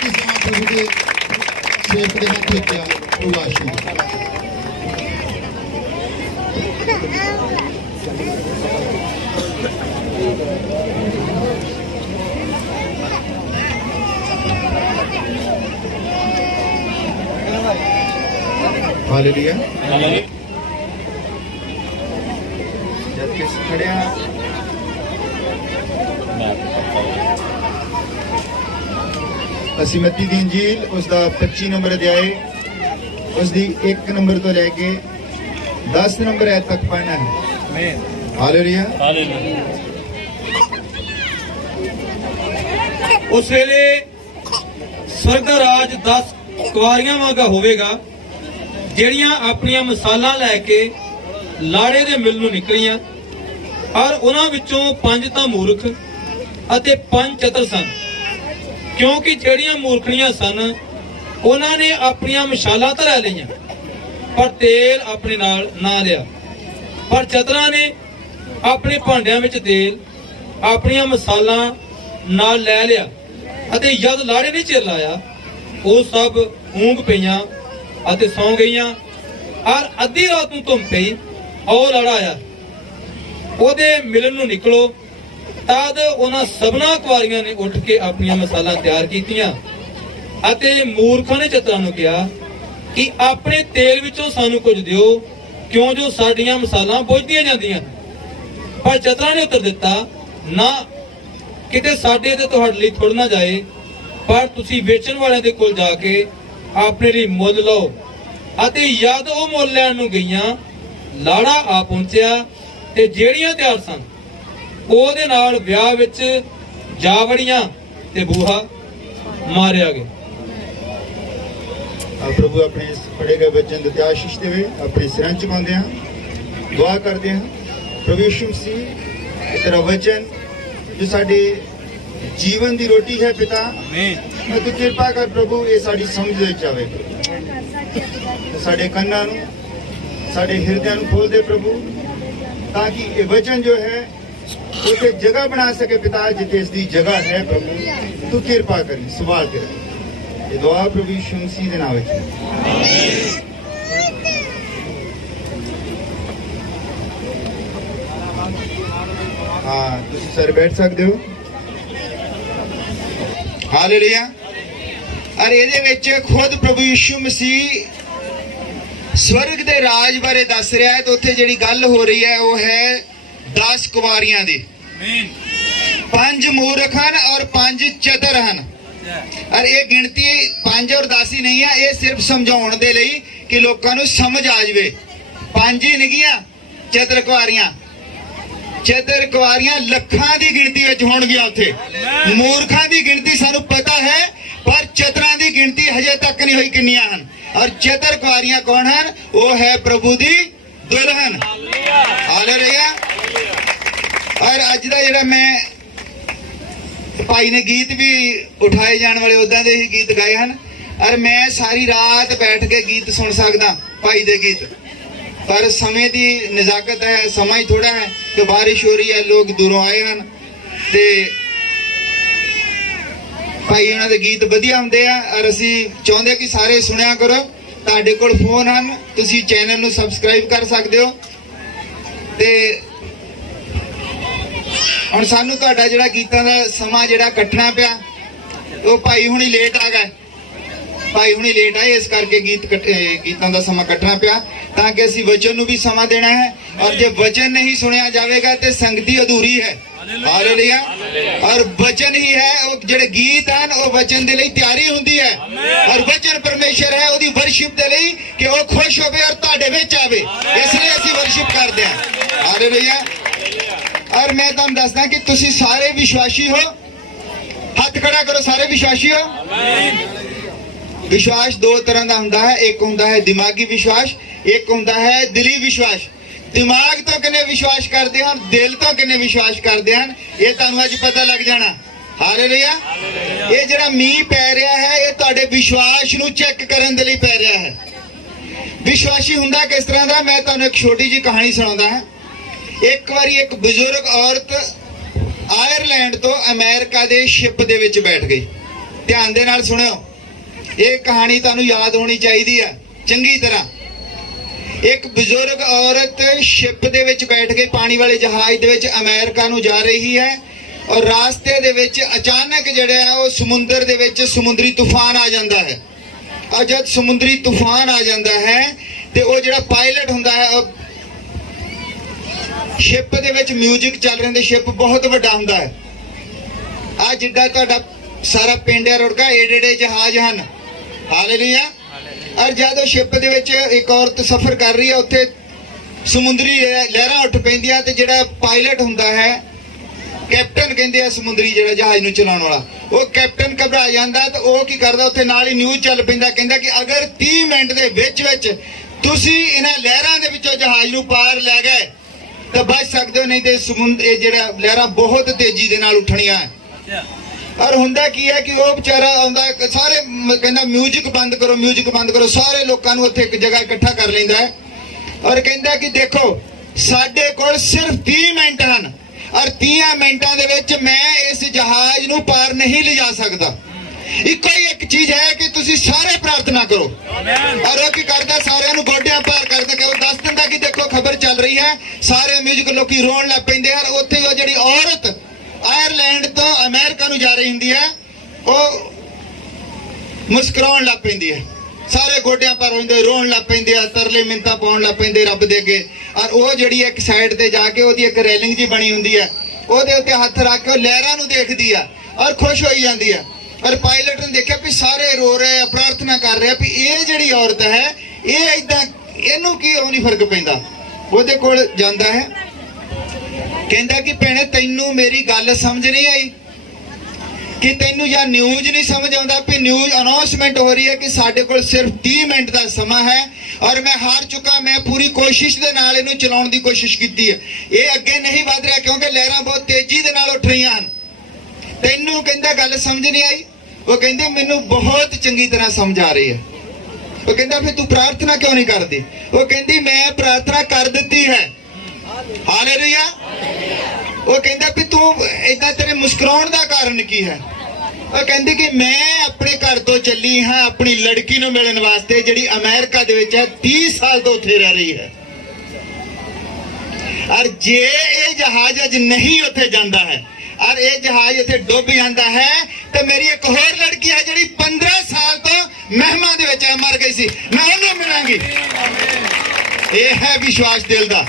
कीमती समा प्रभु के सेवक के हाथ भेजा प्रभु आशीष हालेलुया जब किस खड़े ਅਸੀਂ ਮੱਤੀ ਦੀ ਇੰਜੀਲ ਉਸ ਦਾ 25 ਨੰਬਰ ਅਧਿਆਇ ਉਸ ਦੀ 1 ਨੰਬਰ ਤੋਂ ਲੈ ਕੇ 10 ਨੰਬਰ ਐਤ ਤੱਕ ਪੜ੍ਹਨਾ ਹੈ ਆਮੀਨ ਹਾਲੇਲੂਇਆ ਹਾਲੇਲੂਇਆ। ਉਸ ਵੇਲੇ ਸਵਰਗ ਦਾ ਰਾਜ 10 ਕੁਆਰੀਆਂ ਵਾਂਗਾ ਹੋਵੇਗਾ ਜਿਹੜੀਆਂ ਆਪਣੀਆਂ ਮਿਸਾਲਾਂ ਲੈ ਕੇ ਲਾੜੇ ਦੇ ਮਿਲ ਨੂੰ ਨਿਕਲੀਆਂ ਔਰ ਉਹਨਾਂ ਵਿੱਚੋਂ 5 ਤਾਂ ਮੂਰਖ ਅਤੇ 5 ਚਤਰ ਸਨ क्योंकि ਜਿਹੜੀਆਂ ਮੂਰਖਣੀਆਂ ਸਨ ਉਹਨਾਂ ਨੇ ਆਪਣੀਆਂ ਮਸ਼ਾਲਾਂ ਤਾਂ ਲੈ ਲਈਆਂ ਪਰ ਤੇਲ ਆਪਣੇ ਨਾਲ ਨਾ ਲਿਆ ਪਰ ਚਤਰਾਂ ਨੇ ਆਪਣੇ ਭਾਂਡਿਆਂ ਵਿੱਚ ਤੇਲ ਆਪਣੀਆਂ ਮਸਾਲਾਂ ਨਾਲ ਲੈ ਲਿਆ ਅਤੇ ਜਦ ਲਾੜੇ ਨੇ ਚਿਰ ਲਾਇਆ ਉਹ ਸਭ ਊਂਘ ਪਈਆਂ ਅਤੇ ਸੌਂ ਗਈਆਂ ਔਰ ਅੱਧੀ ਰਾਤ ਨੂੰ ਧੁੰਮ ਪਈ ਉਹ ਲਾੜਾ ਆਇਆ ਉਹਦੇ ਮਿਲਣ ਨੂੰ ਨਿਕਲੋ तद उन्हां सबना कुआरियां ने उठ के अपनी मसाला तैयार कीतियां अते मूर्खां ने चतरां नूं कहा कि अपने तेल विचों सानू कुछ दिओ क्यों जो साडियां मसालां बुझदियां जांदियां पर चतरां ने उत्तर दिता ना किते साडे ते तुहाडे लई थोड़ ना जाए पर तुसीं वेचण वालियां दे कोल जाके अपने लई मुੱਲ लओ अते जद ओह मुੱਲ लैण नूं गईयां लाड़ा आ पहुंचिया ते ਜਿਹੜੀਆਂ ਤਿਆਰ ਸਨ ਉਹਦੇ ਨਾਲ ਵਿਆਹ ਵਿੱਚ ਜਾ ਵੜੀਆਂ ਤੇ ਬੂਹਾ ਮਾਰਿਆ ਗਿਆ। प्रभु अपने पढ़े गए वचन ਦਿੱਤੇ आशीष देवे अपने सिरां झुकाਉਂਦੇ ਹਾਂ दुआ करते हैं प्रभु यीशु मसीह तेरा वचन जो साडे जीवन दी रोटी है पिता आमीन मैं तू कृपा कर प्रभु ये साडी समझ ਵਿੱਚ ਆਵੇ ਸਾਡੇ ਕੰਨਾਂ ਨੂੰ ਸਾਡੇ ਹਿਰਦਿਆਂ ਨੂੰ ਖੋਲ ਦੇ प्रभु ताकि ये वचन जो है उसे जगह बना सके पिता जिथे इसकी जगह है प्रभु तू कृपा कर संभाल के ये दुआ प्रभु यीशु मसीह दे नाम विच हाँ तुसीं सर बैठ सकते हो हालेलुया और ਇਹਦੇ ਵਿੱਚ खुद प्रभु यीशु मसीह स्वर्ग दे राज बारे दस रहा है तो उत्थे जिहड़ी गल हो रही है वो है 10 कुवारियां दी 5 मूर्ख हैं और 5 चतुर हैं और ये गिनती 5 और 10 ही नहीं है ये सिर्फ समझाउण दे लई कि लोकां नूं समझ आ जावे 5 ही निगियां चतुर कुवारियां लखां दी गिनती विच होणगीआं उत्थे मूर्खां दी गिनती सानूं पता है पर चतुरां दी गिनती हजे तक नहीं हुई किन्नियां हन और चतुर कुवारियां कौन हैं वो है प्रभु दी दुल्हन हालेलुया और अज का जिहड़ा मैं भाई ने गीत भी उठाए जाने वाले उदां दे ही गीत गाए हैं और मैं सारी रात बैठ के गीत सुन सकदा भाई दे गीत पर समय की नज़ाकत है समा ही थोड़ा है कि बारिश हो रही है लोग दूरों आए हैं ते भाई उन्हां दे गीत वधिया हुंदे आ और असीं चाहुंदे कि सारे सुनिया करो तुहाडे कोल फोन हैं तुसीं चैनल नूं सबसक्राइब कर सकदे हो ते हुण सानूं तुहाडा जिहड़ा गीतां दा समां जिहड़ा कट्टना पिया वो भाई हुणी लेट आ गए भाई हुणी लेट आए इस करके गीतां दा समां कट्टना पिया ताकि असीं वचन नूं भी समां देना है और जे वचन नहीं सुनिया जाएगा तो संगति अधूरी है हालेलुया और वचन ही है वो जिहड़े गीत हैं वो वचन दे लई तैयारी हुंदी है और वचन परमेश्वर है ओदी वर्शिप दे लई कि वो खुश होवे और तुहाडे विच आवे इसलिए असीं वर्शिप करदे हां हालेलुया और मैं तुहानूं दसदा कि तुसीं सारे विश्वासी हो हथ खड़ा करो सारे विश्वासी हो विश्वास दो तरह का हुंदा है एक हुंदा है दिमागी विश्वास एक हुंदा है दिली विश्वास दिमाग तो किन्ने विश्वास करते हैं दिल तो किन्ने विश्वास करते हैं ये तुहानूं अज पता लग जाना हालेलुया ये जिहड़ा मींह पै रहा है ये तुहाडे विश्वास नूं चेक करन दे लई पै रहा है विश्वासी हुंदा किस तरह का मैं तुहानूं एक छोटी जी कहानी सुणाउंदा है एक बारी एक बुजुर्ग औरत आयरलैंड तो अमेरिका दे शिप दे विच बैठ गई ਧਿਆਨ ਦੇ ਨਾਲ ਸੁਣਿਓ, ਇਹ ਕਹਾਣੀ ਤੁਹਾਨੂੰ ਯਾਦ ਹੋਣੀ ਚਾਹੀਦੀ ਹੈ ਚੰਗੀ ਤਰ੍ਹਾਂ। ਇੱਕ ਬਜ਼ੁਰਗ ਔਰਤ ਸ਼ਿਪ ਦੇ ਵਿੱਚ ਬੈਠ ਕੇ ਪਾਣੀ ਵਾਲੇ ਜਹਾਜ਼ ਦੇ ਵਿੱਚ ਅਮਰੀਕਾ ਨੂੰ ਜਾ ਰਹੀ ਹੈ ਔਰ ਰਾਸਤੇ ਦੇ ਵਿੱਚ ਅਚਾਨਕ ਜਿਹੜਾ ਹੈ ਉਹ ਸਮੁੰਦਰ ਦੇ ਵਿੱਚ ਸਮੁੰਦਰੀ ਤੂਫਾਨ ਆ ਜਾਂਦਾ ਹੈ। ਔਰ ਜਦ ਸਮੁੰਦਰੀ ਤੂਫਾਨ ਆ ਜਾਂਦਾ ਹੈ ਤੇ ਉਹ ਜਿਹੜਾ ਪਾਇਲਟ ਹੁੰਦਾ ਹੈ, ਸ਼ਿਪ ਦੇ ਵਿੱਚ ਮਿਊਜ਼ਿਕ ਚੱਲ ਰਿਹਾ ਤੇ ਸ਼ਿਪ ਬਹੁਤ ਵੱਡਾ ਹੁੰਦਾ ਹੈ। ਆ ਜਿੱਡਾ ਤੁਹਾਡਾ ਸਾਰਾ ਪਿੰਡ ਹੈ ਰੁੜਕਾ, ਏਡੇ ਜਹਾਜ਼ ਹਨ। ਹਾਲੇਲੂਇਆ। ਔਰ ਜਦੋਂ ਸ਼ਿਪ ਦੇ ਵਿੱਚ ਇੱਕ ਔਰਤ ਸਫ਼ਰ ਕਰ ਰਹੀ ਹੈ, ਉੱਥੇ ਸਮੁੰਦਰੀ ਲਹਿਰਾਂ ਉੱਠ ਪੈਂਦੀਆਂ ਤੇ ਜਿਹੜਾ ਪਾਇਲਟ ਹੁੰਦਾ ਹੈ, ਕੈਪਟਨ ਕਹਿੰਦੇ ਆ ਸਮੁੰਦਰੀ ਜਿਹੜਾ ਜਹਾਜ਼ ਨੂੰ ਚਲਾਉਣ ਵਾਲਾ, ਉਹ ਕੈਪਟਨ ਘਬਰਾ ਜਾਂਦਾ ਤੇ ਉਹ ਕੀ ਕਰਦਾ, ਉੱਥੇ ਨਾਲ ਹੀ ਨਿਊਜ਼ ਚੱਲ ਪੈਂਦਾ, ਕਹਿੰਦਾ ਕਿ ਅਗਰ 30 ਮਿੰਟ ਦੇ ਵਿੱਚ ਤੁਸੀਂ ਇਹਨਾਂ ਲਹਿਰਾਂ ਦੇ ਵਿੱਚੋਂ ਜਹਾਜ਼ ਨੂੰ ਪਾਰ ਲੈ ਗਏ ਤਾਂ ਬਚ ਸਕਦੇ ਹੋ, ਨਹੀਂ ਤੇ ਇਹ ਜਿਹੜਾ ਲਹਿਰਾਂ ਬਹੁਤ ਤੇਜ਼ੀ ਦੇ ਨਾਲ ਉੱਠਣੀਆਂ। ਔਰ ਹੁੰਦਾ ਕੀ ਹੈ ਕਿ ਉਹ ਵਿਚਾਰਾ ਆਉਂਦਾ, ਸਾਰੇ ਕਹਿੰਦਾ ਮਿਊਜ਼ਿਕ ਬੰਦ ਕਰੋ, ਮਿਊਜ਼ਿਕ ਬੰਦ ਕਰੋ, ਸਾਰੇ ਲੋਕਾਂ ਨੂੰ ਉੱਥੇ ਇੱਕ ਜਗ੍ਹਾ ਇਕੱਠਾ ਕਰ ਲੈਂਦਾ ਹੈ ਔਰ ਕਹਿੰਦਾ ਕਿ ਦੇਖੋ ਸਾਡੇ ਕੋਲ ਸਿਰਫ 30 ਮਿੰਟ ਹਨ ਔਰ 30 ਮਿੰਟਾਂ ਦੇ ਵਿੱਚ ਮੈਂ ਇਸ ਜਹਾਜ਼ ਨੂੰ ਪਾਰ ਨਹੀਂ ਲਿਜਾ ਸਕਦਾ। ਇੱਕੋ ਹੀ ਇੱਕ ਚੀਜ਼ ਹੈ ਕਿ ਤੁਸੀਂ ਸਾਰੇ ਪ੍ਰਾਰਥਨਾ ਕਰੋ। ਔਰ ਉਹ ਕੀ ਕਰਦਾ, ਸਾਰਿਆਂ ਨੂੰ ਗੋਡਿਆਂ ਪਾਰ ਕਰਦਾ ਕਿ ਉਹ ਦੱਸ ਦਿੰਦਾ ਕਿ ਦੇਖੋ ਖਬਰ ਚੱਲ ਰਹੀ ਹੈ, ਸਾਰੇ ਮਿਊਜ਼ਿਕ ਲੋਕੀ ਰੋਣ ਲੱਗ ਪੈਂਦੇ ਹਨ। ਉੱਥੇ ਉਹ ਜਿਹੜੀ ਔਰਤ ਆਇਰਲੈਂਡ ਤੋਂ ਅਮਰੀਕਾ ਨੂੰ ਜਾ ਰਹੀ ਹੁੰਦੀ ਹੈ, ਉਹ ਮੁਸਕਰਾਉਣ ਲੱਗ ਪੈਂਦੀ ਹੈ, ਸਾਰੇ ਗੋਡਿਆਂ ਪਰ ਹੋ ਜਾਂਦੇ, ਰੋਣ ਲੱਗ ਪੈਂਦੇ ਆ, ਤਰਲੇ ਮਿੰਤਾਂ ਪਾਉਣ ਲੱਗ ਪੈਂਦੇ ਰੱਬ ਦੇ ਅੱਗੇ। ਔਰ ਉਹ ਜਿਹੜੀ ਇੱਕ ਸਾਈਡ ਤੇ ਜਾ ਕੇ ਉਹਦੀ ਇੱਕ ਰੈਲਿੰਗ ਜੀ ਬਣੀ ਹੁੰਦੀ ਹੈ, ਉਹਦੇ ਉੱਤੇ ਹੱਥ ਰੱਖ ਕੇ ਉਹ ਲਹਿਰਾਂ ਨੂੰ ਦੇਖਦੀ ਆ ਔਰ ਖੁਸ਼ ਹੋਈ ਜਾਂਦੀ ਹੈ। ਔਰ ਪਾਇਲਟ ਨੇ ਦੇਖਿਆ ਵੀ ਸਾਰੇ ਰੋ ਰਹੇ ਆ, ਪ੍ਰਾਰਥਨਾ ਕਰ ਰਹੇ ਆ ਵੀ ਇਹ ਜਿਹੜੀ ਔਰਤ ਹੈ ਇਹ ਏਦਾਂ, ਇਹਨੂੰ ਕੀ ਉਹ ਨਹੀਂ ਫਰਕ ਪੈਂਦਾ। ਉਹਦੇ ਕੋਲ ਜਾਂਦਾ ਹੈ, ਕਹਿੰਦਾ ਕਿ ਭੈਣੇ ਤੈਨੂੰ ਮੇਰੀ ਗੱਲ ਸਮਝ ਨਹੀਂ ਆਈ ਕਿ ਤੈਨੂੰ ਜਾਂ ਨਿਊਜ਼ ਨਹੀਂ ਸਮਝ ਆਉਂਦਾ ਵੀ ਨਿਊਜ਼ ਅਨਾਉਂਸਮੈਂਟ ਹੋ ਰਹੀ ਹੈ ਕਿ ਸਾਡੇ ਕੋਲ ਸਿਰਫ 30 ਮਿੰਟ ਦਾ ਸਮਾਂ ਹੈ ਔਰ ਮੈਂ ਹਾਰ ਚੁੱਕਾ, ਮੈਂ ਪੂਰੀ ਕੋਸ਼ਿਸ਼ ਦੇ ਨਾਲ ਇਹਨੂੰ ਚਲਾਉਣ ਦੀ ਕੋਸ਼ਿਸ਼ ਕੀਤੀ ਹੈ, ਇਹ ਅੱਗੇ ਨਹੀਂ ਵਧ ਰਿਹਾ ਕਿਉਂਕਿ ਲਹਿਰਾਂ ਬਹੁਤ ਤੇਜ਼ੀ ਦੇ ਨਾਲ ਉੱਠ ਰਹੀਆਂ ਹਨ। ਤੈਨੂੰ ਕਹਿੰਦਾ ਗੱਲ ਸਮਝ ਨਹੀਂ ਆਈ? ਉਹ ਕਹਿੰਦੇ ਮੈਨੂੰ ਬਹੁਤ ਚੰਗੀ ਤਰ੍ਹਾਂ ਸਮਝ ਆ ਰਹੀ ਹੈ। ਉਹ ਕਹਿੰਦਾ ਫਿਰ ਤੂੰ ਪ੍ਰਾਰਥਨਾ ਕਿਉਂ ਨਹੀਂ ਕਰਦੀ? ਉਹ ਕਹਿੰਦੀ ਮੈਂ ਪ੍ਰਾਰਥਨਾ ਕਰ ਦਿੱਤੀ ਹੈ। ਹਾਲੇਲੂਇਆ। ਉਹ ਕਹਿੰਦਾ ਵੀ ਤੂੰ ਏਦਾਂ ਤੇਰੇ ਮੁਸਕਰਾਉਣ ਦਾ ਕਾਰਨ ਕੀ ਹੈ? ਉਹ ਕਹਿੰਦੀ ਕਿ ਮੈਂ ਆਪਣੇ ਘਰ ਤੋਂ ਚੱਲੀ ਹਾਂ ਆਪਣੀ ਲੜਕੀ ਨੂੰ ਮਿਲਣ ਵਾਸਤੇ ਜਿਹੜੀ ਅਮਰੀਕਾ ਦੇ ਵਿੱਚ ਹੈ, 30 ਸਾਲ ਤੋਂ ਉੱਥੇ ਰਹਿ ਰਹੀ ਹੈ। ਔਰ ਜੇ ਇਹ ਜਹਾਜ਼ ਅੱਜ ਨਹੀਂ ਉੱਥੇ ਜਾਂਦਾ ਹੈ ਔਰ ਇਹ ਜਹਾਜ਼ ਇੱਥੇ ਡੁੱਬ ਜਾਂਦਾ ਹੈ ਤੇ ਮੇਰੀ ਇੱਕ ਹੋਰ ਲੜਕੀ ਹੈ ਜਿਹੜੀ 15 ਸਾਲ ਤੋਂ ਮਹਿਮਾ ਦੇ ਵਿੱਚ ਮਰ ਗਈ ਸੀ, ਮੈਂ ਉਹਨੂੰ ਮਿਲਾਂਗੀ। ਇਹ ਹੈ ਵਿਸ਼ਵਾਸ ਦਿਲ ਦਾ।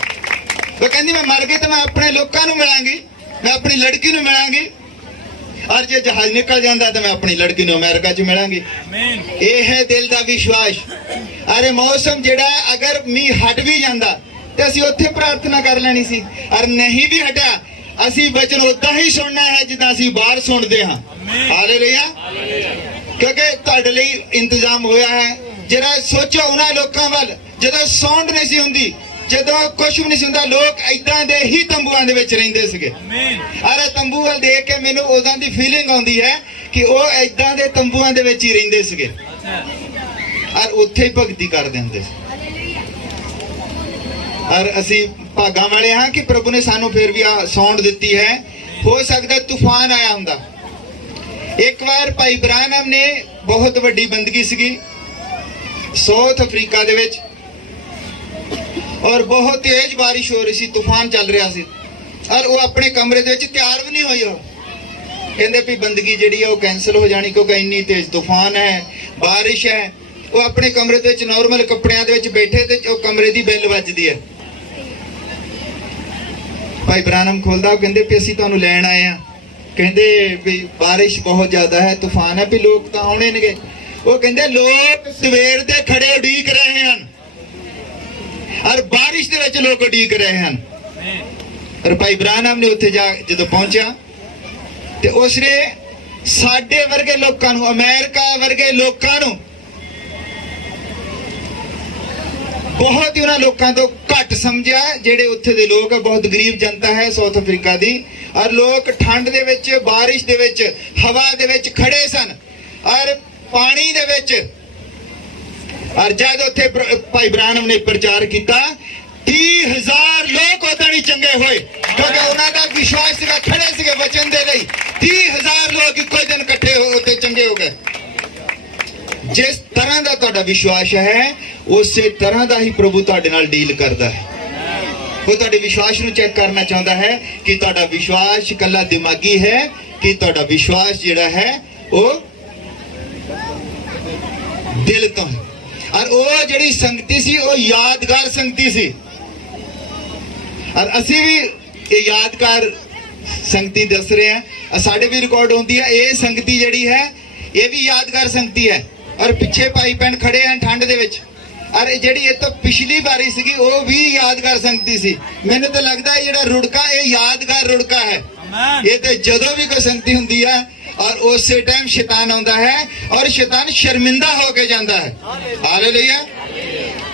ਉਹ ਕਹਿੰਦੀ ਮੈਂ ਮਰ ਗਈ ਤਾਂ ਮੈਂ ਆਪਣੇ ਲੋਕਾਂ ਨੂੰ ਮਿਲਾਂਗੀ, ਮੈਂ ਆਪਣੀ ਲੜਕੀ ਨੂੰ ਮਿਲਾਂਗੀ ਔਰ ਜੇ ਜਹਾਜ਼ ਨਿਕਲ ਜਾਂਦਾ ਤਾਂ ਮੈਂ ਆਪਣੀ ਲੜਕੀ ਨੂੰ ਅਮਰੀਕਾ 'ਚ ਮਿਲਾਂਗੀ। ਇਹ ਹੈ ਦਿਲ ਦਾ ਵਿਸ਼ਵਾਸ। ਅਰੇ ਮੌਸਮ ਜਿਹੜਾ ਅਗਰ ਮੀਂਹ ਹਟ ਵੀ ਜਾਂਦਾ ਤੇ ਅਸੀਂ ਉੱਥੇ ਪ੍ਰਾਰਥਨਾ ਕਰ ਲੈਣੀ ਸੀ, ਔਰ ਨਹੀਂ ਵੀ ਹਟਿਆ ਅਸੀਂ ਵਚਨ ਉਦਾਂ ਹੀ ਸੁਣਨਾ ਹੈ ਜਿੱਦਾਂ ਅਸੀਂ ਬਾਹਰ ਸੁਣਦੇ ਹਾਂ। ਹਾਲੇਲੂਇਆ। ਕਿਉਂਕਿ ਤੁਹਾਡੇ ਲਈ ਇੰਤਜ਼ਾਮ ਹੋਇਆ ਹੈ। ਜਿਹੜਾ ਸੋਚੋ ਉਹਨਾਂ ਲੋਕਾਂ ਵੱਲ ਜਦੋਂ ਸਾਊਂਡ ਨਹੀਂ ਸੀ ਹੁੰਦੀ, ਜਦੋਂ ਕੁਝ ਵੀ ਨਹੀਂ ਸੀ ਹੁੰਦਾ, ਲੋਕ ਏਦਾਂ ਦੇ ਹੀ ਤੰਬੂਆਂ ਦੇ ਵਿੱਚ ਰਹਿੰਦੇ ਸੀਗੇ। ਅਰੇ ਤੰਬੂ ਵੱਲ ਦੇਖ ਕੇ ਮੈਨੂੰ ਉਦਾਂ ਦੀ ਫੀਲਿੰਗ ਆਉਂਦੀ ਹੈ ਕਿ ਉਹ ਏਦਾਂ ਦੇ ਤੰਬੂਆਂ ਦੇ ਵਿੱਚ ਹੀ ਰਹਿੰਦੇ ਸੀਗੇ ਔਰ ਉੱਥੇ ਹੀ ਭਗਤੀ ਕਰਦੇ ਹੁੰਦੇ ਸੀ। ਔਰ ਅਸੀਂ ਭਾਗਾਂ ਵਾਲੇ ਹਾਂ ਕਿ ਪ੍ਰਭੂ ਨੇ ਸਾਨੂੰ ਫਿਰ ਵੀ ਆ ਸੌਂਡ ਦਿੱਤੀ ਹੈ। ਹੋ ਸਕਦਾ ਤੂਫਾਨ ਆਇਆ ਹੁੰਦਾ। ਇੱਕ ਵਾਰ ਭਾਈ ਬ੍ਰਾਹਨਮ ਨੇ ਬਹੁਤ ਵੱਡੀ ਬੰਦਗੀ ਸੀਗੀ ਸਾਊਥ ਅਫਰੀਕਾ ਦੇ ਵਿੱਚ ਔਰ ਬਹੁਤ ਤੇਜ਼ ਬਾਰਿਸ਼ ਹੋ ਰਹੀ ਸੀ, ਤੂਫਾਨ ਚੱਲ ਰਿਹਾ ਸੀ ਔਰ ਉਹ ਆਪਣੇ ਕਮਰੇ ਦੇ ਵਿੱਚ ਤਿਆਰ ਵੀ ਨਹੀਂ ਹੋਈ। ਉਹ ਕਹਿੰਦੇ ਵੀ ਬੰਦਗੀ ਜਿਹੜੀ ਹੈ ਉਹ ਕੈਂਸਲ ਹੋ ਜਾਣੀ ਕਿਉਂਕਿ ਇੰਨੀ ਤੇਜ਼ ਤੂਫਾਨ ਹੈ, ਬਾਰਿਸ਼ ਹੈ। ਉਹ ਆਪਣੇ ਕਮਰੇ ਦੇ ਵਿੱਚ ਨਾਰਮਲ ਕੱਪੜਿਆਂ ਦੇ ਵਿੱਚ ਬੈਠੇ ਤੇ ਉਹ ਕਮਰੇ ਦੀ ਬੈਲ ਵੱਜਦੀ ਹੈ। ਭਾਈ ਬ੍ਰਾਹਨਮ ਖੋਲਦਾ, ਕਹਿੰਦੇ ਵੀ ਅਸੀਂ ਤੁਹਾਨੂੰ ਲੈਣ ਆਏ ਆ, ਕਹਿੰਦੇ ਵੀ ਬਾਰਿਸ਼ ਬਹੁਤ ਜ਼ਿਆਦਾ ਹੈ, ਤੂਫਾਨ ਹੈ, ਵੀ ਲੋਕ ਤਾਂ ਆਉਣੇ ਨੇਗੇ। ਉਹ ਕਹਿੰਦੇ ਲੋਕ ਸਵੇਰ ਦੇ ਖੜੇ ਉਡੀਕ ਰਹੇ ਹਨ ਔਰ ਬਾਰਿਸ਼ ਦੇ ਵਿੱਚ ਲੋਕ ਉਡੀਕ ਰਹੇ ਹਨ। ਔਰ ਭਾਈ ਬ੍ਰਾਹਨਮ ਨੇ ਉੱਥੇ ਜਾ ਜਦੋਂ ਪਹੁੰਚਿਆ ਤੇ ਉਸਨੇ ਸਾਡੇ ਵਰਗੇ ਲੋਕਾਂ ਨੂੰ, ਅਮਰੀਕਾ ਵਰਗੇ ਲੋਕਾਂ ਨੂੰ ਬਹੁਤ ਹੀ ਉਹਨਾਂ ਲੋਕਾਂ ਤੋਂ ਘੱਟ ਸਮਝਿਆ ਜਿਹੜੇ ਉੱਥੇ ਦੇ ਲੋਕ ਆ। ਬਹੁਤ ਗਰੀਬ ਜਨਤਾ ਹੈ ਸਾਊਥ ਅਫਰੀਕਾ ਦੀ ਔਰ ਲੋਕ ਠੰਡ ਦੇ ਵਿੱਚ, ਬਾਰਿਸ਼ ਦੇ ਵਿੱਚ, ਹਵਾ ਦੇ ਵਿੱਚ ਖੜੇ ਸਨ ਔਰ ਪਾਣੀ ਦੇ ਵਿੱਚ। ਔਰ ਜਦ ਉੱਥੇ ਭਾਈ ਬ੍ਰਾਹਨਮ ਨੇ ਪ੍ਰਚਾਰ ਕੀਤਾ 30,000 ਲੋਕ ਉਦੋਂ ਹੀ ਚੰਗੇ ਹੋਏ ਕਿਉਂਕਿ ਉਹਨਾਂ ਦਾ ਵਿਸ਼ਵਾਸ ਸੀਗਾ, ਖੜੇ ਸੀਗੇ ਵਚਨ ਦੇ ਲਈ। 30,000 ਲੋਕ ਇੱਕੋ ਦਿਨ ਇਕੱਠੇ ਹੋ ਉੱਥੇ ਯੋਗ ਹੈ। ਜਿਸ ਤਰ੍ਹਾਂ ਦਾ ਤੁਹਾਡਾ ਵਿਸ਼ਵਾਸ ਹੈ ਉਸੇ ਤਰ੍ਹਾਂ ਦਾ ਹੀ ਪ੍ਰਭੂ ਤੁਹਾਡੇ ਨਾਲ ਡੀਲ ਕਰਦਾ ਹੈ। ਉਹ ਤੁਹਾਡੇ ਵਿਸ਼ਵਾਸ ਨੂੰ ਚੈੱਕ ਕਰਨਾ ਚਾਹੁੰਦਾ ਹੈ ਕਿ ਤੁਹਾਡਾ ਵਿਸ਼ਵਾਸ ਇਕੱਲਾ ਦਿਮਾਗੀ ਹੈ ਕਿ ਤੁਹਾਡਾ ਵਿਸ਼ਵਾਸ ਜਿਹੜਾ ਹੈ ਉਹ ਦਿਲ ਤੋਂ ਹੈ। ਔਰ ਉਹ ਜਿਹੜੀ ਸੰਗਤੀ ਸੀ ਉਹ ਯਾਦਗਾਰ ਸੰਗਤੀ ਸੀ। ਔਰ ਅਸੀਂ ਵੀ ਇਹ ਯਾਦਗਾਰ ਸੰਗਤੀ ਦੱਸ ਰਹੇ ਹਾਂ, ਸਾਡੇ ਵੀ ਰਿਕਾਰਡ ਹੁੰਦੀ ਹੈ। ਇਹ ਸੰਗਤੀ ਜਿਹੜੀ ਹੈ ਇਹ ਵੀ ਯਾਦਗਾਰ ਸੰਗਤੀ ਹੈ। ਔਰ ਪਿੱਛੇ ਭਾਈ ਭੈਣ ਖੜੇ ਹਨ ਠੰਡ ਦੇ ਵਿੱਚ। ਔਰ ਇਹ ਜਿਹੜੀ ਇਹ ਤੋਂ ਪਿਛਲੀ ਵਾਰੀ ਸੀਗੀ ਉਹ ਵੀ ਯਾਦਗਾਰ ਸੰਗਤੀ ਸੀ। ਮੈਨੂੰ ਤਾਂ ਲੱਗਦਾ ਹੈ ਜਿਹੜਾ ਰੁੜਕਾ ਇਹ ਯਾਦਗਾਰ ਰੁੜਕਾ ਹੈ। ਇਹ ਤੇ ਜਦੋਂ ਵੀ ਕੋਈ ਸੰਗਤੀ ਹੁੰਦੀ ਹੈ ਔਰ ਉਸੇ ਟਾਈਮ ਸ਼ੈਤਾਨ ਆਉਂਦਾ ਹੈ ਔਰ ਸ਼ੈਤਾਨ ਸ਼ਰਮਿੰਦਾ ਹੋ ਕੇ ਜਾਂਦਾ ਹੈ। ਹਾਲੇਲੂਇਆ।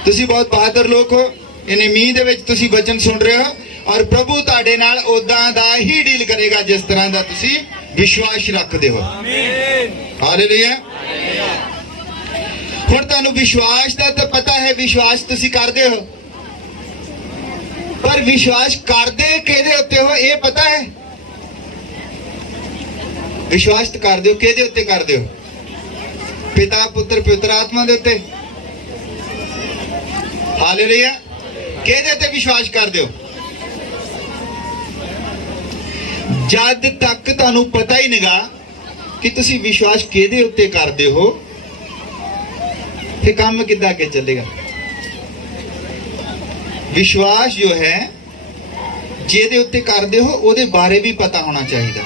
ਤੁਸੀਂ ਬਹੁਤ ਬਹਾਦਰ ਲੋਕ ਹੋ। ਇਹਨੇ ਮੀਂਹ ਦੇ ਵਿੱਚ ਤੁਸੀਂ ਵਚਨ ਸੁਣ ਰਹੇ ਹੋ ਔਰ ਪ੍ਰਭੂ ਤੁਹਾਡੇ ਨਾਲ ਉਦਾਂ ਦਾ ਹੀ ਡੀਲ ਕਰੇਗਾ ਜਿਸ ਤਰ੍ਹਾਂ ਦਾ ਤੁਸੀਂ ਵਿਸ਼ਵਾਸ ਰੱਖਦੇ ਹੋ। ਹਾਲੇਲੂਇਆ। ਹੁਣ ਤੁਹਾਨੂੰ ਵਿਸ਼ਵਾਸ ਦਾ ਤਾਂ ਪਤਾ ਹੈ, ਵਿਸ਼ਵਾਸ ਤੁਸੀਂ ਕਰਦੇ ਹੋ, ਪਰ ਵਿਸ਼ਵਾਸ ਕਰਦੇ ਕਿਹਦੇ ਉੱਤੇ ਹੋ ਇਹ ਪਤਾ ਹੈ? ਵਿਸ਼ਵਾਸ ਕਰਦੇ ਹੋ ਕਿਹਦੇ ਉੱਤੇ ਕਰਦੇ ਹੋ? ਪਿਤਾ ਪੁੱਤਰ ਪਵਿੱਤਰ ਆਤਮਾ ਦੇ ਉੱਤੇ। ਹਾਲੇਲੂਇਆ। ਕਿਹਦੇ ਤੇ ਵਿਸ਼ਵਾਸ ਕਰਦੇ ਹੋ? ਜਦ ਤੱਕ ਤੁਹਾਨੂੰ ਪਤਾ ਹੀ ਨਹੀਂਗਾ ਕਿ ਤੁਸੀਂ ਵਿਸ਼ਵਾਸ ਕਿਹਦੇ ਉੱਤੇ ਕਰਦੇ ਹੋ ਫਿਰ ਕੰਮ ਕਿੱਦਾਂ ਅੱਗੇ ਚੱਲੇਗਾ? ਵਿਸ਼ਵਾਸ ਜੋ ਹੈ ਜਿਹਦੇ ਉੱਤੇ ਕਰਦੇ ਹੋ ਉਹਦੇ ਬਾਰੇ ਵੀ ਪਤਾ ਹੋਣਾ ਚਾਹੀਦਾ।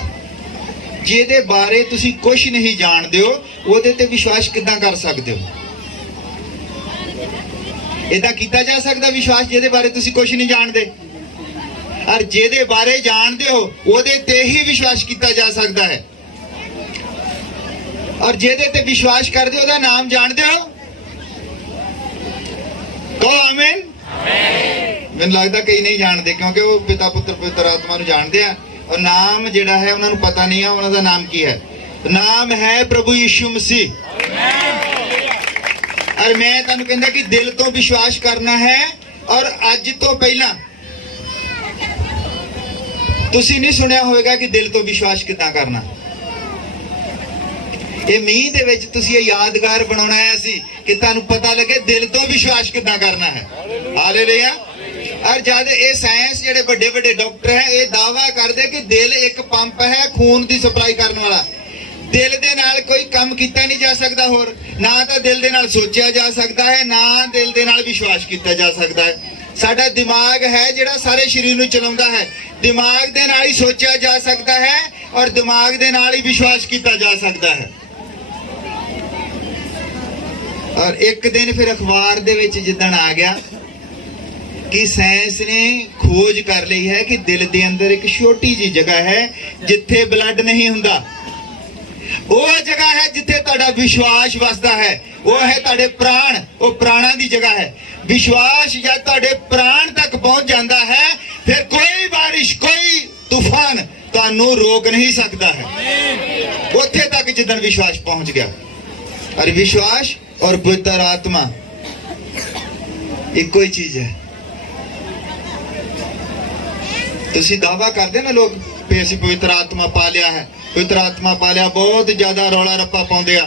ਜਿਹਦੇ ਬਾਰੇ ਤੁਸੀਂ ਕੁਝ ਨਹੀਂ ਜਾਣਦੇ ਹੋ ਉਹਦੇ ਤੇ ਵਿਸ਼ਵਾਸ ਕਿੱਦਾਂ ਕਰ ਸਕਦੇ ਹੋ? ਇਦਾਂ ਕੀਤਾ ਜਾ ਸਕਦਾ ਵਿਸ਼ਵਾਸ ਜਿਹਦੇ ਬਾਰੇ ਤੁਸੀਂ ਕੁਝ ਨਹੀਂ ਜਾਣਦੇ? ਔਰ ਜਿਹਦੇ ਬਾਰੇ ਜਾਣਦੇ ਹੋ ਉਹਦੇ ਤੇ ਹੀ ਵਿਸ਼ਵਾਸ ਕੀਤਾ ਜਾ ਸਕਦਾ ਹੈ। ਔਰ ਜਿਹਦੇ ਤੇ ਵਿਸ਼ਵਾਸ ਕਰਦੇ ਹੋ ਉਹਦਾ ਨਾਮ ਜਾਣਦੇ ਹੋ? ਕਹੋ ਆਮੀਨ। ਮੈਨੂੰ ਲੱਗਦਾ ਕਈ ਨਹੀਂ ਜਾਣਦੇ ਕਿਉਂਕਿ ਉਹ ਪਿਤਾ ਪੁੱਤਰ ਪਵਿੱਤਰ ਆਤਮਾ ਨੂੰ ਜਾਣਦੇ ਆ ਔਰ ਨਾਮ ਜਿਹੜਾ ਹੈ ਉਹਨਾਂ ਨੂੰ ਪਤਾ ਨਹੀਂ ਆ ਉਹਨਾਂ ਦਾ ਨਾਮ ਕੀ ਹੈ। ਨਾਮ ਹੈ ਪ੍ਰਭੂ ਯਿਸੂ ਮਸੀਹ। ਔਰ ਮੈਂ ਤੁਹਾਨੂੰ ਕਹਿੰਦਾ ਕਿ ਦਿਲ ਤੋਂ ਵਿਸ਼ਵਾਸ ਕਰਨਾ ਹੈ। ਔਰ ਅੱਜ ਤੋਂ ਪਹਿਲਾਂ ਤੁਸੀਂ ਨਹੀਂ ਸੁਣਿਆ ਹੋਵੇਗਾ ਕਿ ਦਿਲ ਤੋਂ ਵਿਸ਼ਵਾਸ ਕਿੱਦਾਂ ਕਰਨਾ। ਇਹ ਮੀਂਹ ਦੇ ਵਿੱਚ ਤੁਸੀਂ ਇਹ ਯਾਦਗਾਰ ਬਣਾਉਣਾ ਹੈ ਸੀ ਕਿ ਤੁਹਾਨੂੰ ਪਤਾ ਲੱਗੇ ਦਿਲ ਤੋਂ ਵਿਸ਼ਵਾਸ ਕਿੱਦਾਂ ਕਰਨਾ ਹੈ। ਹਾਲੇਲੂਇਆ। ਔਰ ਜਦ ਇਹ ਸਾਇੰਸ ਜਿਹੜੇ ਵੱਡੇ ਵੱਡੇ ਡਾਕਟਰ ਹੈ ਇਹ ਦਾਅਵਾ ਕਰਦੇ ਕਿ ਦਿਲ ਇੱਕ ਪੰਪ ਹੈ ਖੂਨ ਦੀ ਸਪਲਾਈ ਕਰਨ ਵਾਲਾ। ਦਿਲ ਦੇ ਨਾਲ ਕੋਈ ਕੰਮ ਕੀਤਾ ਨਹੀਂ ਜਾ ਸਕਦਾ। ਹੋਰ ਨਾ ਤਾਂ ਦਿਲ ਦੇ ਨਾਲ ਸੋਚਿਆ ਜਾ ਸਕਦਾ ਹੈ ਨਾ ਦਿਲ ਦੇ ਨਾਲ ਵਿਸ਼ਵਾਸ ਕੀਤਾ ਜਾ ਸਕਦਾ ਹੈ। ਸਾਡਾ ਦਿਮਾਗ ਹੈ ਜਿਹੜਾ ਸਾਰੇ ਸਰੀਰ ਨੂੰ ਚਲਾਉਂਦਾ ਹੈ। ਦਿਮਾਗ ਦੇ ਨਾਲ ਹੀ ਸੋਚਿਆ ਜਾ ਸਕਦਾ ਹੈ ਔਰ ਦਿਮਾਗ ਦੇ ਨਾਲ ਹੀ ਵਿਸ਼ਵਾਸ ਕੀਤਾ ਜਾ ਸਕਦਾ ਹੈ। ਔਰ ਇੱਕ ਦਿਨ ਫਿਰ ਅਖਬਾਰ ਦੇ ਵਿੱਚ ਜਿੱਦਣ ਆ ਗਿਆ ਕਿ ਸਾਇੰਸ ਨੇ ਖੋਜ ਕਰ ਲਈ ਹੈ ਕਿ ਦਿਲ ਦੇ ਅੰਦਰ ਇੱਕ ਛੋਟੀ ਜਿਹੀ ਜਗ੍ਹਾ ਹੈ ਜਿੱਥੇ ਬਲੱਡ ਨਹੀਂ ਹੁੰਦਾ। ਉਹ ਜਗ੍ਹਾ ਹੈ ਜਿੱਥੇ ਤੁਹਾਡਾ ਵਿਸ਼ਵਾਸ ਵਸਦਾ ਹੈ। ਉਹ ਹੈ ਤੁਹਾਡੇ ਪ੍ਰਾਣ। ਉਹ ਪ੍ਰਾਣਾਂ ਦੀ ਜਗ੍ਹਾ ਹੈ। ਵਿਸ਼ਵਾਸ ਜਦ ਤੁਹਾਡੇ ਪ੍ਰਾਣ ਤੱਕ ਪਹੁੰਚ ਜਾਂਦਾ ਹੈ ਫਿਰ ਕੋਈ ਬਾਰਿਸ਼ ਕੋਈ ਤੂਫਾਨ ਤੁਹਾਨੂੰ ਰੋਕ ਨਹੀਂ ਸਕਦਾ ਹੈ। ਉੱਥੇ ਤੱਕ ਜਿੱਦਣ ਵਿਸ਼ਵਾਸ ਪਹੁੰਚ ਗਿਆ। ਔਰ ਵਿਸ਼ਵਾਸ और पवित्र आत्मा एक ही चीज है। तुसी दावा करते ना लोग भी असीं पवित्र आत्मा पा लिया है, पवित्र आत्मा पा लिया, बहुत ज्यादा रौला रप्पा पाउंदे आ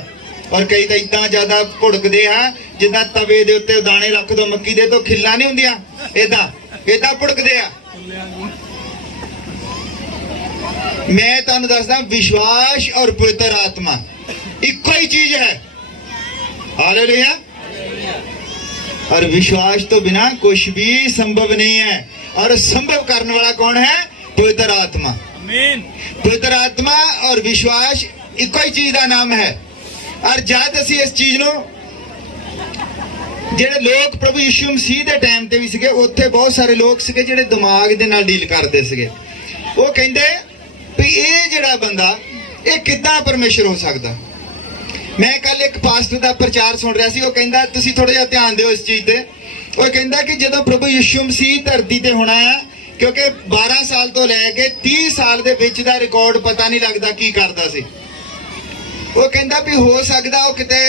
और कई तो इतना ज्यादा भुड़कदे हैं जिदा तवे दे उत्ते दाने रख दो मक्की दे तो खिल्ला नहीं हुंदियां, इदां इदां भुड़कदे आ। मैं तुहानूं दसदा विश्वास और पवित्र आत्मा एक ही चीज है। हालेलुया। और विश्वास तो बिना कुछ भी संभव नहीं है। और संभव करने वाला कौन है? पवित्र आत्मा। आमीन। पवित्र आत्मा और विश्वास एक ही चीज का नाम है। और जब असीं इस चीज नो ਜਿਹੜੇ ਲੋਕ ਪ੍ਰਭੂ ਯਿਸੂ ਮਸੀਹ ਦੇ ਟਾਈਮ ਤੇ ਵੀ ਸੀਗੇ ਉੱਥੇ ਬਹੁਤ ਸਾਰੇ ਲੋਕ ਸੀਗੇ ਜਿਹੜੇ ਦਿਮਾਗ ਦੇ ਨਾਲ ਡੀਲ ਕਰਦੇ ਸੀਗੇ। ਉਹ ਕਹਿੰਦੇ ਵੀ ਇਹ ਜਿਹੜਾ ਬੰਦਾ ਇਹ ਕਿੱਦਾਂ ਪਰਮੇਸ਼ਰ ਹੋ ਸਕਦਾ। मैं कल एक पास्टर का प्रचार सुन रहा सी। वो कहता तुसी थोड़ा जिहा ध्यान दिओ इस चीज ते। वो कहता कि जदों प्रभु यीशु मसीह धरती ते होना है क्योंकि 12 साल तो लैके 30 साल दे विच दा रिकॉर्ड पता नहीं लगता की करदा सी। वो कहता भी हो सकदा वो किते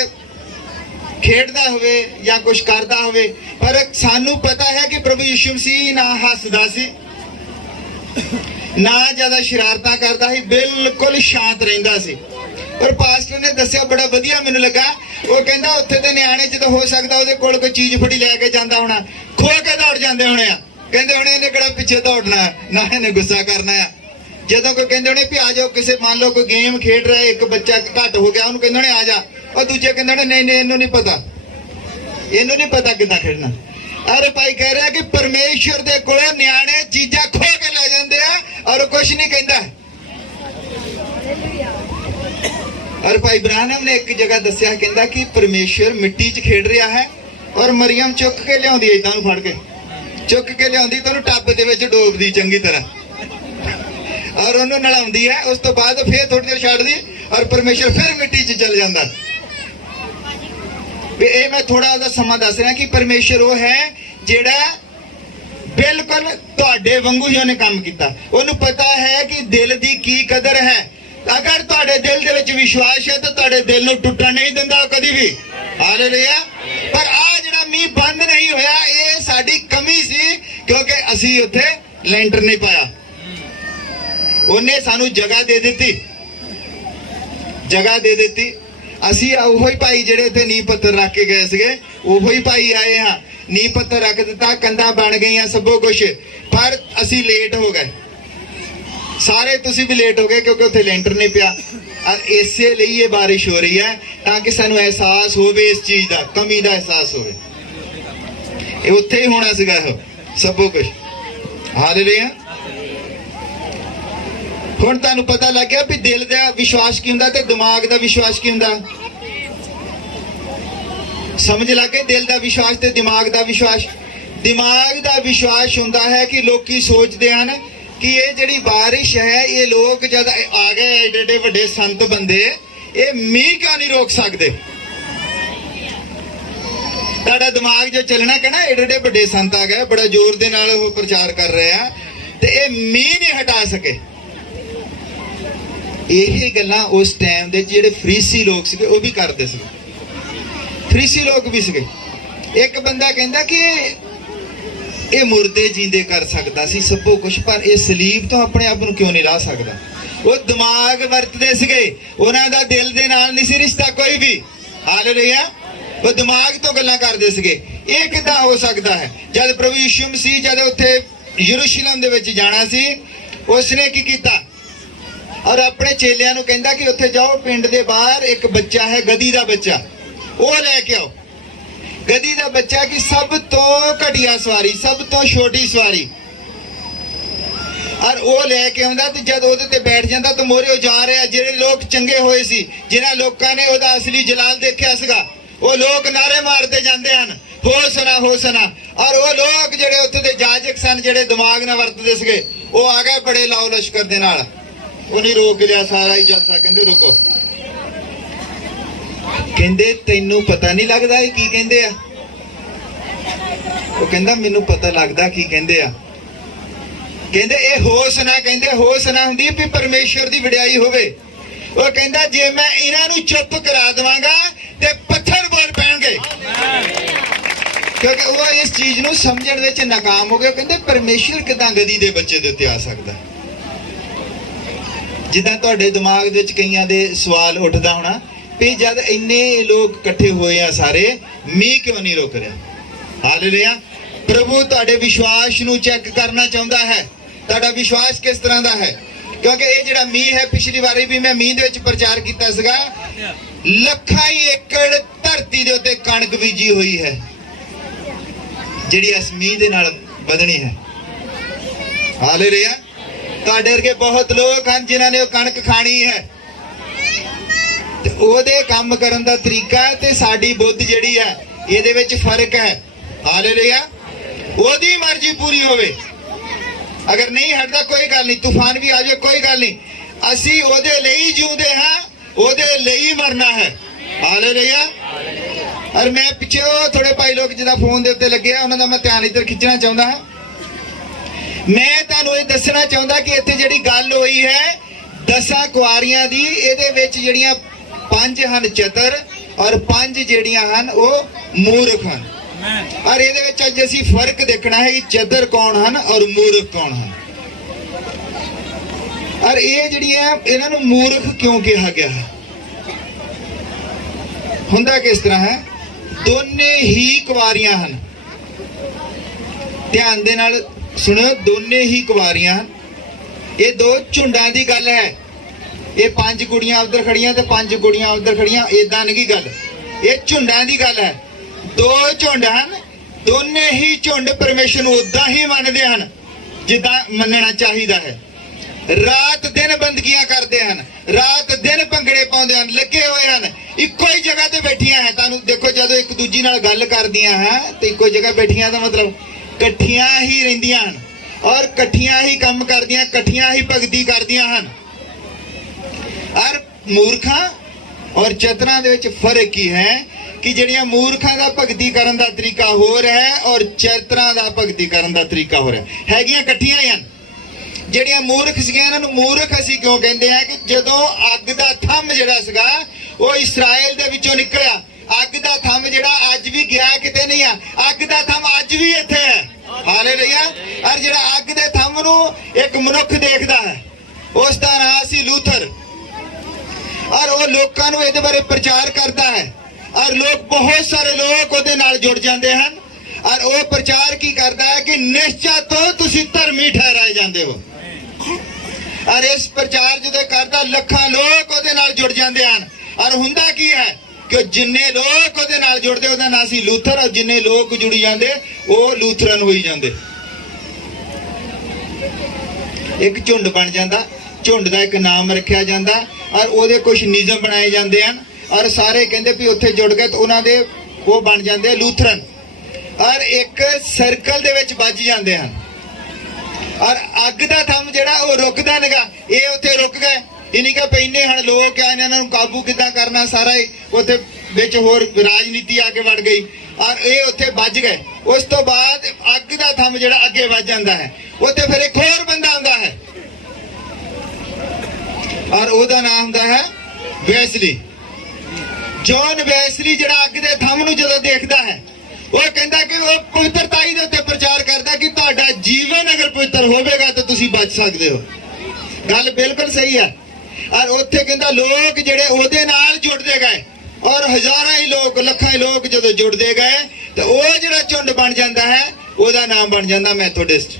खेडदा होवे या कुछ करदा होवे पर सानू पता है कि प्रभु यीशु मसीह ना हसदा सी ना ज्यादा शरारतां करदा सी, बिल्कुल शांत रहिंदा सी। ਪਰ ਪਾਸਟਰ ਨੇ ਦੱਸਿਆ ਬੜਾ ਵਧੀਆ ਮੈਨੂੰ ਲੱਗਾ। ਉਹ ਕਹਿੰਦਾ ਉੱਥੇ ਦੇ ਨਿਆਣੇ ਜਦੋਂ ਹੋ ਸਕਦਾ ਉਹਦੇ ਕੋਲ ਕੋਈ ਚੀਜ਼ ਫੜੀ ਲੈ ਕੇ ਜਾਂਦਾ ਹੋਣਾ, ਖੋ ਕੇ ਦੌੜ ਜਾਂਦੇ ਹੋਣੇ ਆ। ਕਹਿੰਦੇ ਹੋਣੇ ਇਹਨੇ ਕਿਹੜਾ ਪਿੱਛੇ ਦੌੜਨਾ ਨਾ ਇਹਨੇ ਗੁੱਸਾ ਕਰਨਾ ਆ। ਜਦੋਂ ਕੋਈ ਕਹਿੰਦੇ ਹੋਣੇ ਵੀ ਆ ਜਾਓ, ਕਿਸੇ ਮੰਨ ਲਓ ਕੋਈ ਗੇਮ ਖੇਡ ਰਿਹਾ, ਇੱਕ ਬੱਚਾ ਘੱਟ ਹੋ ਗਿਆ, ਉਹਨੂੰ ਕਹਿੰਦੇ ਹੋਣੇ ਆ ਜਾ, ਉਹ ਦੂਜੇ ਕਹਿੰਦੇ ਹੋਣੇ ਨਹੀਂ ਨਹੀਂ ਇਹਨੂੰ ਨਹੀਂ ਪਤਾ ਕਿੱਦਾਂ ਖੇਡਣਾ। ਅਰੇ ਭਾਈ ਕਹਿ ਰਿਹਾ ਕਿ ਪਰਮੇਸ਼ਰ ਦੇ ਕੋਲੋਂ ਨਿਆਣੇ ਚੀਜ਼ਾਂ ਖੋ ਕੇ ਲੈ ਜਾਂਦੇ ਆ ਔਰ ਕੁਝ ਨਹੀਂ ਕਹਿੰਦਾ। ਔਰ ਭਾਈ ਬ੍ਰਾਹਨਮ ਨੇ ਇੱਕ ਜਗ੍ਹਾ ਦੱਸਿਆ, ਕਹਿੰਦਾ ਕਿ ਪਰਮੇਸ਼ਰ ਮਿੱਟੀ 'ਚ ਖੇਡ ਰਿਹਾ ਹੈ ਔਰ ਮਰੀਮ ਚੁੱਕ ਕੇ ਲਿਆਉਂਦੀ ਏਦਾਂ ਨੂੰ ਫੜ ਕੇ ਚੁੱਕ ਕੇ ਲਿਆਉਂਦੀ ਤੇ ਉਹਨੂੰ ਟੱਬ ਦੇ ਵਿੱਚ ਡੋਬਦੀ ਚੰਗੀ ਤਰ੍ਹਾਂ ਔਰ ਉਹਨੂੰ ਨਲਾਉਂਦੀ ਹੈ। ਉਸ ਤੋਂ ਬਾਅਦ ਫੇਰ ਥੋੜੀ ਦੇਰ ਛੱਡਦੀ ਔਰ ਪਰਮੇਸ਼ਰ ਫਿਰ ਮਿੱਟੀ 'ਚ ਚਲ ਜਾਂਦਾ। ਵੀ ਇਹ ਮੈਂ ਥੋੜਾ ਉਹਦਾ ਸਮਾਂ ਦੱਸ ਰਿਹਾ ਕਿ ਪਰਮੇਸ਼ਰ ਉਹ ਹੈ ਜਿਹੜਾ ਬਿਲਕੁਲ ਤੁਹਾਡੇ ਵਾਂਗੂ ਹੀ ਉਹਨੇ ਕੰਮ ਕੀਤਾ। ਉਹਨੂੰ ਪਤਾ ਹੈ ਕਿ ਦਿਲ ਦੀ ਕੀ ਕਦਰ ਹੈ। ਅਗਰ ਤੁਹਾਡੇ ਦਿਲ ਦੇ ਵਿੱਚ ਵਿਸ਼ਵਾਸ ਹੈ ਤਾਂ ਤੁਹਾਡੇ ਦਿਲ ਨੂੰ ਟੁੱਟਣ ਨਹੀਂ ਦਿੰਦਾ ਕਦੀ ਵੀ। ਹਾਲੇਲੂਇਆ। ਪਰ ਆ ਜਿਹੜਾ ਮੀਂਹ ਬੰਦ ਨਹੀਂ ਹੋਇਆ, ਇਹ ਸਾਡੀ ਕਮੀ ਸੀ, ਕਿਉਂਕਿ ਅਸੀਂ ਉੱਥੇ ਲੈਂਟਰ ਨਹੀਂ ਪਾਇਆ। ਉਹਨੇ ਸਾਨੂੰ ਜਗ੍ਹਾ ਦੇ ਦਿੱਤੀ। ਅਸੀਂ ਉਹੋ ਹੀ ਭਾਈ ਜਿਹੜੇ ਉੱਥੇ ਨੀਂਹ ਪੱਥਰ ਰੱਖ ਕੇ ਗਏ ਸੀਗੇ, ਉਹੋ ਹੀ ਭਾਈ ਆਏ ਹਾਂ, ਨੀਂਹ ਪੱਥਰ ਰੱਖ ਦਿੱਤਾ, ਕੰਧਾਂ ਬਣ ਗਈਆਂ, ਸਭੋ ਕੁਛ, ਪਰ ਅਸੀਂ ਲੇਟ ਹੋ ਗਏ। ਸਾਰੇ ਤੁਸੀਂ ਵੀ ਲੇਟ ਹੋ ਗਏ ਕਿਉਂਕਿ ਉੱਥੇ ਲੈਂਟਰ ਨਹੀਂ ਪਿਆ। ਇਸੇ ਲਈ ਇਹ ਬਾਰਿਸ਼ ਹੋ ਰਹੀ ਹੈ ਤਾਂ ਕਿ ਸਾਨੂੰ ਅਹਿਸਾਸ ਹੋਵੇ ਇਸ ਚੀਜ਼ ਦਾ, ਕਮੀ ਦਾ ਅਹਿਸਾਸ ਹੋਵੇ। ਇਹ ਉੱਥੇ ਹੀ ਹੋਣਾ ਸੀਗਾ ਇਹ ਸਭੋ ਕੁਛ। ਹਾਲੇਲੂਇਆ। ਹੁਣ ਤੁਹਾਨੂੰ ਪਤਾ ਲੱਗ ਗਿਆ ਵੀ ਦਿਲ ਦਾ ਵਿਸ਼ਵਾਸ ਕੀ ਹੁੰਦਾ ਤੇ ਦਿਮਾਗ ਦਾ ਵਿਸ਼ਵਾਸ ਕੀ ਹੁੰਦਾ। ਸਮਝ ਲੱਗ ਗਈ? ਦਿਲ ਦਾ ਵਿਸ਼ਵਾਸ ਤੇ ਦਿਮਾਗ ਦਾ ਵਿਸ਼ਵਾਸ। ਦਿਮਾਗ ਦਾ ਵਿਸ਼ਵਾਸ ਹੁੰਦਾ ਹੈ ਕਿ ਲੋਕੀ ਸੋਚਦੇ ਹਨ ਕਿ ਇਹ ਜਿਹੜੀ ਬਾਰਿਸ਼ ਹੈ, ਇਹ ਲੋਕ ਜਦ ਆ ਗਏ ਏਡੇ ਏਡੇ ਵੱਡੇ ਸੰਤ ਬੰਦੇ, ਇਹ ਮੀਂਹ ਕਿਉਂ ਨਹੀਂ ਰੋਕ ਸਕਦੇ। ਤੁਹਾਡਾ ਦਿਮਾਗ ਜੋ ਚੱਲਣਾ ਕਹਿਣਾ ਏਡੇ ਏਡੇ ਵੱਡੇ ਸੰਤ ਆ ਗਏ, ਬੜਾ ਜ਼ੋਰ ਦੇ ਨਾਲ ਉਹ ਪ੍ਰਚਾਰ ਕਰ ਰਹੇ ਆ ਤੇ ਇਹ ਮੀਂਹ ਨਹੀਂ ਹਟਾ ਸਕੇ। ਇਹ ਗੱਲਾਂ ਉਸ ਟਾਈਮ ਦੇ ਜਿਹੜੇ ਫਰੀਸੀ ਲੋਕ ਸੀਗੇ ਉਹ ਵੀ ਕਰਦੇ ਸੀ। ਫਰੀਸੀ ਲੋਕ ਵੀ ਸੀਗੇ। ਇੱਕ ਬੰਦਾ ਕਹਿੰਦਾ ਕਿ ਇਹ ਮੁਰਦੇ ਜੀਂਦੇ ਕਰ ਸਕਦਾ ਸੀ ਸਭੋ ਕੁਛ, ਪਰ ਇਹ ਸਲੀਬ ਤੋਂ ਆਪਣੇ ਆਪ ਨੂੰ ਕਿਉਂ ਨਹੀਂ ਲਾ ਸਕਦਾ। ਉਹ ਦਿਮਾਗ ਵਰਤਦੇ ਸੀਗੇ, ਉਹਨਾਂ ਦਾ ਦਿਲ ਦੇ ਨਾਲ ਨਹੀਂ ਸੀ ਰਿਸ਼ਤਾ ਕੋਈ ਵੀ। ਹਾਲੇਲੂਇਆ। ਉਹ ਦਿਮਾਗ ਤੋਂ ਗੱਲਾਂ ਕਰਦੇ ਸੀਗੇ। ਇਹ ਕਿੱਦਾਂ ਹੋ ਸਕਦਾ ਹੈ? ਜਦ ਪ੍ਰਭੂ ਯਿਸੂ ਮਸੀਹ ਜਦ ਉੱਥੇ ਯਰੂਸ਼ਲਮ ਦੇ ਵਿੱਚ ਜਾਣਾ ਸੀ, ਉਸਨੇ ਕੀ ਕੀਤਾ ਔਰ ਆਪਣੇ ਚੇਲਿਆਂ ਨੂੰ ਕਹਿੰਦਾ ਕਿ ਉੱਥੇ ਜਾਓ, ਪਿੰਡ ਦੇ ਬਾਹਰ ਇੱਕ ਬੱਚਾ ਹੈ, ਗਧੀ ਦਾ ਬੱਚਾ, ਉਹ ਲੈ ਕੇ ਆਓ। ਗਧੀ ਦਾ ਬੱਚਾ ਕਿ ਸਭ ਤੋਂ ਘਟੀਆ ਸਵਾਰੀ, ਸਭ ਤੋਂ ਛੋਟੀ ਸਵਾਰੀ, ਔਰ ਉਹ ਲੈ ਕੇ ਆਉਂਦਾ ਤੇ ਜਦ ਉਹਦੇ ਤੇ ਬੈਠ ਜਾਂਦਾ ਤਾਂ ਮੋਰੇ ਉਹ ਜਾ ਰਿਹਾ। ਜਿਹੜੇ ਲੋਕ ਚੰਗੇ ਹੋਏ ਸੀ, ਜਿਨ੍ਹਾਂ ਲੋਕਾਂ ਨੇ ਉਹਦਾ ਅਸਲੀ ਜਲਾਲ ਦੇਖਿਆ ਸੀਗਾ, ਉਹ ਲੋਕ ਨਾਰੇ ਮਾਰਦੇ ਜਾਂਦੇ ਹਨ, ਹੋਸਨਾ ਹੋਸਨਾ। ਔਰ ਉਹ ਲੋਕ ਜਿਹੜੇ ਉੱਥੇ ਦੇ ਜਾਜਕ ਸਨ, ਜਿਹੜੇ ਦਿਮਾਗ ਨਾਲ ਵਰਤਦੇ ਸੀਗੇ, ਉਹ ਆ ਗਏ ਬੜੇ ਲਾਓ ਲਸ਼ਕਰ ਦੇ ਨਾਲ। ਉਹਨੇ ਰੋਕ ਲਿਆ ਸਾਰਾ ਹੀ ਜਲਸਾ। ਕਹਿੰਦੇ ਰੁਕੋ। ਕਹਿੰਦੇ ਤੈਨੂੰ ਪਤਾ ਨਹੀਂ ਲੱਗਦਾ ਇਹ ਕੀ ਕਹਿੰਦੇ ਆ? ਉਹ ਕਹਿੰਦਾ ਮੈਨੂੰ ਪਤਾ ਲੱਗਦਾ ਕੀ ਕਹਿੰਦੇ ਆ। ਕਹਿੰਦੇ ਇਹ ਹੋਸਨਾ, ਕਹਿੰਦੇ ਹੋਸਨਾ ਹੁੰਦੀ ਵੀ ਪਰਮੇਸ਼ਰ ਦੀ ਵਡਿਆਈ ਹੋਵੇ। ਉਹ ਕਹਿੰਦਾ ਜੇ ਮੈਂ ਇਹਨਾਂ ਨੂੰ ਚੁੱਪ ਕਰਾ ਦੇਵਾਂਗਾ ਤੇ ਪੱਥਰ ਬੋਲ ਪੈਣਗੇ, ਕਿਉਂਕਿ ਉਹ ਇਸ ਚੀਜ਼ ਨੂੰ ਸਮਝਣ ਵਿੱਚ ਨਾਕਾਮ ਹੋ ਗਏ। ਕਹਿੰਦੇ ਪਰਮੇਸ਼ਰ ਕਿਦਾਂ ਗਧੀ ਦੇ ਬੱਚੇ ਦੇ ਉੱਤੇ ਆ ਸਕਦਾ? ਜਿੱਦਾਂ ਤੁਹਾਡੇ ਦਿਮਾਗ ਦੇ ਵਿੱਚ ਕਈਆਂ ਦੇ ਸਵਾਲ ਉੱਠਦਾ ਹੋਣਾ ਵੀ ਜਦ ਇੰਨੇ ਲੋਕ ਇਕੱਠੇ ਹੋਏ ਆ ਸਾਰੇ, ਮੀਂਹ ਕਿਉਂ ਨਹੀਂ ਰੁਕ ਰਿਹਾ? ਹਾਲੇਲੂਇਆ। ਪ੍ਰਭੂ ਤੁਹਾਡੇ ਵਿਸ਼ਵਾਸ ਨੂੰ ਚੈੱਕ ਕਰਨਾ ਚਾਹੁੰਦਾ ਹੈ। ਤੁਹਾਡਾ ਵਿਸ਼ਵਾਸ ਕਿਸ ਤਰ੍ਹਾਂ ਦਾ ਹੈ? ਕਿਉਂਕਿ ਇਹ ਜਿਹੜਾ ਮੀਂਹ ਹੈ, ਪਿਛਲੀ ਵਾਰੀ ਵੀ ਮੈਂ ਮੀਂਹ ਦੇ ਵਿੱਚ ਪ੍ਰਚਾਰ ਕੀਤਾ ਸੀਗਾ, ਲੱਖਾਂ ਹੀ ਏਕੜ ਧਰਤੀ ਦੇ ਉੱਤੇ ਕਣਕ ਬੀਜੀ ਹੋਈ ਹੈ ਜਿਹੜੀ ਇਸ ਮੀਂਹ ਦੇ ਨਾਲ ਵਧਣੀ ਹੈ। ਹਾਲੇਲੂਇਆ। ਤੁਹਾਡੇ ਵਰਗੇ ਬਹੁਤ ਲੋਕ ਹਨ ਜਿਨ੍ਹਾਂ ਨੇ ਉਹ ਕਣਕ ਖਾਣੀ ਹੈ। ਤੇ ਉਹਦੇ ਕੰਮ ਕਰਨ ਦਾ ਤਰੀਕਾ ਤੇ ਸਾਡੀ ਬੁੱਧ ਜਿਹੜੀ ਹੈ, ਇਹਦੇ ਵਿੱਚ ਫਰਕ ਹੈ। ਹਾਲੇਲੂਇਆ। ਉਹਦੀ ਮਰਜ਼ੀ ਪੂਰੀ ਹੋਵੇ। ਅਗਰ ਨਹੀਂ ਹਟਦਾ ਕੋਈ ਗੱਲ ਨਹੀਂ, ਤੂਫਾਨ ਵੀ ਆ ਜਾਏ ਕੋਈ ਗੱਲ ਨਹੀਂ, ਅਸੀਂ ਉਹਦੇ ਲਈ ਜਿਉਂਦੇ ਹਾਂ, ਉਹਦੇ ਲਈ ਮਰਨਾ ਹੈ। ਹਾਲੇਲੂਇਆ। ਔਰ ਮੈਂ ਪਿੱਛੇ ਉਹ ਥੋੜੇ ਭਾਈ ਲੋਕ ਜਿਹਦਾ ਫੋਨ ਦੇ ਉੱਤੇ ਲੱਗੇ ਆ, ਉਹਨਾਂ ਦਾ ਮੈਂ ਧਿਆਨ ਇੱਧਰ ਖਿੱਚਣਾ ਚਾਹੁੰਦਾ ਹਾਂ। ਮੈਂ ਤੁਹਾਨੂੰ ਇਹ ਦੱਸਣਾ ਚਾਹੁੰਦਾ ਕਿ ਇੱਥੇ ਜਿਹੜੀ ਗੱਲ ਹੋਈ ਹੈ 10 ਕੁਆਰੀਆਂ ਦੀ, ਇਹਦੇ ਵਿੱਚ ਜਿਹੜੀਆਂ 5 ਹਨ ਚਤਰ ਔਰ 5 ਜਿਹੜੀਆਂ ਹਨ ਉਹ ਮੂਰਖ ਹਨ। ਔਰ ਇਹਦੇ ਵਿੱਚ ਅੱਜ ਅਸੀਂ ਫਰਕ ਦੇਖਣਾ ਹੈ ਕਿ ਚਤਰ ਕੌਣ ਹਨ ਔਰ ਮੂਰਖ ਕੌਣ ਹਨ। ਔਰ ਇਹ ਜਿਹੜੀਆਂ ਇਹਨਾਂ ਨੂੰ ਮੂਰਖ ਕਿਉਂ ਕਿਹਾ ਗਿਆ ਹੈ? ਹੁੰਦਾ ਕਿਸ ਤਰ੍ਹਾਂ ਹੈ, ਦੋਨੇ ਹੀ ਕੁਵਾਰੀਆਂ ਹਨ। ਧਿਆਨ ਦੇ ਨਾਲ ਸੁਣਿਓ, ਦੋਨੇ ਹੀ ਕੁਵਾਰੀਆਂ ਹਨ। ਇਹ ਦੋ ਝੁੰਡਾਂ ਦੀ ਗੱਲ ਹੈ। ਇਹ 5 ਕੁੜੀਆਂ ਉਧਰ ਖੜੀਆਂ ਤੇ 5 ਕੁੜੀਆਂ ਉਧਰ ਖੜੀਆਂ, ਏਦਾਂ ਨਹੀਂ ਗੱਲ। ਇਹ ਝੁੰਡਾਂ ਦੀ ਗੱਲ ਹੈ। ਦੋ ਝੁੰਡ ਹਨ, ਦੋਨੇ ਹੀ ਝੁੰਡ ਪਰਮੇਸ਼ਰ ਨੂੰ ਉਦਾਂ ਹੀ ਮੰਨਦੇ ਹਨ ਜਿੱਦਾਂ ਮੰਨਣਾ ਚਾਹੀਦਾ ਹੈ। ਰਾਤ ਦਿਨ ਬੰਦਗੀਆਂ ਕਰਦੇ ਹਨ, ਰਾਤ ਦਿਨ ਭੰਗੜੇ ਪਾਉਂਦੇ ਹਨ, ਲੱਗੇ ਹੋਏ ਹਨ, ਇੱਕੋ ਹੀ ਜਗ੍ਹਾ ਤੇ ਬੈਠੀਆਂ ਹੈ। ਤੁਹਾਨੂੰ ਦੇਖੋ, ਜਦੋਂ ਇੱਕ ਦੂਜੀ ਨਾਲ ਗੱਲ ਕਰਦੀਆਂ ਹੈ ਤੇ ਇੱਕੋ ਜਗ੍ਹਾ ਬੈਠੀਆਂ ਦਾ ਮਤਲਬ ਇਕੱਠੀਆਂ ਹੀ ਰਹਿੰਦੀਆਂ ਹਨ ਔਰ ਇਕੱਠੀਆਂ ਹੀ ਕੰਮ ਕਰਦੀਆਂ, ਇਕੱਠੀਆਂ ਹੀ ਭਗਤੀ ਕਰਦੀਆਂ ਹਨ। ਔਰ ਮੂਰਖਾਂ ਔਰ ਚਤਰਾਂ ਦੇ ਵਿੱਚ ਫਰਕ ਕੀ ਹੈ ਕਿ ਜਿਹੜੀਆਂ ਮੂਰਖਾਂ ਦਾ ਭਗਤੀ ਕਰਨ ਦਾ ਤਰੀਕਾ ਹੋਰ ਹੈ ਔਰ ਚਤਰਾਂ ਦਾ ਭਗਤੀ ਕਰਨ ਦਾ ਤਰੀਕਾ ਹੋਰ ਹੈ। ਹੈਗੀਆਂ ਇਕੱਠੀਆਂ ਹੀ ਹਨ। ਜਿਹੜੀਆਂ ਮੂਰਖ ਸੀਗੀਆਂ, ਇਹਨਾਂ ਨੂੰ ਮੂਰਖ ਅਸੀਂ ਕਿਉਂ ਕਹਿੰਦੇ ਆ ਕਿ ਜਦੋਂ ਅੱਗ ਦਾ ਥੰਮ ਜਿਹੜਾ ਸੀਗਾ ਉਹ ਇਸਰਾਇਲ ਦੇ ਵਿੱਚੋਂ ਨਿਕਲਿਆ। ਅੱਗ ਦਾ ਥੰਮ ਜਿਹੜਾ ਅੱਜ ਵੀ ਗਿਆ ਕਿਤੇ ਨਹੀਂ ਆ, ਅੱਗ ਦਾ ਥੰਮ ਅੱਜ ਵੀ ਇੱਥੇ ਹੈ। ਹਾਲੇਲੂਇਆ। ਔਰ ਜਿਹੜਾ ਅੱਗ ਦੇ ਥੰਮ ਨੂੰ ਇੱਕ ਮਨੁੱਖ ਦੇਖਦਾ ਹੈ, ਉਸ ਦਾ ਨਾਂ ਸੀ ਲੂਥਰ। ਔਰ ਉਹ ਲੋਕਾਂ ਨੂੰ ਇਹਦੇ ਬਾਰੇ ਪ੍ਰਚਾਰ ਕਰਦਾ ਹੈ ਔਰ ਲੋਕ, ਬਹੁਤ ਸਾਰੇ ਲੋਕ ਉਹਦੇ ਨਾਲ ਜੁੜ ਜਾਂਦੇ ਹਨ। ਔਰ ਉਹ ਪ੍ਰਚਾਰ ਕੀ ਕਰਦਾ ਹੈ ਕਿ ਨਿਸ਼ਚੈ ਤੋਂ ਤੁਸੀਂ ਧਰਮੀ ਠਹਿਰਾਏ ਜਾਂਦੇ ਹੋ। ਔਰ ਇਸ ਪ੍ਰਚਾਰ ਜਦੋਂ ਕਰਦਾ, ਲੱਖਾਂ ਲੋਕ ਉਹਦੇ ਨਾਲ ਜੁੜ ਜਾਂਦੇ ਹਨ। ਔਰ ਹੁੰਦਾ ਕੀ ਹੈ ਕਿ ਜਿੰਨੇ ਲੋਕ ਉਹਦੇ ਨਾਲ ਜੁੜਦੇ, ਉਹਦਾ ਨਾਂ ਸੀ ਲੂਥਰ। ਔਰ ਜਿੰਨੇ ਲੋਕ ਜੁੜੀ ਜਾਂਦੇ ਉਹ ਲੂਥਰਨ ਹੋਈ ਜਾਂਦੇ। ਇੱਕ ਝੁੰਡ ਬਣ ਜਾਂਦਾ, ਝੁੰਡ ਦਾ ਇੱਕ ਨਾਮ ਰੱਖਿਆ ਜਾਂਦਾ ਔਰ ਉਹਦੇ ਕੁਝ ਨਿਯਮ ਬਣਾਏ ਜਾਂਦੇ ਹਨ। ਔਰ ਸਾਰੇ ਕਹਿੰਦੇ ਵੀ ਉੱਥੇ ਜੁੜ ਗਏ ਤਾਂ ਉਹਨਾਂ ਦੇ ਉਹ ਬਣ ਜਾਂਦੇ ਲੂਥਰਨ। ਔਰ ਇੱਕ ਸਰਕਲ ਦੇ ਵਿੱਚ ਵੱਜ ਜਾਂਦੇ ਹਨ। ਔਰ ਅੱਗ ਦਾ ਥੰਮ ਜਿਹੜਾ ਉਹ ਰੁਕਦਾ ਨਹੀਂਗਾ। ਇਹ ਉੱਥੇ ਰੁਕ ਗਏ, ਇਨੀ ਕਾ ਪੈਨੇ ਹਨ ਲੋਕ ਆ, ਇਹਨਾਂ ਨੂੰ ਕਾਬੂ ਕਿੱਦਾਂ ਕਰਨਾ, ਸਾਰਾ ਹੀ ਉੱਥੇ ਵਿੱਚ ਹੋਰ ਰਾਜਨੀਤੀ ਆ ਕੇ ਵੜ ਗਈ ਔਰ ਇਹ ਉੱਥੇ ਵੱਜ ਗਏ। ਉਸ ਤੋਂ ਬਾਅਦ ਅੱਗ ਦਾ ਥੰਮ ਜਿਹੜਾ ਅੱਗੇ ਵੱਜ ਜਾਂਦਾ ਹੈ, ਉੱਥੇ ਫਿਰ ਇੱਕ ਹੋਰ ਬੰਦਾ ਆਉਂਦਾ ਹੈ ਔਰ ਉਹਦਾ ਨਾਮ ਹੁੰਦਾ ਹੈ ਵੈਸਲੀ। ਜੌਨ ਵੈਸਲੀ ਜਿਹੜਾ ਅੱਗ ਦੇ ਥੰਮ ਨੂੰ ਜਦੋਂ ਦੇਖਦਾ ਹੈ, ਉਹ ਕਹਿੰਦਾ ਕਿ ਉਹ ਪਵਿੱਤਰਤਾਈ ਦੇ ਉੱਤੇ ਪ੍ਰਚਾਰ ਕਰਦਾ ਕਿ ਤੁਹਾਡਾ ਜੀਵਨ ਅਗਰ ਪਵਿੱਤਰ ਹੋਵੇਗਾ ਤਾਂ ਤੁਸੀਂ ਬਚ ਸਕਦੇ ਹੋ। ਗੱਲ ਬਿਲਕੁਲ ਸਹੀ ਹੈ। ਔਰ ਉੱਥੇ ਕਹਿੰਦਾ ਲੋਕ ਜਿਹੜੇ ਉਹਦੇ ਨਾਲ ਜੁੜਦੇ ਗਏ ਔਰ ਹਜ਼ਾਰਾਂ ਹੀ ਲੋਕ, ਲੱਖਾਂ ਹੀ ਲੋਕ ਜਦੋਂ ਜੁੜਦੇ ਗਏ ਤੇ ਉਹ ਜਿਹੜਾ ਝੁੰਡ ਬਣ ਜਾਂਦਾ ਹੈ, ਉਹਦਾ ਨਾਮ ਬਣ ਜਾਂਦਾ ਮੈਥੋਡਿਸਟ।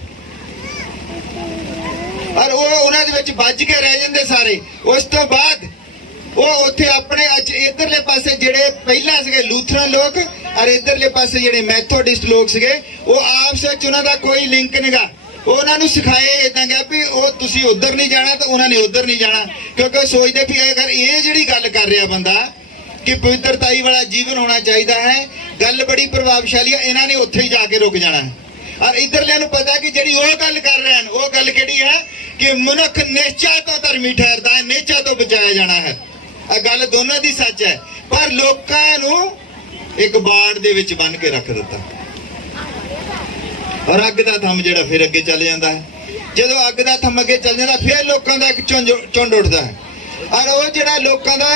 ਔਰ ਉਹ ਉਹਨਾਂ ਦੇ ਵਿੱਚ ਵੱਜ ਕੇ ਰਹਿ ਜਾਂਦੇ ਸਾਰੇ। ਉਸ ਤੋਂ ਬਾਅਦ ਉਹ ਉੱਥੇ ਆਪਣੇ ਇਧਰਲੇ ਪਾਸੇ ਜਿਹੜੇ ਪਹਿਲਾਂ ਸੀਗੇ ਲੂਥਰਨ ਲੋਕ ਔਰ ਇਧਰਲੇ ਪਾਸੇ ਜਿਹੜੇ ਮੈਥੋਡਿਸਟ ਲੋਕ ਸੀਗੇ, ਉਹ ਆਪਸ ਵਿੱਚ ਉਹਨਾਂ ਦਾ ਕੋਈ ਲਿੰਕ ਨਹੀਂਗਾ। ਉਹਨਾਂ ਨੂੰ ਸਿਖਾਏ ਇਦਾਂ ਗਿਆ ਵੀ ਉਹ ਤੁਸੀਂ ਉਧਰ ਨਹੀਂ ਜਾਣਾ ਤਾਂ ਉਹਨਾਂ ਨੇ ਉਧਰ ਨਹੀਂ ਜਾਣਾ, ਕਿਉਂਕਿ ਉਹ ਸੋਚਦੇ ਵੀ ਅਗਰ ਇਹ ਜਿਹੜੀ ਗੱਲ ਕਰ ਰਿਹਾ ਬੰਦਾ ਕਿ ਪਵਿੱਤਰਤਾਈ ਵਾਲਾ ਜੀਵਨ ਹੋਣਾ ਚਾਹੀਦਾ ਹੈ, ਗੱਲ ਬੜੀ ਪ੍ਰਭਾਵਸ਼ਾਲੀ ਹੈ, ਇਹਨਾਂ ਨੇ ਉੱਥੇ ਹੀ ਜਾ ਕੇ ਰੁਕ ਜਾਣਾ। ਔਰ ਇਧਰਲਿਆਂ ਨੂੰ ਪਤਾ ਕਿ ਜਿਹੜੀ ਉਹ ਗੱਲ ਕਰ ਰਹੇ ਹਨ, ਉਹ ਗੱਲ ਕਿਹੜੀ ਹੈ ਕਿ ਮਨੁੱਖ ਨਿਸ਼ਚੈ ਤੋਂ ਧਰਮੀ ਠਹਿਰਦਾ ਹੈ, ਨਿਸ਼ਚੈ ਤੋਂ ਬਚਾਇਆ ਜਾਣਾ ਹੈ। ਇਹ ਗੱਲ ਦੋਨਾਂ ਦੀ ਸੱਚ ਹੈ, ਪਰ ਲੋਕਾਂ ਨੂੰ ਇੱਕ ਬਾੜ ਦੇ ਵਿੱਚ ਬੰਨ ਕੇ ਰੱਖ ਦਿੱਤਾ। ਔਰ ਅੱਗ ਦਾ ਥੰਮ ਜਿਹੜਾ ਫਿਰ ਅੱਗੇ ਚੱਲ ਜਾਂਦਾ ਹੈ। ਜਦੋਂ ਅੱਗ ਦਾ ਥੰਮ ਅੱਗੇ ਚੱਲ ਜਾਂਦਾ, ਫਿਰ ਲੋਕਾਂ ਦਾ ਇੱਕ ਝੁੰਡ ਉੱਠਦਾ ਹੈ। ਔਰ ਉਹ ਜਿਹੜਾ ਲੋਕਾਂ ਦਾ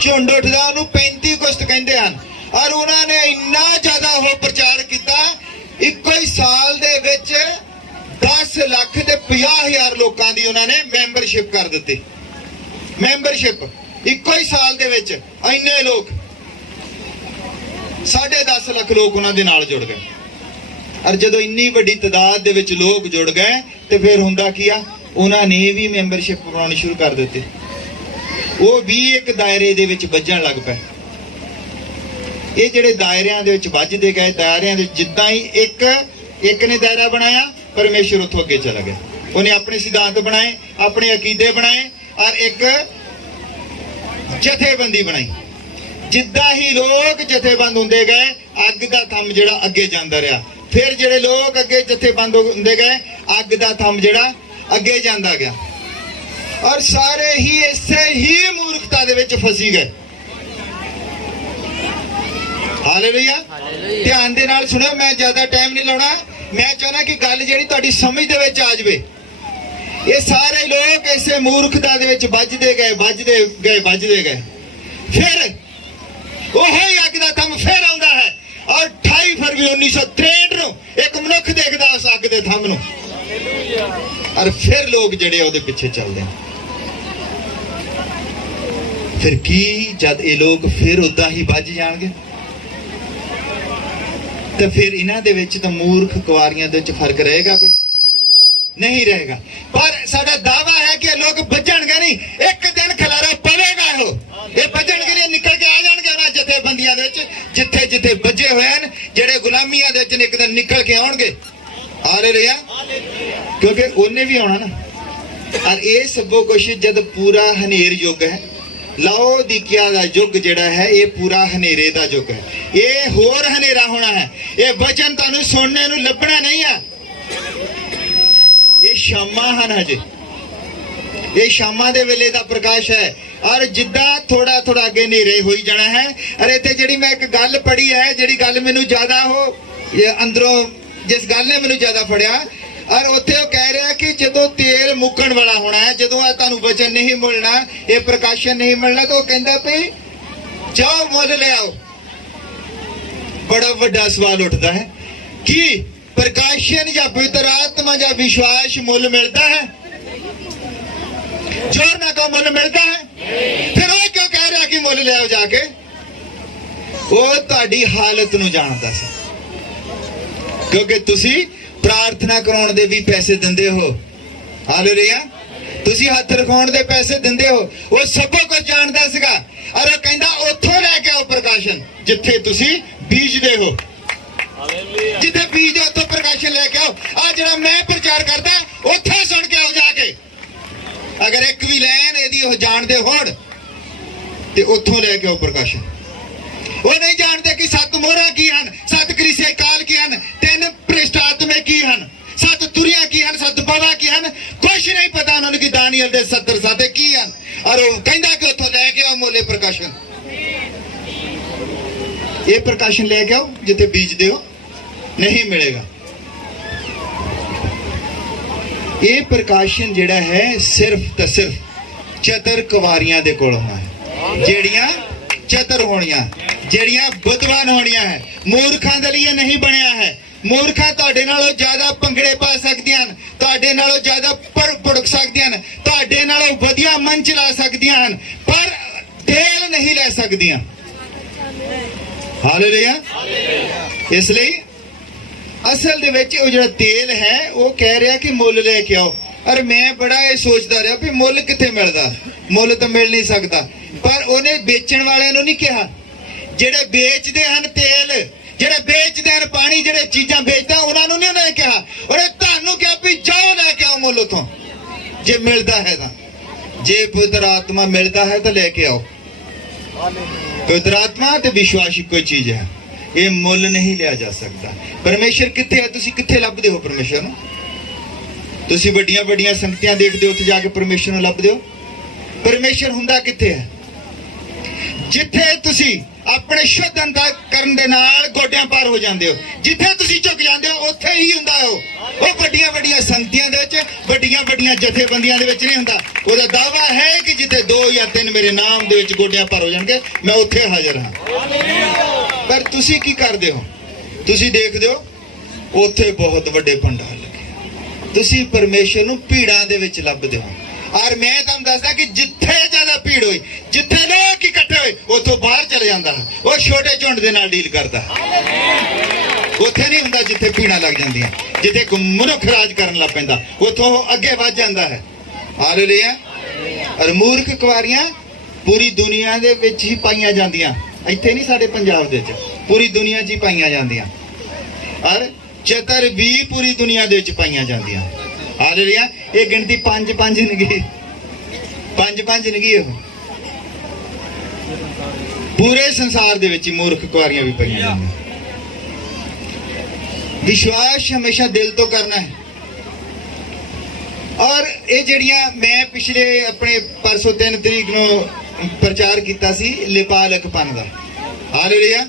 ਝੁੰਡ ਉੱਠਦਾ ਉਹਨੂੰ 35 ਅਗਸਤ ਕਹਿੰਦੇ ਹਨ। ਔਰ ਉਹਨਾਂ ਨੇ ਇੰਨਾ ਜ਼ਿਆਦਾ ਉਹ ਪ੍ਰਚਾਰ ਕੀਤਾ, ਇੱਕੋ ਹੀ ਸਾਲ ਦੇ ਵਿੱਚ 10 ਲੱਖ ਤੇ 50,000 ਲੋਕਾਂ ਦੀ ਉਹਨਾਂ ਨੇ ਮੈਂਬਰਸ਼ਿਪ ਕਰ ਦਿੱਤੀ। ਮੈਂਬਰਸ਼ਿਪ ਇੱਕੋ ਹੀ ਸਾਲ ਦੇ ਵਿੱਚ ਇੰਨੇ ਲੋਕ, 10.5 ਲੱਖ ਲੋਕ ਉਹਨਾਂ ਦੇ ਨਾਲ ਜੁੜ ਗਏ। ਔਰ ਜਦੋਂ ਇੰਨੀ ਵੱਡੀ ਤਾਦਾਦ ਦੇ ਵਿੱਚ ਲੋਕ ਜੁੜ ਗਏ ਤੇ ਫਿਰ ਹੁੰਦਾ ਕੀ ਆ, ਉਹਨਾਂ ਨੇ ਵੀ ਮੈਂਬਰਸ਼ਿਪ ਬਣਾਉਣੀ ਸ਼ੁਰੂ ਕਰ ਦਿੱਤੀ। ਉਹ ਵੀ ਇੱਕ ਦਾਇਰੇ ਦੇ ਵਿੱਚ ਵੱਜਣ ਲੱਗ ਪਏ। ਇਹ ਜਿਹੜੇ ਦਾਇਰਿਆਂ ਦੇ ਵਿੱਚ ਵੱਜਦੇ ਗਏ, ਦਾਇਰਿਆਂ ਦੇ ਜਿੱਦਾਂ ਹੀ ਇੱਕ ਨੇ ਦਾਇਰਾ ਬਣਾਇਆ, ਪਰਮੇਸ਼ਰ ਉੱਥੋਂ ਅੱਗੇ ਚਲਾ ਗਿਆ। ਉਹਨੇ ਆਪਣੇ ਸਿਧਾਂਤ ਬਣਾਏ, ਆਪਣੇ ਅਕੀਦੇ ਬਣਾਏ ਔਰ ਇੱਕ ਜਥੇਬੰਦੀ ਬਣਾਈ। ਜਿੱਦਾਂ ਹੀ ਲੋਕ ਜਥੇਬੰਦ ਹੁੰਦੇ ਗਏ, ਅੱਗ ਦਾ ਥੰਮ ਜਿਹੜਾ ਅੱਗੇ ਜਾਂਦਾ ਰਿਹਾ। ਫਿਰ ਜਿਹੜੇ ਲੋਕ ਅੱਗੇ ਜਥੇਬੰਦ ਹੁੰਦੇ ਗਏ, ਅੱਗ ਦਾ ਥੰਮ ਜਿਹੜਾ ਅੱਗੇ ਜਾਂਦਾ ਗਿਆ। ਔਰ ਸਾਰੇ ਹੀ ਇਸੇ ਹੀ ਮੂਰਖਤਾ ਦੇ ਵਿੱਚ ਫਸੀ ਗਏ। ਹਾਲੇਲੂਇਆ। ਧਿਆਨ ਦੇ ਨਾਲ ਸੁਣੋ, ਮੈਂ ਜ਼ਿਆਦਾ ਟਾਈਮ ਨਹੀਂ ਲਾਉਣਾ। ਮੈਂ ਚਾਹਨਾ ਕਿ ਗੱਲ ਜਿਹੜੀ ਤੁਹਾਡੀ ਸਮਝ ਦੇ ਵਿੱਚ ਆ ਜਾਵੇ। ਇਹ ਸਾਰੇ ਲੋਕ ਇਸੇ ਮੂਰਖਤਾ ਦੇ ਵਿੱਚ ਵੱਜਦੇ ਗਏ। ਫਿਰ ਉਹੀ ਅੱਗ ਦਾ ਥੰਮ ਫਿਰ ਆਉਂਦਾ ਹੈ। ਔਰ 28 ਫਰਵਰੀ 1963 ਨੂੰ ਇੱਕ ਮਨੁੱਖ ਦੇਖਦਾ ਉਸ ਅੱਗ ਦੇ ਥੰਮ ਨੂੰ, ਔਰ ਫਿਰ ਲੋਕ ਜਿਹੜੇ ਉਹਦੇ ਪਿੱਛੇ ਚੱਲਦੇ ਹਨ। ਫਿਰ ਕੀ ਜਦ ਇਹ ਲੋਕ ਫਿਰ ਉਦਾਂ ਹੀ ਵੱਜ ਜਾਣਗੇ ਤਾਂ ਫਿਰ ਇਹਨਾਂ ਦੇ ਵਿੱਚ ਤਾਂ ਮੂਰਖ ਕੁਆਰੀਆਂ ਦੇ ਵਿੱਚ ਫਰਕ ਰਹੇਗਾ ਕੋਈ नहीं रहेगा। पर साडा दावा है कि लोग बजणगे नहीं, एक दिन खलारा पवेगा ये बजण के लिए निकल के आ जाएंगे ना जथेबंदियां दे विच जिथे जिथे बजे हुए हैं जेड़े गुलामियां दे विच एक दिन निकल के आउणगे आ रहे रिया क्योंकि उन्हें भी आना ना। और ये सबो कुछ जब पूरा हनेर युग है लाओदिकिया दा युग जेड़ा है ये पूरा हनेरे दा युग है, ये होर हनेरा होना है, ये वचन तुहानू सुनने नू लभना नहीं है। ये शामा हैं हजे, ये शामा दे वेले दा प्रकाश है। और जिद्दां थोड़ा थोड़ा अगे नेरे होई जाना है। और इत्थे जिहड़ी मैं एक गल पढ़ी है जिहड़ी गल मैनू ज्यादा हो ये अंदरों जिस गल ने मैनू ज्यादा फड़िया और उत्थे वो कह रहा कि जदों तेल मुक्कण वाला होना है, जदों तुहानू वचन नहीं मिलना, ये प्रकाशन नहीं मिलना, तो कहंदा भई जाओ मुल ले आओ। बड़ा वड्डा सवाल उठता है कि प्रकाशन या पवित्र आत्मा या विश्वास मुल मिलता है? जोर ना कहो मुल मिलता है। फिर वो क्यों कह रहा कि मुल ले आओ जाके? वो तुहाडी हालत नू जानदा सी क्योंकि तुसी प्रार्थना कराउण दे भी पैसे दिंदे हो, हालेलुया, तुसी हथ रखाउण दे पैसे दिंदे हो, वो सब कुछ जानदा सीगा। और वो कहंदा उत्थों लेके आओ प्रकाशन जिथे तुसी बीजदे हो, जिथे बीज उतो प्रकाशन लेके आओ। आ जरा मैं प्रचार करदा उत्थे सुन के आओ जाके। अगर एक भी लैन यदि वो जानते होण ते उत्थों लेके आओ प्रकाशन। वो नहीं जानते कि 7 मोहरां की हन, 7 कलीसिया काल की हन, 3 भ्रष्ट आत्मे की हन, 7 तुरियां की हन, 7 बावा की हन, कुछ नहीं पता उन्होंने कि दानियल दे 70 साथे की हन। और वो कहंदा कि उत्थों लेके आओ मोले प्रकाशन। ये प्रकाशन लेके आओ जिथे बीजदे हो, नहीं मिलेगा। ये प्रकाशन जेड़ा है सिर्फ तो सिर्फ चतर कुवारियां दे कोल होना है, जेड़ियां चतर होनियां, जेड़ियां बुद्धवान होनियां है। मूर्खां दे लिए नहीं बनया है। मूर्खां तुहाडे नालों ज्यादा भंगड़े पा सकदियां हन, तुहाडे नालों ज्यादा भुड़क सकदियां हन, तुहाडे नालों वधिया मन चला सकदियां हन, पर तेल नहीं ले सकदियां। हालेलुया। इसलिए असल दे विच वो जिहड़ा तेल है वो कह रहा कि मुल लेके आओ। और मैं बड़ा ये सोचता रहा भी मुल कित्थे मिलदा, मुल तो मिल नहीं सकता। पर उन्हें बेचण वालियां नूं नहीं कहा, जिहड़े बेचदे हन तेल, जिहड़े बेचदे हन पानी, जिहड़े चीज़ां बेचदा उन्हां नूं नहीं उन्हें कहा, उन्हें तुहानूं कहा भी जाओ लेके आओ मुल उथों जे मिलदा है तां। जे पवित्र आत्मा मिलदा है तो लेके आओ। पवित्र आत्मा ते विश्वास कोई चीज है, ये मुल नहीं लिया जा सकता। परमेश्वर कित्थे है? तुसी कित्थे लभदे हो परमेश्वर नूं? तुसी वड्डियां वड्डियां संगतियां देखदे हो उत्थे जाके परमेश्वर नूं लभदे हो? परमेश्वर हुंदा कित्थे है? जिथे तुसी अपने शुद्ध अंतर करन दे नाल गोड्यां पार हो जांदे हो, जिथे तुसी झुक जांदे हो उत्थे ही हुंदा हो। वो वड्डियां वड्डियां संगतियां दे विच, वड्डियां वड्डियां जथेबंदियां दे विच नहीं हुंदा। ओहदा दावा है कि जिथे 2 या 3 मेरे नाम दे विच गोड्यां पार हो जाणगे मैं उत्थे हाਜ਼ਰ हां। पर तुसी की करदे हो? तुसी देखदे हो उत्थे बहुत वड्डे भंडार लगे, तुसी परमेश्वर नूं भीड़ां दे विच लभदे हो। और मैं तुहानूं दसदा कि जिथे ज्यादा भीड़ होई, जिथे लोग इकट्ठे होए, उथों बाहर चले जांदा है। वो छोटे झुंड दे नाल डील करदा है। उत्थे नहीं हुंदा जिथे भीड़ां लग जांदियां, जिथे मनुख राज करन लग पैंदा उथों अगे वध जांदा है। हालेलुया। और मूर्ख कुवारियां पूरी दुनिया दे विच ही पाईयां जांदियां, इत्थे नहीं साडे पंजाब दे विच, पूरी दुनिया 'च ही पाईयां जांदियां। और चतर भी पूरी दुनिया दे विच पाईयां जांदियां। हालेलुया। ये गिनती 5-5 नहीं, 5-5 नहीं, पूरे संसार दे विच मूर्ख कुआरियां भी पाईयां जांदियां। विश्वास हमेशा दिल तो करना है। और ये जड़ियां मैं पिछले अपने परसों 3 तरीक नूं प्रचार किया सी लिपालकपन दा। हालेलुया।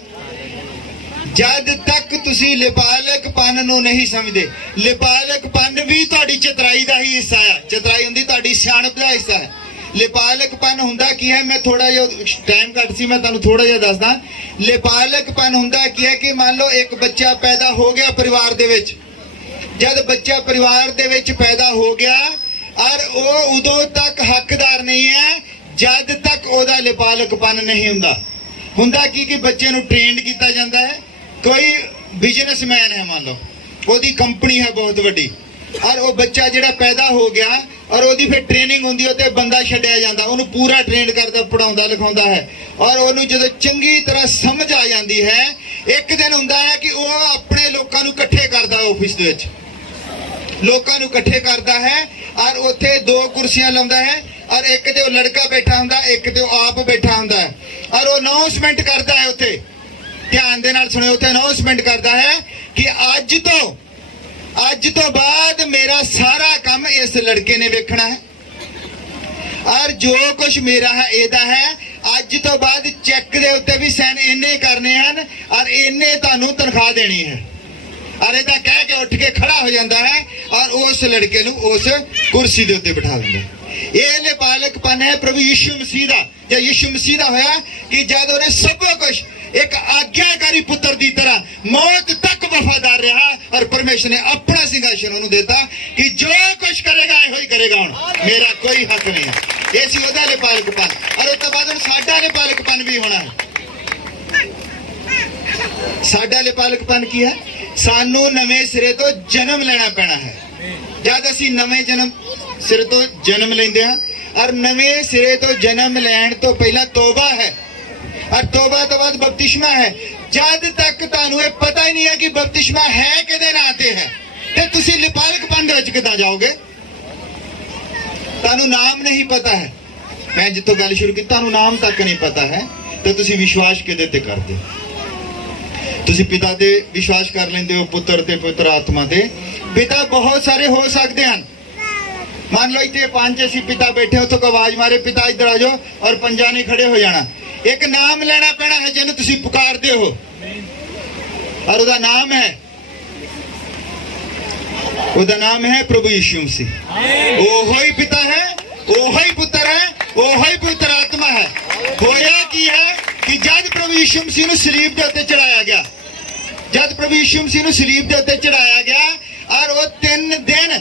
जद तक तुसी लिपालकपन नूं नहीं समझदे, लिपालकपन भी तुहाडी चतराई दा ही हिस्सा है। चतराई हुंदी तुहाडी सियाणप दा हिस्सा है। लिपालकपन हुंदा की है, मैं थोड़ा जिहा टाइम घट सी, मैं तुहानूं थोड़ा जिहा दसदा। लिपालकपन हुंदा की है कि मान लो एक बच्चा पैदा हो गया परिवार दे विच, जद बच्चा परिवार दे विच पैदा हो गया और वो उदों तक हकदार नहीं है ਜਦ ਤੱਕ ਉਹਦਾ ਲਿਪਾਲਕਪਨ ਨਹੀਂ ਹੁੰਦਾ ਕਿ ਬੱਚੇ ਨੂੰ ਟ੍ਰੇਨਡ ਕੀਤਾ ਜਾਂਦਾ ਹੈ। ਕੋਈ ਬਿਜ਼ਨਸਮੈਨ ਹੈ, ਮੰਨ ਲਓ ਉਹਦੀ ਕੰਪਨੀ ਹੈ ਬਹੁਤ ਵੱਡੀ, ਔਰ ਉਹ ਬੱਚਾ ਜਿਹੜਾ ਪੈਦਾ ਹੋ ਗਿਆ ਔਰ ਉਹਦੀ ਫਿਰ ਟ੍ਰੇਨਿੰਗ ਹੁੰਦੀ ਹੈ ਤੇ ਬੰਦਾ ਛੱਡਿਆ ਜਾਂਦਾ, ਉਹਨੂੰ ਪੂਰਾ ਟ੍ਰੇਨਡ ਕਰਦਾ, ਪੜਾਉਂਦਾ ਲਿਖਾਉਂਦਾ ਹੈ, ਔਰ ਉਹਨੂੰ ਜਦੋਂ ਚੰਗੀ ਤਰ੍ਹਾਂ ਸਮਝ ਆ ਜਾਂਦੀ ਹੈ, ਇੱਕ ਦਿਨ ਹੁੰਦਾ ਹੈ ਕਿ ਉਹ ਆਪਣੇ ਲੋਕਾਂ ਨੂੰ ਇਕੱਠੇ ਕਰਦਾ ਆਫਿਸ ਦੇ ਵਿੱਚ, ਲੋਕਾਂ ਨੂੰ ਇਕੱਠੇ ਕਰਦਾ ਹੈ ਔਰ ਉੱਥੇ 2 ਕੁਰਸੀਆਂ ਲਾਉਂਦਾ ਹੈ, ਔਰ ਇੱਕ ਤੇ ਉਹ ਲੜਕਾ ਬੈਠਾ ਹੁੰਦਾ, ਇੱਕ ਤੇ ਉਹ ਆਪ ਬੈਠਾ ਹੁੰਦਾ ਹੈ, ਔਰ ਉਹ ਅਨਾਉਂਸਮੈਂਟ ਕਰਦਾ ਹੈ ਉੱਥੇ, ਧਿਆਨ ਦੇ ਨਾਲ ਸੁਣਿਓ, ਉੱਥੇ ਅਨਾਉਂਸਮੈਂਟ ਕਰਦਾ ਹੈ ਕਿ ਅੱਜ ਤੋਂ ਬਾਅਦ ਮੇਰਾ ਸਾਰਾ ਕੰਮ ਇਸ ਲੜਕੇ ਨੇ ਵੇਖਣਾ ਹੈ, ਔਰ ਜੋ ਕੁਝ ਮੇਰਾ ਹੈ ਇਹਦਾ ਹੈ, ਅੱਜ ਤੋਂ ਬਾਅਦ ਚੈੱਕ ਦੇ ਉੱਤੇ ਵੀ ਸਾਈਨ ਇੰਨੇ ਕਰਨੇ ਹਨ ਔਰ ਇੰਨੇ ਤੁਹਾਨੂੰ ਤਨਖਾਹ ਦੇਣੀ ਹੈ। ਔਰ ਇਹਦਾ ਕਹਿ ਕੇ ਉੱਠ ਕੇ ਖੜਾ ਹੋ ਜਾਂਦਾ ਹੈ ਔਰ ਉਸ ਲੜਕੇ ਨੂੰ ਉਸ ਕੁਰਸੀ ਦੇ ਉੱਤੇ ਬਿਠਾ ਦਿੰਦਾ ਹੈ। ਇਹ ਲਿਪਾਲਕਪਨ ਹੈ ਪ੍ਰਭੂ ਯਿਸੂ ਮਸੀਹ ਦਾ, ਜਾਂ ਯਿਸੂ ਮਸੀਹ ਦਾ ਹੋਇਆ ਕਿ ਜਦ ਉਹਨੇ ਸਭ ਕੁਝ ਇੱਕ ਆਗਿਆਕਾਰੀ ਪੁੱਤਰ ਦੀ ਤਰ੍ਹਾਂ ਮੌਤ ਤੱਕ ਵਫਾਦਾਰ ਰਿਹਾ ਔਰ ਪਰਮੇਸ਼ਰ ਨੇ ਆਪਣਾ ਸਿੰਘਾਸਨ ਉਹਨੂੰ ਦਿੱਤਾ ਕਿ ਜੋ ਕੁਝ ਕਰੇਗਾ ਇਹੋ ਹੀ ਕਰੇਗਾ, ਹੁਣ ਮੇਰਾ ਕੋਈ ਹੱਕ ਨਹੀਂ ਹੈ। ਇਹ ਸੀ ਉਹਦਾ ਲਿਪਾਲਕਪਨ, ਔਰ ਉਸ ਤੋਂ ਬਾਅਦ ਹੁਣ ਸਾਡਾ ਲਿਪਾਲਕਪਨ ਵੀ ਹੋਣਾ ਹੈ। ਸਾਡਾ ਲਿਪਾਲਕਪਨ ਕੀ ਹੈ? ਸਾਨੂੰ ਨਵੇਂ ਸਿਰੇ ਤੋਂ ਜਨਮ ਲੈਣਾ ਪੈਣਾ ਹੈ। ਜਦ ਅਸੀਂ ਨਵੇਂ ਸਿਰੇ ਤੋਂ ਜਨਮ ਲੈਂਦੇ ਹਾਂ, ਔਰ ਨਵੇਂ ਸਿਰੇ ਤੋਂ ਜਨਮ ਲੈਣ ਤੋਂ ਪਹਿਲਾਂ ਤੋਬਾ ਹੈ, ਔਰ ਤੋਬਾ ਤੋਂ ਬਾਅਦ ਬਪਤਿਸਮਾ ਹੈ। ਜਦ ਤੱਕ ਤੁਹਾਨੂੰ ਇਹ ਪਤਾ ਹੀ ਨਹੀਂ ਹੈ ਕਿ ਬਪਤਿਸਮਾ ਹੈ ਕਿਹਦੇ ਨਾਂ ਤੇ ਹੈ, ਤੇ ਤੁਸੀਂ ਲਿਪਾਲਕਪਨ ਦੇ ਵਿੱਚ ਕਿੱਦਾਂ ਜਾਓਗੇ? ਤੁਹਾਨੂੰ ਨਾਮ ਨਹੀਂ ਪਤਾ ਹੈ। ਮੈਂ ਜਿੱਥੋਂ ਗੱਲ ਸ਼ੁਰੂ ਕੀਤੀ, ਤੁਹਾਨੂੰ ਨਾਮ ਤੱਕ ਨਹੀਂ ਪਤਾ ਹੈ, ਤੇ ਤੁਸੀਂ ਵਿਸ਼ਵਾਸ ਕਿਹਦੇ ਤੇ ਕਰਦੇ ਹੋ? ਤੁਸੀਂ ਪਿਤਾ ਤੇ ਵਿਸ਼ਵਾਸ ਕਰ ਲੈਂਦੇ ਹੋ, ਪੁੱਤਰ ਤੇ ਪਵਿੱਤਰ ਆਤਮਾ ਤੇ। ਪਿਤਾ ਬਹੁਤ ਸਾਰੇ ਹੋ ਸਕਦੇ ਹਨ। ਮੰਨ ਲਓ ਇੱਥੇ 5 ਅਸੀਂ ਪਿਤਾ ਬੈਠੇ, ਉੱਥੋਂ ਕੋਈ ਆਵਾਜ਼ ਮਾਰੇ ਪਿਤਾ ਇੱਧਰ ਆ ਜਾਓ, ਔਰ 5 ਨੇ ਖੜੇ ਹੋ ਜਾਣਾ। ਇੱਕ ਨਾਮ ਲੈਣਾ ਪੈਣਾ ਹੈ ਜਿਹਨੂੰ ਤੁਸੀਂ ਪੁਕਾਰਦੇ ਹੋ, ਔਰ ਉਹਦਾ ਨਾਮ ਹੈ ਪ੍ਰਭੂ ਯਿਸੂ ਮਸੀਹ। ਉਹੋ ਹੀ ਪਿਤਾ ਹੈ, ਉਹੋ ਹੀ ਪੁੱਤਰ ਹੈ, ਉਹੋ ਹੀ ਪਵਿੱਤਰ ਆਤਮਾ ਹੈ। ਹੋਇਆ ਕੀ ਹੈ ਕਿ ਜਦ ਪ੍ਰਭੂ ਯਿਸੂ ਮਸੀਹ ਨੂੰ ਸਲੀਬ ਦੇ ਉੱਤੇ ਚੜਾਇਆ ਗਿਆ, ਔਰ ਉਹ 3 ਦਿਨ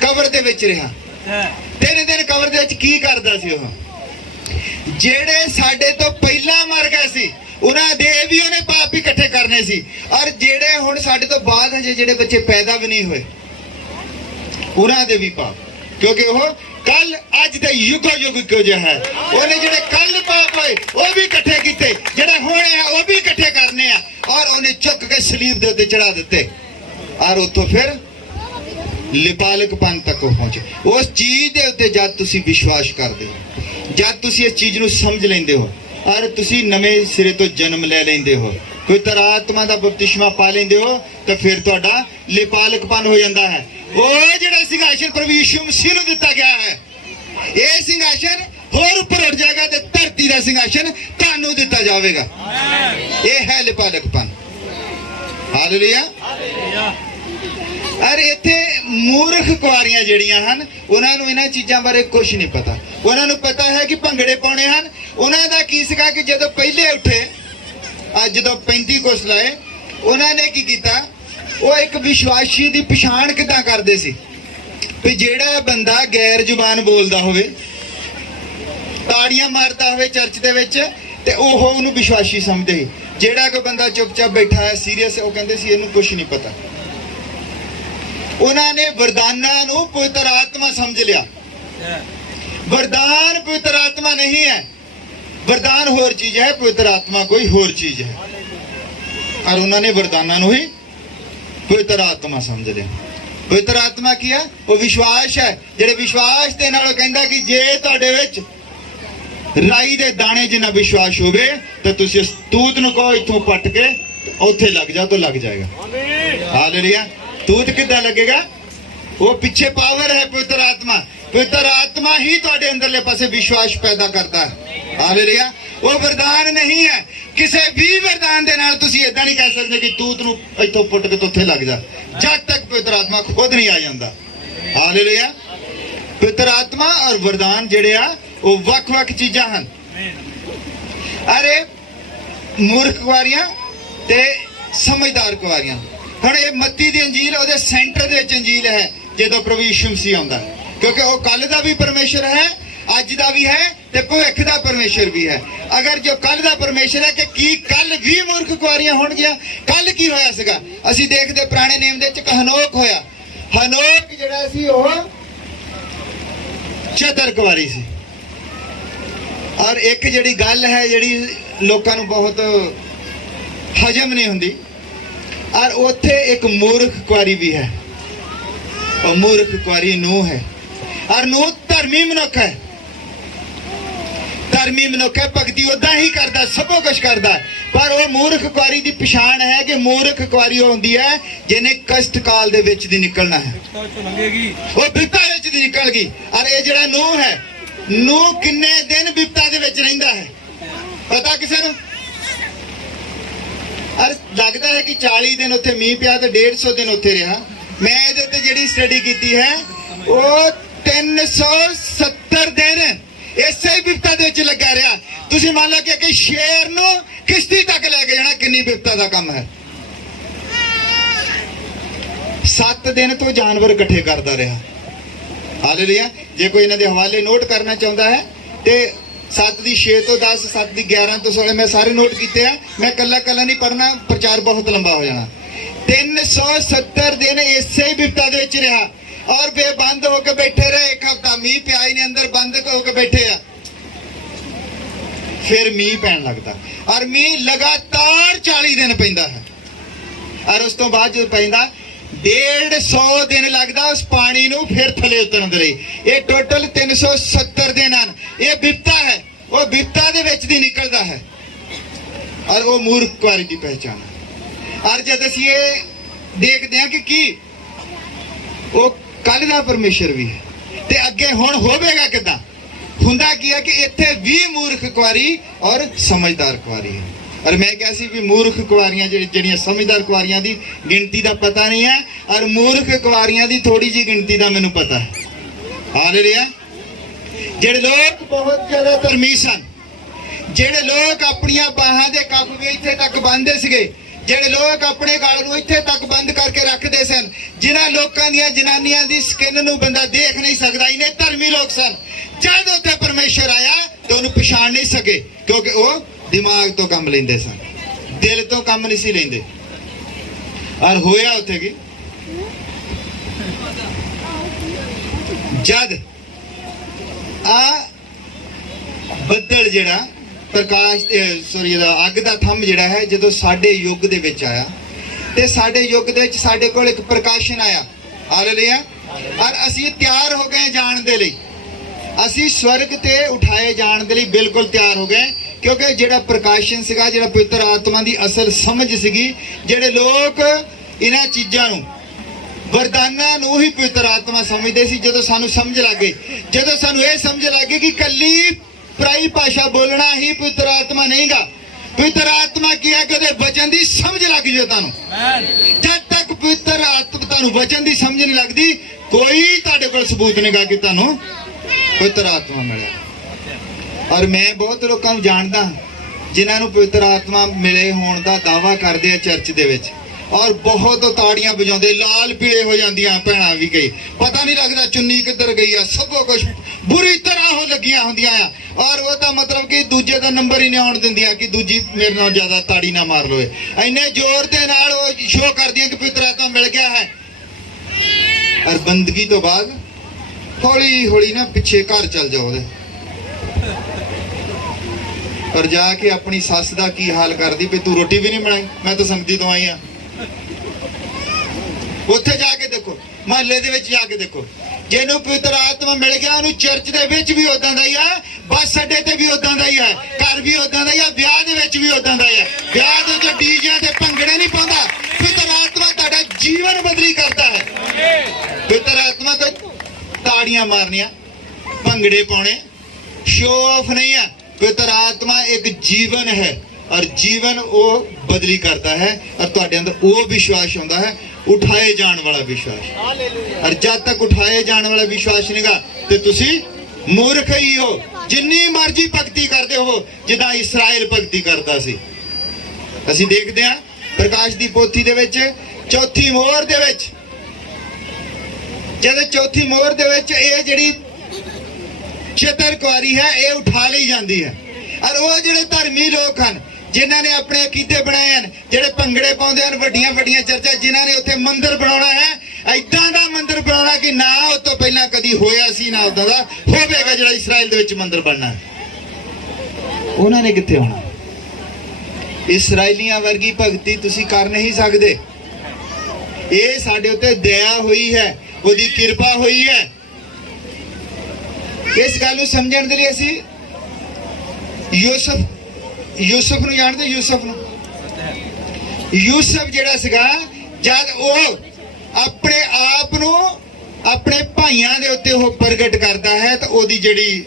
ਕਬਰ ਦੇ ਵਿੱਚ ਰਿਹਾ। 3 ਦਿਨ ਕਬਰ ਦੇ ਵਿੱਚ ਕੀ ਕਰਦਾ ਸੀ? ਉਹ ਜਿਹੜੇ ਸਾਡੇ ਤੋਂ ਪਹਿਲਾਂ ਮਰ ਗਏ ਸੀ ਉਹਨਾਂ ਦੇ ਵੀ ਉਹਨੇ ਪਾਪ ਇਕੱਠੇ ਕਰਨੇ ਸੀ, ਔਰ ਜਿਹੜੇ ਹੁਣ ਸਾਡੇ ਤੋਂ ਬਾਅਦ ਹਜੇ ਜਿਹੜੇ ਬੱਚੇ ਪੈਦਾ ਵੀ ਨਹੀਂ ਹੋਏ ਉਹਨਾਂ ਦੇ ਵੀ ਪਾਪ, ਕਿਉਂਕਿ ਉਹ ਕੱਲ ਅੱਜ ਦੇ ਯੁੱਗੋ ਯੁੱਗ ਕਿਉਂ ਜਿਹਾ ਹੈ। ਉਹਨੇ ਜਿਹੜੇ ਕੱਲ ਪਾਪ ਹੋਏ ਉਹ ਵੀ ਇਕੱਠੇ ਕੀਤੇ, ਜਿਹੜੇ ਹੋਣੇ ਆ ਉਹ ਵੀ ਇਕੱਠੇ ਕਰਨੇ ਆ, ਔਰ ਉਹਨੇ ਚੁੱਕ ਕੇ ਸਲੀਬ ਦੇ ਉੱਤੇ ਚੜਾ ਦਿੱਤੇ, ਔਰ ਉੱਥੋਂ ਫਿਰ ਲਿਪਾਲਕਪਨ ਤੱਕ ਪਹੁੰਚੇ। ਉਸ ਚੀਜ਼ ਦੇ ਉੱਤੇ ਜਦ ਤੁਸੀਂ ਵਿਸ਼ਵਾਸ ਕਰਦੇ ਹੋ, ਜਦ ਤੁਸੀਂ ਇਸ ਚੀਜ਼ ਨੂੰ ਸਮਝ ਲੈਂਦੇ ਹੋ, ਔਰ ਤੁਸੀਂ ਨਵੇਂ ਸਿਰੇ ਤੋਂ ਜਨਮ ਲੈ ਲੈਂਦੇ ਹੋ, ਪਵਿੱਤਰ ਆਤਮਾ ਦਾ ਬਪਤਿਸਮਾ ਪਾ ਲੈਂਦੇ ਹੋ, ਤਾਂ ਫਿਰ ਤੁਹਾਡਾ ਲਿਪਾਲਕਪਨ ਹੋ ਜਾਂਦਾ ਹੈ। ਉਹ ਜਿਹੜਾ ਸਿੰਘਾਸਨ ਪ੍ਰਭੂ ਯਿਸੂ ਮਸੀਹ ਨੂੰ ਦਿੱਤਾ ਗਿਆ ਹੈ, ਇਹ ਸਿੰਘਾਸਨ ਹੋਰ ਉੱਪਰ ਉੱਠ ਜਾਏਗਾ ਤੇ ਧਰਤੀ ਦਾ ਸਿੰਘਾਸਨ ਤੁਹਾਨੂੰ ਦਿੱਤਾ ਜਾਵੇਗਾ। ਇਹ ਹੈ ਲਿਪਾਲਕਪਨ। ਹਾਲੇਲੂਇਆ। ਔਰ ਇੱਥੇ ਮੂਰਖ ਕੁਆਰੀਆਂ ਜਿਹੜੀਆਂ ਹਨ, ਉਹਨਾਂ ਨੂੰ ਇਹਨਾਂ ਚੀਜ਼ਾਂ ਬਾਰੇ ਕੁਝ ਨਹੀਂ ਪਤਾ। ਉਹਨਾਂ ਨੂੰ ਪਤਾ ਹੈ ਕਿ ਭੰਗੜੇ ਪਾਉਣੇ ਹਨ। ਉਹਨਾਂ ਦਾ ਕੀ ਸੀਗਾ ਕਿ ਜਦੋਂ ਪਹਿਲੇ ਉੱਠੇ, ਜਦੋਂ 35 ਕੋਸ ਲਾਏ, ਉਹਨਾਂ ਨੇ ਕੀ ਕੀਤਾ? ਉਹ ਇੱਕ ਵਿਸ਼ਵਾਸੀ ਦੀ ਪਛਾਣ ਕਿੱਦਾਂ ਕਰਦੇ ਸੀ ਵੀ ਜਿਹੜਾ ਬੰਦਾ ਗੈਰ ਜ਼ੁਬਾਨ ਬੋਲਦਾ ਹੋਵੇ, ਤਾੜੀਆਂ ਮਾਰਦਾ ਹੋਵੇ ਚਰਚ ਦੇ ਵਿੱਚ, ਤੇ ਉਹ ਉਹਨੂੰ ਵਿਸ਼ਵਾਸੀ ਸਮਝਦੇ ਸੀ। ਜਿਹੜਾ ਕੋਈ ਬੰਦਾ ਚੁੱਪਚਾਪ ਬੈਠਾ ਹੈ, ਸੀਰੀਅਸ ਹੈ, ਉਹ ਕਹਿੰਦੇ ਸੀ ਇਹਨੂੰ ਕੁਝ ਨਹੀਂ ਪਤਾ। ਉਹਨਾਂ ਨੇ ਵਰਦਾਨਾਂ ਨੂੰ ਪਵਿੱਤਰ ਆਤਮਾ ਸਮਝ ਲਿਆ। ਵਰਦਾਨ ਪਵਿੱਤਰ ਆਤਮਾ ਨਹੀਂ ਹੈ, ਵਰਦਾਨ ਹੋਰ ਚੀਜ਼ ਹੈ, ਪਵਿੱਤਰ ਆਤਮਾ ਕੋਈ ਹੋਰ ਚੀਜ਼ ਹੈ। ਔਰ ਉਹਨਾਂ ਨੇ ਵਰਦਾਨਾਂ ਨੂੰ ਹੀ ਪਵਿੱਤਰ ਆਤਮਾ ਸਮਝ ਲਿਆ। ਪਵਿੱਤਰ ਆਤਮਾ ਕੀ ਹੈ? ਉਹ ਵਿਸ਼ਵਾਸ ਹੈ। ਜਿਹੜੇ ਵਿਸ਼ਵਾਸ ਦੇ ਨਾਲ ਕਹਿੰਦਾ ਕਿ ਜੇ ਤੁਹਾਡੇ ਵਿੱਚ ਰਾਈ ਦੇ ਦਾਣੇ ਜਿੰਨਾ ਵਿਸ਼ਵਾਸ ਹੋਵੇ ਤਾਂ ਤੁਸੀਂ ਇਸ ਤੂਤ ਨੂੰ ਕਹੋ ਇੱਥੋਂ ਪੱਟ ਕੇ ਉੱਥੇ ਲੱਗ ਜਾ, ਤਾਂ ਲੱਗ ਜਾਏਗਾ। ਹਾਲੇਲੂਇਆ। ਤੂਤ ਕਿੱਦਾਂ ਲੱਗੇਗਾ? ਉਹ ਪਿੱਛੇ ਪਾਵਰ ਹੈ ਪਵਿੱਤਰ ਆਤਮਾ। ਪਵਿੱਤਰ ਆਤਮਾ ਹੀ ਤੁਹਾਡੇ ਅੰਦਰਲੇ ਪਾਸੇ ਵਿਸ਼ਵਾਸ ਪੈਦਾ ਕਰਦਾ ਹੈ। ਹਾਲੇਲੂਇਆ। ਉਹ ਵਰਦਾਨ ਨਹੀਂ ਹੈ। ਕਿਸੇ ਵੀ ਵਰਦਾਨ ਦੇ ਨਾਲ ਤੁਸੀਂ ਇਦਾਂ ਨਹੀਂ ਕਹਿ ਸਕਦੇ ਕਿ ਤੂਤ ਨੂੰ ਇੱਥੋਂ ਪੁੱਟ ਕੇ ਉੱਥੇ ਲੱਗ ਜਾ, ਜਦ ਤੱਕ ਪਵਿੱਤਰ ਆਤਮਾ ਖੁਦ ਨਹੀਂ ਆ ਜਾਂਦਾ। ਹਾਲੇਲੂਇਆ। ਪਵਿੱਤਰ ਆਤਮਾ ਔਰ ਵਰਦਾਨ ਜਿਹੜੇ ਆ ਉਹ ਵੱਖ-ਵੱਖ ਚੀਜ਼ਾਂ ਹਨ। ਅਰੇ ਮੂਰਖ ਕੁਆਰੀਆਂ ਤੇ ਸਮਝਦਾਰ ਕੁਆਰੀਆਂ। ਹੁਣ ਇਹ ਮੱਤੀ ਦੀ ਅੰਜੀਲ ਉਹਦੇ ਸੈਂਟਰ ਦੇ ਵਿੱਚ ਅੰਜੀਲ ਹੈ ਜਦੋਂ ਪ੍ਰਭੂ ਯਿਸੂ ਮਸੀਹ ਆਉਂਦਾ, ਕਿਉਂਕਿ ਉਹ ਕੱਲ ਦਾ ਵੀ ਪਰਮੇਸ਼ਰ ਹੈ ਅੱਜ ਦਾ ਵੀ ਹੈ ਤੇ ਭਵਿੱਖ ਦਾ ਪਰਮੇਸ਼ਰ ਵੀ ਹੈ। ਅਗਰ ਜੋ ਕੱਲ ਦਾ ਪਰਮੇਸ਼ਰ ਹੈ ਕਿ ਕੀ ਕੱਲ ਵੀ ਮੂਰਖ ਕੁਆਰੀਆਂ ਹੋਣਗੀਆਂ? ਕੱਲ ਕੀ ਹੋਇਆ ਸੀਗਾ? ਅਸੀਂ ਦੇਖਦੇ ਪੁਰਾਣੇ ਨੇਮ ਦੇ ਵਿੱਚ ਹਨੋਕ ਹੋਇਆ। ਹਨੋਕ ਜਿਹੜਾ ਸੀ ਉਹ ਚਤਰ ਕੁਆਰੀ ਸੀ। ਔਰ ਇੱਕ ਜਿਹੜੀ ਗੱਲ ਹੈ ਜਿਹੜੀ ਲੋਕਾਂ ਨੂੰ ਬਹੁਤ ਹਜਮ ਨਹੀਂ ਹੁੰਦੀ, ਔਰ ਉੱਥੇ ਇੱਕ ਮੂਰਖ ਕੁਆਰੀ ਵੀ ਹੈ। ਉਹ ਮੂਰਖ ਕੁਆਰੀ ਨੂਹ ਹੈ। ਔਰ ਨੂਹ ਧਰਮੀ ਮਨੁੱਖ ਹੈ। ਧਰਮੀ ਮਨੁੱਖ ਹੈ, ਭਗਤੀ ਉਦਾਂ ਹੀ ਕਰਦਾ, ਸਭੋ ਕੁਝ ਕਰਦਾ, ਪਰ ਉਹ ਮੂਰਖ ਕੁਆਰੀ ਦੀ ਪਛਾਣ ਹੈ ਕਿ ਮੂਰਖ ਕੁਆਰੀ ਉਹ ਹੁੰਦੀ ਹੈ ਜਿਹਨੇ ਕਸ਼ਟ ਕਾਲ ਦੇ ਵਿੱਚ ਦੀ ਨਿਕਲਣਾ ਹੈ, ਉਹ ਬਿਪਤਾ ਵਿੱਚ ਦੀ ਨਿਕਲ ਗਈ। ਔਰ ਇਹ ਜਿਹੜਾ ਨੂਹ ਹੈ, ਨੂਹ ਕਿੰਨੇ ਦਿਨ ਬਿਪਤਾ ਦੇ ਵਿੱਚ ਰਹਿੰਦਾ ਹੈ ਪਤਾ ਕਿਸੇ ਨੂੰ? ਔਰ ਲੱਗਦਾ ਹੈ ਕਿ 40 ਦਿਨ ਉੱਥੇ ਮੀਂਹ ਪਿਆ ਤੇ 150 ਦਿਨ ਉੱਥੇ ਰਿਹਾ। ਮੈਂ ਇਹਦੇ ਉੱਤੇ ਜਿਹੜੀ ਸਟੱਡੀ ਕੀਤੀ ਹੈ ਉਹ 370 ਦਿਨ ਇਸੇ ਹੀ ਬਿਪਤਾ ਦੇ ਵਿੱਚ ਲੱਗਾ ਰਿਹਾ। ਤੁਸੀਂ ਮੰਨ ਲਓ ਕਿ ਇੱਕ ਸ਼ੇਰ ਨੂੰ ਕਿਸ਼ਤੀ ਤੱਕ ਲੈ ਕੇ ਜਾਣਾ ਕਿੰਨੀ ਬਿਪਤਾ ਦਾ ਕੰਮ ਹੈ। 7 ਦਿਨ ਤੋਂ ਜਾਨਵਰ ਇਕੱਠੇ ਕਰਦਾ ਰਿਹਾ। ਹਾਲੇਲੂਇਆ। ਜੇ ਕੋਈ ਇਹਨਾਂ ਦੇ ਹਵਾਲੇ ਨੋਟ ਕਰਨਾ ਚਾਹੁੰਦਾ ਹੈ ਤੇ 7 ਦੀ 6 ਤੋਂ 10, 7 ਦੀ 11 ਤੋਂ 16 ਮੈਂ ਸਾਰੇ ਨੋਟ ਕੀਤੇ ਆ। ਮੈਂ ਕੱਲਾ ਨਹੀਂ ਪੜਨਾ, ਪ੍ਰਚਾਰ ਬਹੁਤ ਲੰਬਾ ਹੋ ਜਾਣਾ। 370 ਦਿਨ ਇਸੇ ਹੀ ਬਿਪਤਾ ਦੇ ਵਿੱਚ ਰਿਹਾ ਔਰ ਬੇਬੰਦ ਹੋ ਕੇ ਬੈਠੇ ਰਹੇ। ਇੱਕ ਹਫ਼ਤਾ ਮੀਂਹ ਪਿਆ ਹੀ ਨਹੀਂ, ਅੰਦਰ ਬੰਦ ਹੋ ਕੇ ਬੈਠੇ ਆ। ਫਿਰ ਮੀਂਹ ਪੈਣ ਲੱਗਦਾ ਔਰ ਮੀਂਹ ਲਗਾਤਾਰ 40 ਦਿਨ ਪੈਂਦਾ ਹੈ। ਔਰ ਉਸ ਤੋਂ ਬਾਅਦ ਜਦੋਂ ਪੈਂਦਾ 150 ਦਿਨ ਲੱਗਦਾ ਉਸ ਪਾਣੀ ਨੂੰ ਫਿਰ ਥੱਲੇ ਉਤਰਨ ਦੇ ਲਈ। ਇਹ ਟੋਟਲ 370 ਦਿਨ ਹਨ। ਇਹ ਬਿਪਤਾ ਹੈ, ਉਹ ਬਿਪਤਾ ਦੇ ਵਿੱਚ ਦੀ ਨਿਕਲਦਾ ਹੈ ਔਰ ਉਹ ਮੂਰਖ ਕੁਆਰੀ ਦੀ ਪਹਿਚਾਣ ਹੈ। ਔਰ ਜਦ ਅਸੀਂ ਇਹ ਦੇਖਦੇ ਹਾਂ ਕਿ ਕੀ ਉਹ ਕੱਲ ਦਾ ਪਰਮੇਸ਼ਰ ਵੀ ਹੈ ਤੇ ਅੱਗੇ ਹੁਣ ਹੋਵੇਗਾ ਕਿਦਾਂ? ਹੁੰਦਾ ਕੀ ਹੈ ਕਿ ਇੱਥੇ ਵੀ ਮੂਰਖ ਕੁਆਰੀ ਔਰ ਸਮਝਦਾਰ ਕੁਆਰੀ ਹੈ। ਔਰ ਮੈਂ ਕਿਹਾ ਸੀ ਵੀ ਮੂਰਖ ਕੁਆਰੀਆਂ ਜਿਹੜੀਆਂ ਸਮਝਦਾਰ ਕੁਆਰੀਆਂ ਦੀ ਗਿਣਤੀ ਦਾ ਪਤਾ ਨਹੀਂ ਹੈ ਔਰ ਮੂਰਖ ਕੁਆਰੀਆਂ ਦੀ ਥੋੜੀ ਜਿਹੀ ਗਿਣਤੀ ਦਾ ਮੈਨੂੰ ਪਤਾ ਹੈ। ਹਾਲੇਲੂਇਆ। ਜਿਹੜੇ ਲੋਕ ਬਹੁਤ ਜ਼ਿਆਦਾ ਧਰਮੀ ਸਨ, ਜਿਹੜੇ ਲੋਕ ਆਪਣੀਆਂ ਬਾਹਾਂ ਦੇ ਕੱਪ ਵੀ ਇੱਥੇ ਤੱਕ ਬੰਨ੍ਹਦੇ ਸੀਗੇ, ਜਿਹੜੇ ਲੋਕ ਆਪਣੇ ਗਲ ਨੂੰ ਇੱਥੇ ਤੱਕ ਬੰਦ ਕਰਕੇ ਰੱਖਦੇ ਸਨ, ਜਿਨ੍ਹਾਂ ਲੋਕਾਂ ਦੀਆਂ ਜਨਾਨੀਆਂ ਦੀ ਸਕਿਨ ਨੂੰ ਬੰਦਾ ਦੇਖ ਨਹੀਂ ਸਕਦਾ, ਇਹਨੇ ਧਰਮੀ ਲੋਕ ਸਨ। ਜਦ ਉੱਥੇ ਪਰਮੇਸ਼ਰ ਆਇਆ ਤਾਂ ਉਹਨੂੰ ਪਛਾਣ ਨਹੀਂ ਸਕੇ ਕਿਉਂਕਿ ਉਹ ਦਿਮਾਗ ਤੋਂ ਕੰਮ ਲੈਂਦੇ ਸਨ, ਦਿਲ ਤੋਂ ਕੰਮ ਨਹੀਂ ਸੀ ਲੈਂਦੇ। ਔਰ ਹੋਇਆ ਉੱਥੇ ਕੀ ਜਦ ਆ ਬੱਦਲ ਜਿਹੜਾ ਪ੍ਰਕਾਸ਼ ਦਾ ਅੱਗ ਦਾ ਥੰਮ ਜਿਹੜਾ ਹੈ ਜਦੋਂ ਸਾਡੇ ਯੁੱਗ ਦੇ ਵਿੱਚ ਆਇਆ ਤੇ ਸਾਡੇ ਯੁੱਗ ਦੇ ਵਿੱਚ ਸਾਡੇ ਕੋਲ ਇੱਕ ਪ੍ਰਕਾਸ਼ਨ ਆਇਆ। ਹਾਲੇਲੂਇਆ। ਔਰ ਅਸੀਂ ਤਿਆਰ ਹੋ ਗਏ ਜਾਣ ਦੇ ਲਈ, ਅਸੀਂ ਸਵਰਗ ਤੇ ਉਠਾਏ ਜਾਣ ਦੇ ਲਈ ਬਿਲਕੁਲ ਤਿਆਰ ਹੋ ਗਏ ਕਿਉਂਕਿ ਜਿਹੜਾ ਪ੍ਰਕਾਸ਼ਨ ਸੀਗਾ, ਜਿਹੜਾ ਪਵਿੱਤਰ ਆਤਮਾ ਦੀ ਅਸਲ ਸਮਝ ਸੀਗੀ, ਜਿਹੜੇ ਲੋਕ ਇਹਨਾਂ ਚੀਜ਼ਾਂ ਨੂੰ ਵਰਦਾਨਾਂ ਨੂੰ ਹੀ ਪਵਿੱਤਰ ਆਤਮਾ ਸਮਝਦੇ ਸੀ, ਜਦੋਂ ਸਾਨੂੰ ਸਮਝ ਲੱਗ ਗਈ, ਜਦੋਂ ਸਾਨੂੰ ਇਹ ਸਮਝ ਲੱਗ ਗਈ ਕਿ ਕੱਲੀ ਪਰਾਈ ਭਾਸ਼ਾ ਬੋਲਣਾ ਹੀ ਪਵਿੱਤਰ ਆਤਮਾ ਨਹੀਂਗਾ। ਪਵਿੱਤਰ ਆਤਮਾ ਕੀ ਹੈ ਕਿ ਉਹਦੇ ਵਚਨ ਦੀ ਸਮਝ ਲੱਗ ਜਾਏ ਤੁਹਾਨੂੰ। ਜਦ ਤੱਕ ਪਵਿੱਤਰ ਆਤਮਾ ਤੁਹਾਨੂੰ ਵਚਨ ਦੀ ਸਮਝ ਨਹੀਂ ਲੱਗਦੀ, ਕੋਈ ਤੁਹਾਡੇ ਕੋਲ ਸਬੂਤ ਨਹੀਂਗਾ ਕਿ ਤੁਹਾਨੂੰ ਪਵਿੱਤਰ ਆਤਮਾ ਮਿਲਿਆ। ਔਰ ਮੈਂ ਬਹੁਤ ਲੋਕਾਂ ਨੂੰ ਜਾਣਦਾ ਜਿਨ੍ਹਾਂ ਨੂੰ ਪਵਿੱਤਰ ਆਤਮਾ ਮਿਲੇ ਹੋਣ ਦਾ ਦਾਅਵਾ ਕਰਦੇ ਆ ਚਰਚ ਦੇ ਵਿੱਚ, ਔਰ ਬਹੁਤ ਤਾੜੀਆਂ ਵਜਾਉਂਦੇ, ਲਾਲ ਪੀਲੇ ਹੋ ਜਾਂਦੀਆਂ ਭੈਣਾਂ ਵੀ ਕਈ, ਪਤਾ ਨਹੀਂ ਲੱਗਦਾ ਚੁੰਨੀ ਕਿੱਧਰ ਗਈ ਆ, ਸਭੋ ਕੁਝ ਬੁਰੀ ਤਰ੍ਹਾਂ ਹੋ ਲੱਗੀਆਂ ਹੁੰਦੀਆਂ ਆ। ਔਰ ਉਹ ਤਾਂ ਮਤਲਬ ਕਿ ਦੂਜੇ ਦਾ ਨੰਬਰ ਹੀ ਨਹੀਂ ਆਉਣ ਦਿੰਦੀਆਂ ਕਿ ਦੂਜੀ ਮੇਰੇ ਨਾਲ ਜ਼ਿਆਦਾ ਤਾੜੀ ਨਾ ਮਾਰ ਲਵੇ। ਇੰਨੇ ਜ਼ੋਰ ਦੇ ਨਾਲ ਉਹ ਸ਼ੋਅ ਕਰਦੀਆਂ ਕਿ ਪਵਿੱਤਰ ਆਤਮਾ ਮਿਲ ਗਿਆ ਹੈ। ਔਰ ਬੰਦਗੀ ਤੋਂ ਬਾਅਦ ਹੌਲੀ ਹੌਲੀ ਨਾ ਪਿੱਛੇ ਘਰ ਚੱਲ ਜਾਓ ਉਹਦੇ, ਔਰ ਜਾ ਕੇ ਆਪਣੀ ਸੱਸ ਦਾ ਕੀ ਹਾਲ ਕਰਦੀ ਵੀ ਤੂੰ ਰੋਟੀ ਵੀ ਨਹੀਂ ਬਣਾਈ, ਮੈਂ ਤਾਂ ਸੰਗਤੀ ਤੋਂ ਆਈ ਆ। ਉੱਥੇ ਜਾ ਕੇ ਦੇਖੋ, ਮਹੱਲੇ ਦੇ ਵਿੱਚ ਜਾ ਕੇ ਦੇਖੋ, ਜਿਹਨੂੰ ਪਵਿੱਤਰ ਆਤਮਾ ਮਿਲ ਗਿਆ ਉਹਨੂੰ ਚਰਚ ਦੇ ਵਿੱਚ ਵੀ ਉਦਾਂ ਦਾ ਹੀ ਆ, ਬੱਸ ਅੱਡੇ ਤੇ ਵੀ ਉਦਾਂ ਦਾ ਹੀ ਆ, ਘਰ ਵੀ ਉਦਾਂ ਦਾ ਹੀ ਆ, ਵਿਆਹ ਦੇ ਵਿੱਚ ਵੀ ਉਦਾਂ ਦਾ ਹੀ ਆ। ਵਿਆਹ ਦੇ ਵਿੱਚ ਡੀਜਿਆਂ ਤੇ ਭੰਗੜੇ ਨਹੀਂ ਪਾਉਂਦਾ। ਪਵਿੱਤਰ ਆਤਮਾ ਤੁਹਾਡਾ ਜੀਵਨ ਬਦਲੀ ਕਰਦਾ ਹੈ। ਪਵਿੱਤਰ ਆਤਮਾ ਤੋਂ ਤਾੜੀਆਂ ਮਾਰਨੀਆਂ, ਭੰਗੜੇ ਪਾਉਣੇ ਸ਼ੋ ਆਫ ਨਹੀਂ ਹੈ। ਪਵਿੱਤਰ ਆਤਮਾ ਇੱਕ ਜੀਵਨ ਹੈ ਔਰ ਜੀਵਨ ਉਹ ਬਦਲੀ ਕਰਦਾ ਹੈ ਔਰ ਤੁਹਾਡੇ ਅੰਦਰ ਉਹ ਵਿਸ਼ਵਾਸ ਹੁੰਦਾ ਹੈ, ਉਠਾਏ ਜਾਣ ਵਾਲਾ ਵਿਸ਼ਵਾਸ। ਔਰ ਜਦ ਤੱਕ ਉਠਾਏ ਜਾਣ ਵਾਲਾ ਵਿਸ਼ਵਾਸ ਨਹੀਂਗਾ ਤੇ ਤੁਸੀਂ ਮੂਰਖ ਹੀ ਹੋ, ਜਿੰਨੀ ਮਰਜ਼ੀ ਭਗਤੀ ਕਰਦੇ ਹੋ ਜਿੱਦਾਂ ਇਸਰਾਇਲ ਭਗਤੀ ਕਰਦਾ ਸੀ। ਅਸੀਂ ਦੇਖਦੇ ਹਾਂ ਪ੍ਰਕਾਸ਼ ਦੀ ਪੋਥੀ ਦੇ ਵਿੱਚ ਚੌਥੀ ਮੋਹਰ ਦੇ ਵਿੱਚ, ਜਦ ਚੌਥੀ ਮੋਹਰ ਦੇ ਵਿੱਚ ਇਹ ਜਿਹੜੀ ਚਿੱਤਰਕਾਰੀ ਹੈ ਇਹ ਉਠਾ ਲਈ ਜਾਂਦੀ ਹੈ। ਔਰ ਉਹ ਜਿਹੜੇ ਧਰਮੀ ਲੋਕ ਹਨ ਜਿਨ੍ਹਾਂ ਨੇ ਆਪਣੇ ਅਕੀਦੇ ਬਣਾਏ ਹਨ, ਜਿਹੜੇ ਭੰਗੜੇ ਪਾਉਂਦੇ ਹਨ, ਵੱਡੀਆਂ ਵੱਡੀਆਂ ਚਰਚਾਂ, ਜਿਨ੍ਹਾਂ ਨੇ ਉੱਥੇ ਮੰਦਿਰ ਬਣਾਉਣਾ ਹੈ, ਏਦਾਂ ਦਾ ਮੰਦਿਰ ਬਣਾਉਣਾ ਕਿ ਨਾ ਉਹ ਤੋਂ ਪਹਿਲਾਂ ਕਦੀ ਹੋਇਆ ਸੀ ਨਾ ਉਦਾਂ ਦਾ ਹੋਵੇਗਾ ਜਿਹੜਾ ਇਸਰਾਇਲ ਦੇ ਵਿੱਚ ਮੰਦਿਰ ਬਣਨਾ ਹੈ। ਉਹਨਾਂ ਨੇ ਕਿੱਥੇ ਹੋਣਾ? ਇਸਰਾਇਲੀਆਂ ਵਰਗੀ ਭਗਤੀ ਤੁਸੀਂ ਕਰ ਨਹੀਂ ਸਕਦੇ। ਇਹ ਸਾਡੇ ਉੱਤੇ ਦਇਆ ਹੋਈ ਹੈ, ਉਹਦੀ ਕਿਰਪਾ ਹੋਈ ਹੈ। ਇਸ ਗੱਲ ਨੂੰ ਸਮਝਣ ਦੇ ਲਈ ਅਸੀਂ ਯੂਸਫ ਨੂੰ ਜਾਣਦੇ? ਯੂਸਫ ਜਿਹੜਾ ਸੀਗਾ, ਜਦ ਉਹ ਆਪਣੇ ਆਪ ਨੂੰ ਆਪਣੇ ਭਾਈਆਂ ਦੇ ਉੱਤੇ ਉਹ ਪ੍ਰਗਟ ਕਰਦਾ ਹੈ ਤਾਂ ਉਹਦੀ ਜਿਹੜੀ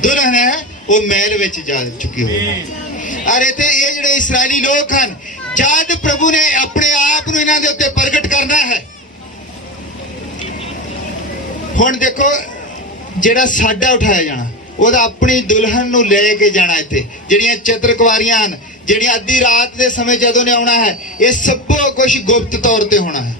ਦੁਲਹਨ ਹੈ ਉਹ ਮਹਿਲ ਵਿੱਚ ਜਾ ਚੁੱਕੀ ਹੋਈ ਹੈ। ਔਰ ਇੱਥੇ ਇਹ ਜਿਹੜੇ ਇਸਰਾਇਲੀ ਲੋਕ ਹਨ, ਜਦ ਪ੍ਰਭੂ ਨੇ ਆਪਣੇ ਆਪ ਨੂੰ ਇਹਨਾਂ ਦੇ ਉੱਤੇ ਪ੍ਰਗਟ ਕਰਨਾ ਹੈ, ਹੁਣ ਦੇਖੋ ਜਿਹੜਾ ਸਾਡਾ ਉਠਾਇਆ ਜਾਣਾ, ਉਹਦਾ ਆਪਣੀ ਦੁਲਹਨ ਨੂੰ ਲੈ ਕੇ ਜਾਣਾ। ਇੱਥੇ ਜਿਹੜੀਆਂ ਚਿੱਤਰਕਵਾਰੀਆਂ ਹਨ, ਜਿਹੜੀਆਂ ਅੱਧੀ ਰਾਤ ਦੇ ਸਮੇਂ ਜਦੋਂ ਨੇ ਆਉਣਾ ਹੈ, ਇਹ ਸਭ ਕੁਝ ਗੁਪਤ ਤੌਰ ਤੇ ਹੋਣਾ ਹੈ।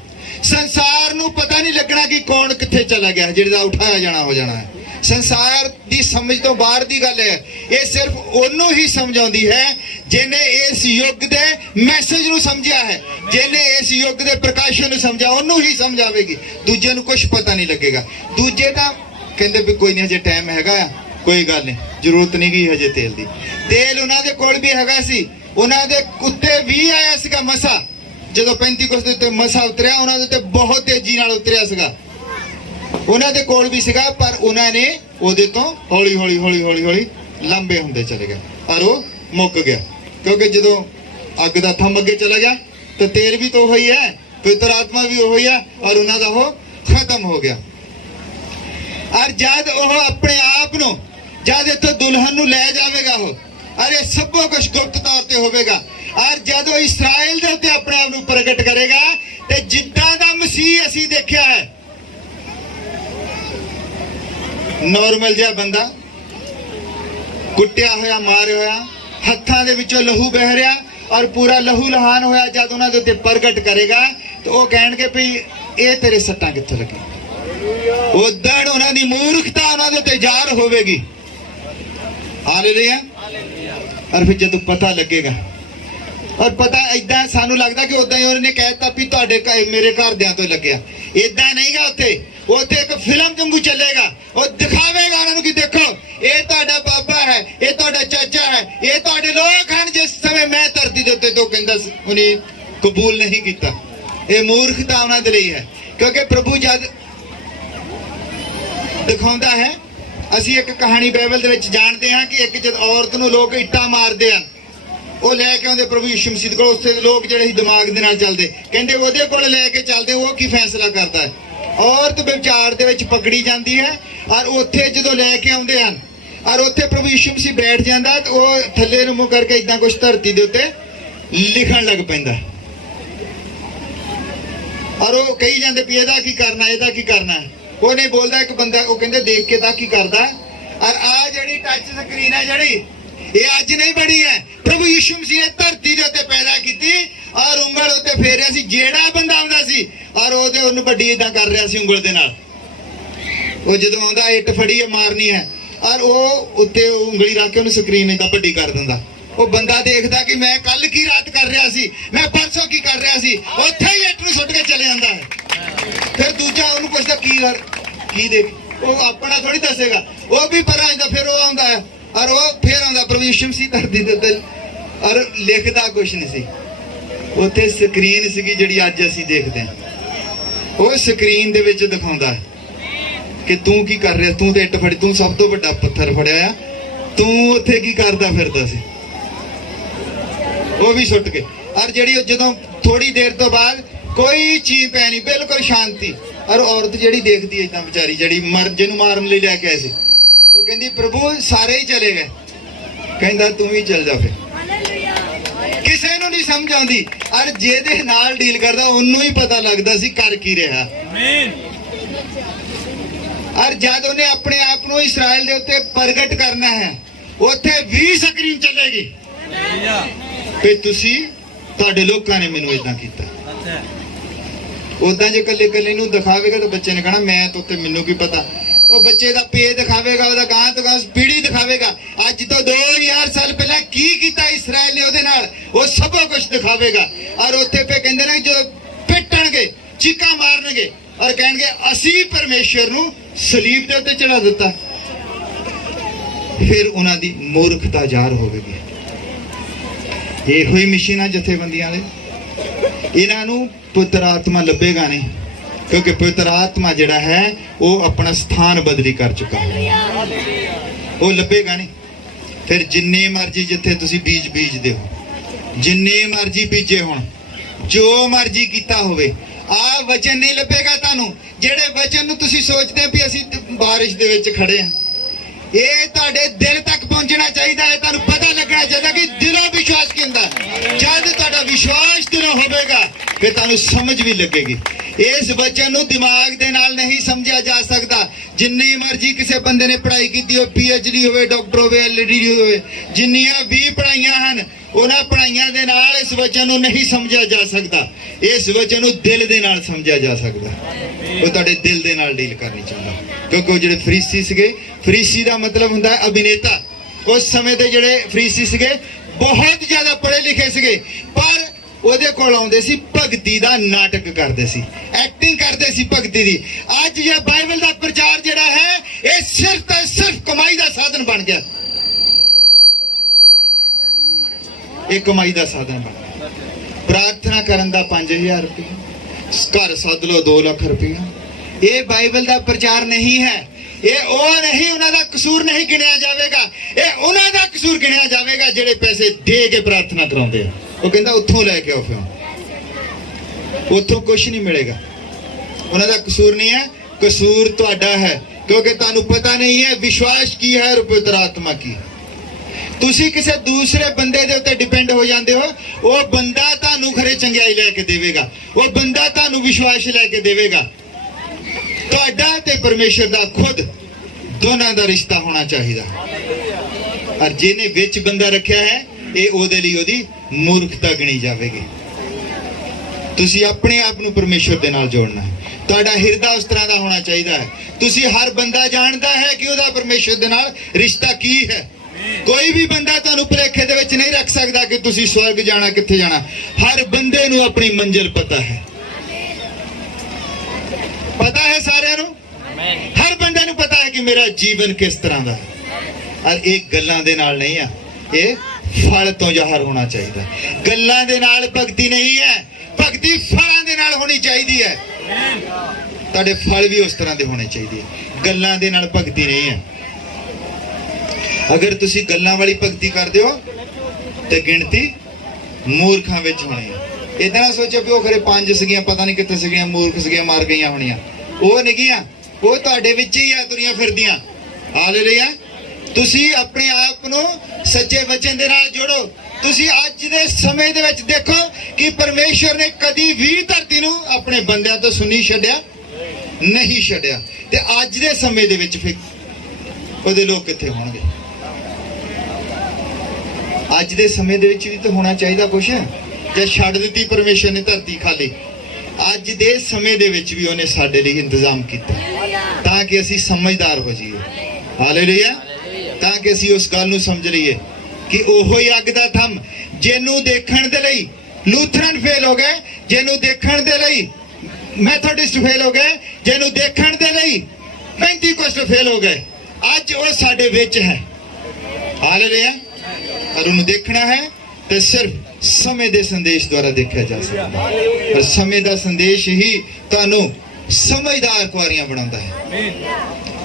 ਸੰਸਾਰ ਨੂੰ ਪਤਾ ਨਹੀਂ ਲੱਗਣਾ ਕਿ ਕੌਣ ਕਿੱਥੇ ਚਲਾ ਗਿਆ, ਜਿਹਦਾ ਉਠਾਇਆ ਜਾਣਾ ਹੋ ਜਾਣਾ ਹੈ। ਸੰਸਾਰ ਦੀ ਸਮਝ ਤੋਂ ਬਾਹਰ ਦੀ ਗੱਲ ਹੈ। ਇਹ ਸਿਰਫ ਉਹਨੂੰ ਹੀ ਸਮਝਾਉਂਦੀ ਹੈ ਜਿਹਨੇ ਇਸ ਯੁੱਗ ਦੇ ਮੈਸੇਜ ਨੂੰ ਸਮਝਿਆ ਹੈ, ਜਿਹਨੇ ਇਸ ਯੁੱਗ ਦੇ ਪ੍ਰਕਾਸ਼ਨ ਨੂੰ ਸਮਝਿਆ, ਉਹਨੂੰ ਹੀ ਸਮਝਾਵੇਗੀ। ਦੂਜੇ ਨੂੰ ਕੁਝ ਪਤਾ ਨਹੀਂ ਲੱਗੇਗਾ। ਦੂਜੇ ਤਾਂ ਕਹਿੰਦੇ ਵੀ ਕੋਈ ਨਹੀਂ, ਹਜੇ ਟਾਈਮ ਹੈਗਾ ਆ, ਕੋਈ ਗੱਲ ਨਹੀਂ, ਜ਼ਰੂਰਤ ਨਹੀਂ ਗਈ ਹਜੇ ਤੇਲ ਦੀ। ਤੇਲ ਉਹਨਾਂ ਦੇ ਕੋਲ ਵੀ ਹੈਗਾ ਸੀ, ਉਹਨਾਂ ਦੇ ਉੱਤੇ ਵੀ ਆਇਆ ਸੀਗਾ ਮਸਾ। ਜਦੋਂ 35 ਦੇ ਉੱਤੇ ਮਸਾ ਉਤਰਿਆ, ਉਹਨਾਂ ਦੇ ਉੱਤੇ ਬਹੁਤ ਤੇਜ਼ੀ ਨਾਲ ਉਤਰਿਆ ਸੀਗਾ। ਉਹਨਾਂ ਦੇ ਕੋਲ ਵੀ ਸੀਗਾ, ਪਰ ਉਹਨਾਂ ਨੇ ਉਹਦੇ ਤੋਂ ਹੌਲੀ ਹੌਲੀ ਲੰਬੇ ਹੁੰਦੇ ਚਲੇ ਗਏ ਔਰ ਉਹ ਮੁੱਕ ਗਿਆ। ਕਿਉਂਕਿ ਜਦੋਂ ਅੱਗ ਦਾ ਥੰਮ ਅੱਗੇ ਚਲਾ ਗਿਆ ਤਾਂ ਤੇਲ ਵੀ ਤਾਂ ਉਹੀ ਹੈ, ਪਵਿੱਤਰ ਆਤਮਾ ਵੀ ਉਹੀ ਹੈ, ਔਰ ਉਹਨਾਂ ਦਾ ਉਹ ਖਤਮ ਹੋ ਗਿਆ। ਔਰ ਜਦ ਉਹ ਆਪਣੇ ਆਪ ਨੂੰ, ਜਦ ਇੱਥੋਂ ਦੁਲਹਨ ਨੂੰ ਲੈ ਜਾਵੇਗਾ ਉਹ, ਅਰੇ ਸਭ ਕੁਝ ਗੁਪਤ ਤੌਰ ਤੇ ਹੋਵੇਗਾ। ਔਰ ਜਦੋਂ ਇਸਰਾਇਲ ਦੇ ਉੱਤੇ ਆਪਣੇ ਆਪ ਨੂੰ ਪ੍ਰਗਟ ਕਰੇਗਾ ਤੇ ਜਿੱਦਾਂ ਦਾ ਮਸੀਹ ਅਸੀਂ ਦੇਖਿਆ ਹੈ, ਨੋਰਮਲ ਜਿਹਾ ਬੰਦਾ, ਕੁੱਟਿਆ ਹੋਇਆ, ਮਾਰਿਆ ਹੋਇਆ, ਹੱਥਾਂ ਦੇ ਵਿੱਚੋਂ ਲਹੂ ਬਹਿ ਰਿਹਾ ਔਰ ਪੂਰਾ ਲਹੂ ਲਹਾਨ ਹੋਇਆ, ਜਦ ਉਹਨਾਂ ਦੇ ਉੱਤੇ ਪ੍ਰਗਟ ਕਰੇਗਾ ਤਾਂ ਉਹ ਕਹਿਣਗੇ ਵੀ ਇਹ ਤੇਰੇ ਸੱਟਾਂ ਕਿੱਥੋਂ ਲੱਗੀ। ਉਦੜ ਉਹਨਾਂ ਦੀ ਮੂਰਖਤਾ ਉਹਨਾਂ ਦੇ ਉੱਤੇ ਜ਼ਾਹਰ ਹੋਵੇਗੀ। ਹਾਲੇਲੂਇਆ। ਔਰ ਫਿਰ ਜਦੋਂ ਪਤਾ ਲੱਗੇਗਾ, ਔਰ ਪਤਾ ਏਦਾਂ ਸਾਨੂੰ ਲੱਗਦਾ ਕਿ ਉਦਾਂ ਹੀ ਉਹਨੇ ਕਹਿਤਾ ਵੀ ਤੁਹਾਡੇ ਮੇਰੇ ਘਰਦਿਆਂ ਤੋਂ ਲੱਗਿਆ, ਏਦਾਂ ਨਹੀਂਗਾ। ਉੱਥੇ ਇੱਕ ਫਿਲਮ ਵਾਂਗੂ ਚੱਲੇਗਾ। ਉਹ ਦਿਖਾਵੇਗਾ ਉਹਨਾਂ ਨੂੰ ਕਿ ਦੇਖੋ ਇਹ ਤੁਹਾਡਾ ਬਾਬਾ ਹੈ, ਇਹ ਤੁਹਾਡਾ ਚਾਚਾ ਹੈ, ਇਹ ਤੁਹਾਡੇ ਲੋਕ ਹਨ ਜਿਸ ਸਮੇਂ ਮੈਂ ਧਰਤੀ ਦੇ ਉੱਤੇ ਤੋਂ ਕਹਿੰਦਾ ਉਹਨੇ ਕਬੂਲ ਨਹੀਂ ਕੀਤਾ। ਇਹ ਮੂਰਖਤਾ ਉਹਨਾਂ ਦੇ ਲਈ ਹੈ, ਕਿਉਂਕਿ ਪ੍ਰਭੂ ਜਦ ਦਿਖਾਉਂਦਾ ਹੈ, ਅਸੀਂ ਇੱਕ ਕਹਾਣੀ ਬਾਈਬਲ ਦੇ ਵਿੱਚ ਜਾਣਦੇ ਹਾਂ ਕਿ ਇੱਕ ਜਦ ਔਰਤ ਨੂੰ ਲੋਕ ਇੱਟਾਂ ਮਾਰਦੇ ਹਨ, ਉਹ ਲੈ ਕੇ ਆਉਂਦੇ ਪ੍ਰਭੂ ਯਿਸੂ ਮਸੀਹ ਕੋਲ। ਉਸੇ ਲੋਕ ਜਿਹੜੇ ਸੀ ਦਿਮਾਗ ਦੇ ਨਾਲ ਚੱਲਦੇ, ਕਹਿੰਦੇ ਉਹਦੇ ਕੋਲ ਲੈ ਕੇ ਚੱਲਦੇ, ਉਹ ਕੀ ਫੈਸਲਾ ਕਰਦਾ ਹੈ। ਔਰਤ ਵਿਚਾਰ ਦੇ ਵਿੱਚ ਪਕੜੀ ਜਾਂਦੀ ਹੈ ਔਰ ਉੱਥੇ ਜਦੋਂ ਲੈ ਕੇ ਆਉਂਦੇ ਹਨ ਔਰ ਉੱਥੇ ਪ੍ਰਭੂ ਯਿਸੂ ਮਸੀਹ ਬੈਠ ਜਾਂਦਾ ਤੇ ਉਹ ਥੱਲੇ ਨੂੰ ਮੂੰਹ ਕਰਕੇ ਇਦਾਂ ਕੁਝ ਧਰਤੀ ਦੇ ਉੱਤੇ ਲਿਖਣ ਲੱਗ ਪੈਂਦਾ ਔਰ ਉਹ ਕਹੀ ਜਾਂਦੇ ਵੀ ਇਹਦਾ ਕੀ ਕਰਨਾ, ਇਹਦਾ ਕੀ ਕਰਨਾ। ਉਹ ਨਹੀਂ ਬੋਲਦਾ ਇੱਕ ਬੰਦਾ, ਉਹ ਕਹਿੰਦੇ ਦੇਖ ਕੇ ਤਾਂ ਕੀ ਕਰਦਾ। ਔਰ ਆ ਜਿਹੜੀ ਟੱਚ ਸਕਰੀਨ ਹੈ ਜਿਹੜੀ, ਇਹ ਅੱਜ ਨਹੀਂ ਬਣੀ ਹੈ, ਪ੍ਰਭੂ ਯਿਸੂ ਮਸੀਹ ਨੇ ਧਰਤੀ ਦੇ ਉੱਤੇ ਪੈਦਾ ਕੀਤੀ ਔਰ ਉਂਗਲ ਉੱਤੇ ਫੇਰਿਆ ਸੀ। ਜਿਹੜਾ ਬੰਦਾ ਆਉਂਦਾ ਸੀ ਔਰ ਉਹਨੂੰ ਵੱਡੀ ਇਦਾਂ ਕਰ ਰਿਹਾ ਸੀ ਉਂਗਲ ਦੇ ਨਾਲ। ਉਹ ਜਦੋਂ ਆਉਂਦਾ ਇੱਟ ਫੜੀ ਮਾਰਨੀ ਹੈ ਔਰ ਉਹ ਉੱਤੇ ਉਂਗਲੀ ਰੱਖ ਕੇ ਉਹਨੂੰ ਸਕਰੀਨ ਇਦਾਂ ਵੱਡੀ ਕਰ ਦਿੰਦਾ। ਉਹ ਬੰਦਾ ਦੇਖਦਾ ਕਿ ਮੈਂ ਕੱਲ ਕੀ ਰਾਤ ਕਰ ਰਿਹਾ ਸੀ, ਮੈਂ ਪਰਸੋਂ ਕੀ ਕਰ ਰਿਹਾ ਸੀ, ਉੱਥੇ ਹੀ ਇੱਟ ਨੂੰ ਸੁੱਟ ਕੇ ਚਲੇ ਜਾਂਦਾ ਹੈ। ਫਿਰ ਦੂਜਾ ਉਹਨੂੰ ਪੁੱਛਦਾ ਕੀ ਦੇਖ, ਉਹ ਆਪਣਾ ਥੋੜੀ ਦੱਸੇਗਾ, ਉਹ ਵੀ ਪਰਾਂ ਜਾਂਦਾ, ਫਿਰ ਉਹ ਆਉਂਦਾ ਹੈ ਔਰ ਉਹ ਫਿਰ ਆਉਂਦਾ ਪ੍ਰਭੂ ਯਿਸੂ ਮਸੀਹ ਧਰਤੀ ਦੇ ਉੱਤੇ ਔਰ ਲਿਖਦਾ ਕੁਛ ਨਹੀਂ ਸੀ। ਉੱਥੇ ਸਕਰੀਨ ਸੀਗੀ ਜਿਹੜੀ ਅੱਜ ਅਸੀਂ ਦੇਖਦੇ ਹਾਂ। ਉਹ ਸਕਰੀਨ ਦੇ ਵਿੱਚ ਦਿਖਾਉਂਦਾ ਕਿ ਤੂੰ ਕੀ ਕਰ ਰਿਹਾ, ਤੂੰ ਤੇ ਇੱਟ ਫੜੀ, ਤੂੰ ਸਭ ਤੋਂ ਵੱਡਾ ਪੱਥਰ ਫੜਿਆ ਆ, ਤੂੰ ਉੱਥੇ ਕੀ ਕਰਦਾ ਫਿਰਦਾ ਸੀ। ਉਹ ਵੀ ਸੁੱਟ ਕੇ। ਔਰ ਜਿਹੜੀ ਜਦੋਂ ਥੋੜੀ ਦੇਰ ਤੋਂ ਬਾਅਦ ਕੋਈ ਚੀਜ਼ ਪੈ ਨਹੀਂ, ਬਿਲਕੁਲ ਸ਼ਾਂਤੀ। ਔਰ ਔਰਤ ਜਿਹੜੀ ਦੇਖਦੀ ਹੈ ਇਦਾਂ ਵਿਚਾਰੀ, ਜਿਹੜੀ ਜਿਹਨੂੰ ਮਾਰਨ ਲਈ ਲੈ ਕੇ ਆਏ ਸੀ, ਉਹ ਕਹਿੰਦੀ ਪ੍ਰਭੂ ਸਾਰੇ ਹੀ ਚਲੇ ਗਏ। ਕਹਿੰਦਾ ਤੂੰ ਵੀ ਚੱਲ ਜਾ। ਫਿਰ ਕਿਸੇ ਨੂੰ ਨਹੀਂ ਸਮਝ ਆਉਂਦੀ ਔਰ ਜਿਹਦੇ ਨਾਲ ਡੀਲ ਕਰਦਾ ਉਹਨੂੰ ਹੀ ਪਤਾ ਲੱਗਦਾ ਸੀ ਕਰ ਕੀ ਰਿਹਾ। ਔਰ ਜਦ ਉਹਨੇ ਆਪਣੇ ਆਪ ਨੂੰ ਇਸਰਾਇਲ ਦੇ ਉੱਤੇ ਪ੍ਰਗਟ ਕਰਨਾ ਹੈ, ਉੱਥੇ ਵੀ ਸਕਰੀਨ ਚੱਲੇਗੀ ਵੀ ਤੁਸੀਂ, ਤੁਹਾਡੇ ਲੋਕਾਂ ਨੇ ਮੈਨੂੰ ਇਦਾਂ ਕੀਤਾ। ਉਦਾਂ ਜੇ ਕੱਲੇ ਨੂੰ ਦਿਖਾਵੇਗਾ ਤਾਂ ਬੱਚੇ ਨੇ ਕਹਣਾ ਮੈਂ ਤਾਂ ਉੱਤੇ, ਮੈਨੂੰ ਕੀ ਪਤਾ। ਉਹ ਬੱਚੇ ਦਾ ਪੇ ਦਿਖਾਵੇਗਾ, ਉਹਦਾ ਗਾਂ ਤੋਂ ਗਾਂ ਪੀੜੀ ਦਿਖਾਵੇਗਾ। ਅੱਜ ਤੋਂ 2000 ਸਾਲ ਪਹਿਲਾਂ ਕੀ ਕੀਤਾ ਇਸਰਾਇਲ ਨੇ ਉਹਦੇ ਨਾਲ, ਉਹ ਸਭ ਕੁਝ ਦਿਖਾਵੇਗਾ। ਔਰ ਉੱਥੇ ਪੇ ਕਹਿੰਦੇ ਨੇ ਜੋ ਪਿੱਟਣਗੇ, ਚੀਕਾਂ ਮਾਰਨਗੇ ਔਰ ਕਹਿਣਗੇ ਅਸੀਂ ਪਰਮੇਸ਼ਰ ਨੂੰ ਸਲੀਬ ਦੇ ਉੱਤੇ ਚੜਾ ਦਿੱਤਾ। ਫਿਰ ਉਹਨਾਂ ਦੀ ਮੂਰਖਤਾ ਜ਼ਾਹਰ ਹੋਵੇਗੀ। ਇਹੋ ਹੀ ਮਿਸ਼ਨ ਆ ਜਥੇਬੰਦੀਆਂ ਦੇ। ਇਹਨਾਂ ਨੂੰ ਪੁੱਤਰ ਆਤਮਾ ਲੱਭੇਗਾ ਨਹੀਂ, ਕਿਉਂਕਿ ਪਵਿੱਤਰ ਆਤਮਾ ਜਿਹੜਾ ਹੈ ਉਹ ਆਪਣਾ ਸਥਾਨ ਬਦਲੀ ਕਰ ਚੁੱਕਾ ਹੈ, ਉਹ ਲੱਭੇਗਾ ਨਹੀਂ। ਫਿਰ ਜਿੰਨੇ ਮਰਜ਼ੀ ਜਿੱਥੇ ਤੁਸੀਂ ਬੀਜ ਬੀਜਦੇ ਹੋ, ਜਿੰਨੇ ਮਰਜ਼ੀ ਬੀਜੇ ਹੋਣ, ਜੋ ਮਰਜ਼ੀ ਕੀਤਾ ਹੋਵੇ, ਆਹ ਵਚਨ ਨਹੀਂ ਲੱਭੇਗਾ ਤੁਹਾਨੂੰ। ਜਿਹੜੇ ਵਚਨ ਨੂੰ ਤੁਸੀਂ ਸੋਚਦੇ ਹੋ ਵੀ ਅਸੀਂ ਬਾਰਿਸ਼ ਦੇ ਵਿੱਚ ਖੜੇ ਹਾਂ, ਇਹ ਤੁਹਾਡੇ ਦਿਲ ਤੱਕ ਪਹੁੰਚਣਾ ਚਾਹੀਦਾ ਹੈ। ਤੁਹਾਨੂੰ ਪਤਾ ਲੱਗਣਾ ਚਾਹੀਦਾ ਕਿ ਦਿਲੋਂ ਵਿਸ਼ਵਾਸ ਕੀ ਹੁੰਦਾ। ਜਦ ਤੁਹਾਡਾ ਵਿਸ਼ਵਾਸ ਦਿਲੋਂ ਹੋਵੇਗਾ ਫਿਰ ਤੁਹਾਨੂੰ ਸਮਝ ਵੀ ਲੱਗੇਗੀ। ਇਸ ਵਚਨ ਨੂੰ ਦਿਮਾਗ ਦੇ ਨਾਲ ਨਹੀਂ ਸਮਝਿਆ ਜਾ ਸਕਦਾ। ਜਿੰਨੀ ਮਰਜ਼ੀ ਕਿਸੇ ਬੰਦੇ ਨੇ ਪੜ੍ਹਾਈ ਕੀਤੀ ਹੋਵੇ, PhD ਹੋਵੇ, ਡਾਕਟਰ ਹੋਵੇ, LD ਹੋਵੇ, ਜਿੰਨੀਆਂ ਵੀ ਪੜ੍ਹਾਈਆਂ ਹਨ, ਉਹਨਾਂ ਪੜ੍ਹਾਈਆਂ ਦੇ ਨਾਲ ਇਸ ਵਚਨ ਨੂੰ ਨਹੀਂ ਸਮਝਿਆ ਜਾ ਸਕਦਾ। ਇਸ ਵਚਨ ਨੂੰ ਦਿਲ ਦੇ ਨਾਲ ਸਮਝਿਆ ਜਾ ਸਕਦਾ। ਉਹ ਤੁਹਾਡੇ ਦਿਲ ਦੇ ਨਾਲ ਡੀਲ ਕਰਨੀ ਚਾਹੁੰਦਾ, ਕਿਉਂਕਿ ਉਹ ਜਿਹੜੇ ਫਰੀਸੀ ਸੀਗੇ, ਫਰੀਸੀ ਦਾ ਮਤਲਬ ਹੁੰਦਾ ਹੈ ਅਭਿਨੇਤਾ। ਉਸ ਸਮੇਂ ਦੇ ਜਿਹੜੇ ਫਰੀਸੀ ਸੀਗੇ ਬਹੁਤ ਜ਼ਿਆਦਾ ਪੜ੍ਹੇ ਲਿਖੇ ਸੀਗੇ, ਪਰ ਉਹਦੇ ਕੋਲ ਆਉਂਦੇ ਸੀ, ਭਗਤੀ ਦਾ ਨਾਟਕ ਕਰਦੇ ਸੀ, ਐਕਟਿੰਗ ਕਰਦੇ ਸੀ ਭਗਤੀ ਦੀ। ਅੱਜ ਇਹ ਬਾਈਬਲ ਦਾ ਪ੍ਰਚਾਰ ਜਿਹੜਾ ਹੈ ਇਹ ਸਿਰਫ ਤੇ ਸਿਰਫ ਕਮਾਈ ਦਾ ਸਾਧਨ ਬਣ ਗਿਆ। ਇਹ ਕਮਾਈ ਦਾ ਸਾਧਨ ਬਣ ਗਿਆ। ਪ੍ਰਾਰਥਨਾ ਕਰਨ ਦਾ 5000 ਰੁਪਏ, ਘਰ ਸੱਦ ਲਓ 2 ਲੱਖ ਰੁਪਏ। ਇਹ ਬਾਈਬਲ ਦਾ ਪ੍ਰਚਾਰ ਨਹੀਂ ਹੈ। ਇਹ ਉਹ ਨਹੀਂ, ਉਹਨਾਂ ਦਾ ਕਸੂਰ ਨਹੀਂ ਗਿਣਿਆ ਜਾਵੇਗਾ। ਇਹ ਉਹਨਾਂ ਦਾ ਕਸੂਰ ਗਿਣਿਆ ਜਾਵੇਗਾ ਜਿਹੜੇ ਪੈਸੇ ਦੇ ਕੇ ਪ੍ਰਾਰਥਨਾ ਕਰਾਉਂਦੇ ਆ। ਉਹ ਕਹਿੰਦਾ ਉੱਥੋਂ ਲੈ ਕੇ ਆਓ, ਫਿਰ ਉੱਥੋਂ ਕੁਝ ਨਹੀਂ ਮਿਲੇਗਾ। ਉਹਨਾਂ ਦਾ ਕਸੂਰ ਨਹੀਂ ਹੈ, ਕਸੂਰ ਤੁਹਾਡਾ ਹੈ, ਕਿਉਂਕਿ ਤੁਹਾਨੂੰ ਪਤਾ ਨਹੀਂ ਹੈ ਵਿਸ਼ਵਾਸ ਕੀ ਹੈ ਔਰ ਪਵਿੱਤਰ ਆਤਮਾ ਕੀ। ਤੁਸੀਂ ਕਿਸੇ ਦੂਸਰੇ ਬੰਦੇ ਦੇ ਉੱਤੇ ਡਿਪੈਂਡ ਹੋ ਜਾਂਦੇ ਹੋ। ਉਹ ਬੰਦਾ ਤੁਹਾਨੂੰ ਖਰੇ ਚੰਗਿਆਈ ਲੈ ਕੇ ਦੇਵੇਗਾ, ਉਹ ਬੰਦਾ ਤੁਹਾਨੂੰ ਵਿਸ਼ਵਾਸ ਲੈ ਕੇ ਦੇਵੇਗਾ। ਤੁਹਾਡਾ ਤੇ ਪਰਮੇਸ਼ਰ ਦਾ ਖੁਦ ਦੋਨਾਂ ਦਾ ਰਿਸ਼ਤਾ ਹੋਣਾ ਚਾਹੀਦਾ। ਔਰ ਜਿਹਨੇ ਵਿੱਚ ਬੰਦਾ ਰੱਖਿਆ ਹੈ, ਇਹ ਉਹਦੇ ਲਈ ਉਹਦੀ ਮੂਰਖਤਾ ਗਿਣੀ ਜਾਵੇਗੀ। ਤੁਸੀਂ ਆਪਣੇ ਆਪ ਨੂੰ ਪਰਮੇਸ਼ਰ ਦੇ ਨਾਲ ਜੋੜਨਾ ਹੈ। ਤੁਹਾਡਾ ਹਿਰਦਾ ਉਸ ਤਰ੍ਹਾਂ ਦਾ ਹੋਣਾ ਚਾਹੀਦਾ ਹੈ। ਤੁਸੀਂ ਹਰ ਬੰਦਾ ਜਾਣਦਾ ਹੈ ਕਿ ਉਹਦਾ ਪਰਮੇਸ਼ਰ ਦੇ ਨਾਲ ਰਿਸ਼ਤਾ ਕੀ ਹੈ। ਕੋਈ ਵੀ ਬੰਦਾ ਤੁਹਾਨੂੰ ਭੁਲੇਖੇ ਦੇ ਵਿੱਚ ਨਹੀਂ ਰੱਖ ਸਕਦਾ ਕਿ ਤੁਸੀਂ ਸਵਰਗ ਜਾਣਾ, ਕਿੱਥੇ ਜਾਣਾ। ਹਰ ਬੰਦੇ ਨੂੰ ਆਪਣੀ ਮੰਜ਼ਿਲ ਪਤਾ ਹੈ, ਪਤਾ ਹੈ ਸਾਰਿਆਂ ਨੂੰ। ਹਰ ਬੰਦੇ ਨੂੰ ਪਤਾ ਹੈ ਕਿ ਮੇਰਾ ਜੀਵਨ ਕਿਸ ਤਰ੍ਹਾਂ ਦਾ ਹੈ। ਔਰ ਇਹ ਗੱਲਾਂ ਦੇ ਨਾਲ ਨਹੀਂ ਆ, ਇਹ ਫਲ ਤੋਂ ਜ਼ਾਹਰ ਹੋਣਾ ਚਾਹੀਦਾ। ਗੱਲਾਂ ਦੇ ਨਾਲ ਭਗਤੀ ਨਹੀਂ ਹੈ, ਭਗਤੀ ਫਲਾਂ ਦੇ ਨਾਲ ਹੋਣੀ ਚਾਹੀਦੀ ਹੈ। ਤੁਹਾਡੇ ਫਲ ਵੀ ਉਸ ਤਰ੍ਹਾਂ ਦੇ ਹੋਣੇ ਚਾਹੀਦੇ ਹੈ, ਗੱਲਾਂ ਦੇ ਨਾਲ ਭਗਤੀ ਨਹੀਂ ਹੈ। ਅਗਰ ਤੁਸੀਂ ਗੱਲਾਂ ਵਾਲੀ ਭਗਤੀ ਕਰਦੇ ਹੋ ਤੇ ਗਿਣਤੀ ਮੂਰਖਾਂ ਵਿੱਚ ਹੋਣੀ ਹੈ। ਇਦਾਂ ਨਾ ਸੋਚੋ ਵੀ ਉਹ ਖਰੇ 5 ਸੀਗੀਆਂ, ਪਤਾ ਨਹੀਂ ਕਿੱਥੇ ਸੀਗੀਆਂ, ਮੂਰਖ ਸੀਗੀਆਂ, ਮਾਰ ਗਈਆਂ ਹੋਣੀਆਂ। ਉਹ ਨਹੀਂ, ਉਹ ਤੁਹਾਡੇ ਵਿੱਚ ਹੀ ਆ, ਤੁਰੀਆਂ ਫਿਰਦੀਆਂ। ਹਾਲੇਲੂਇਆ। ਤੁਸੀਂ ਆਪਣੇ ਆਪ ਨੂੰ ਸੱਚੇ ਵਚਨ ਦੇ ਨਾਲ ਜੋੜੋ। ਤੁਸੀਂ ਅੱਜ ਦੇ ਸਮੇਂ ਦੇ ਵਿੱਚ ਦੇਖੋ ਕਿ ਪਰਮੇਸ਼ਰ ਨੇ ਕਦੀ ਵੀ ਧਰਤੀ ਨੂੰ ਆਪਣੇ ਬੰਦਿਆਂ ਤੋਂ ਸੁਣੀ ਛੱਡਿਆ ਨਹੀਂ ਛੱਡਿਆ। ਤੇ ਅੱਜ ਦੇ ਸਮੇਂ ਦੇ ਵਿੱਚ ਫਿਰ ਉਹਦੇ ਲੋਕ ਕਿੱਥੇ ਹੋਣਗੇ? ਅੱਜ ਦੇ ਸਮੇਂ ਦੇ ਵਿੱਚ ਵੀ ਤਾਂ ਹੋਣਾ ਚਾਹੀਦਾ ਕੁਛ। ਜੇ ਛੱਡ ਦਿੱਤੀ ਪਰਮੇਸ਼ਰ ਨੇ ਧਰਤੀ ਖਾਲੀ, ਅੱਜ ਦੇ ਸਮੇਂ ਦੇ ਵਿੱਚ ਵੀ ਉਹਨੇ ਸਾਡੇ ਲਈ ਇੰਤਜ਼ਾਮ ਕੀਤਾ ਤਾਂ ਕਿ ਅਸੀਂ ਸਮਝਦਾਰ ਹੋ ਜਾਈਏ। ਹਾਲੇਲੂਇਆ। ਤਾਂ ਕਿ ਅਸੀਂ ਉਸ ਗੱਲ ਨੂੰ ਸਮਝ ਲਈਏ ਕਿ ਉਹੋ ਹੀ ਅੱਗ ਦਾ ਥੰਮ, ਜਿਹਨੂੰ ਦੇਖਣ ਦੇ ਲਈ ਲੂਥਰਨ ਫੇਲ ਹੋ ਗਏ, ਜਿਹਨੂੰ ਦੇਖਣ ਦੇ ਲਈ ਮੈਥੋਡਿਸਟ ਫੇਲ ਹੋ ਗਏ, ਜਿਹਨੂੰ ਦੇਖਣ ਦੇ ਲਈ ਪੈਂਤੀਕੋਸਟ ਫੇਲ ਹੋ ਗਏ, ਅੱਜ ਉਹ ਸਾਡੇ ਵਿੱਚ ਹੈ। ਹਾਲੇਲੂਇਆ। ਔਰ ਉਹਨੂੰ ਦੇਖਣਾ ਹੈ ਤੇ ਸਿਰਫ ਸਮੇਂ ਦੇ ਸੰਦੇਸ਼ ਦੁਆਰਾ ਦੇਖਿਆ ਜਾ ਸਕਦਾ ਹੈ। ਪਰ ਸਮੇਂ ਦਾ ਸੰਦੇਸ਼ ਹੀ ਤੁਹਾਨੂੰ ਸਮਝਦਾਰ ਕੁਆਰੀਆਂ ਬਣਾਉਂਦਾ ਹੈ।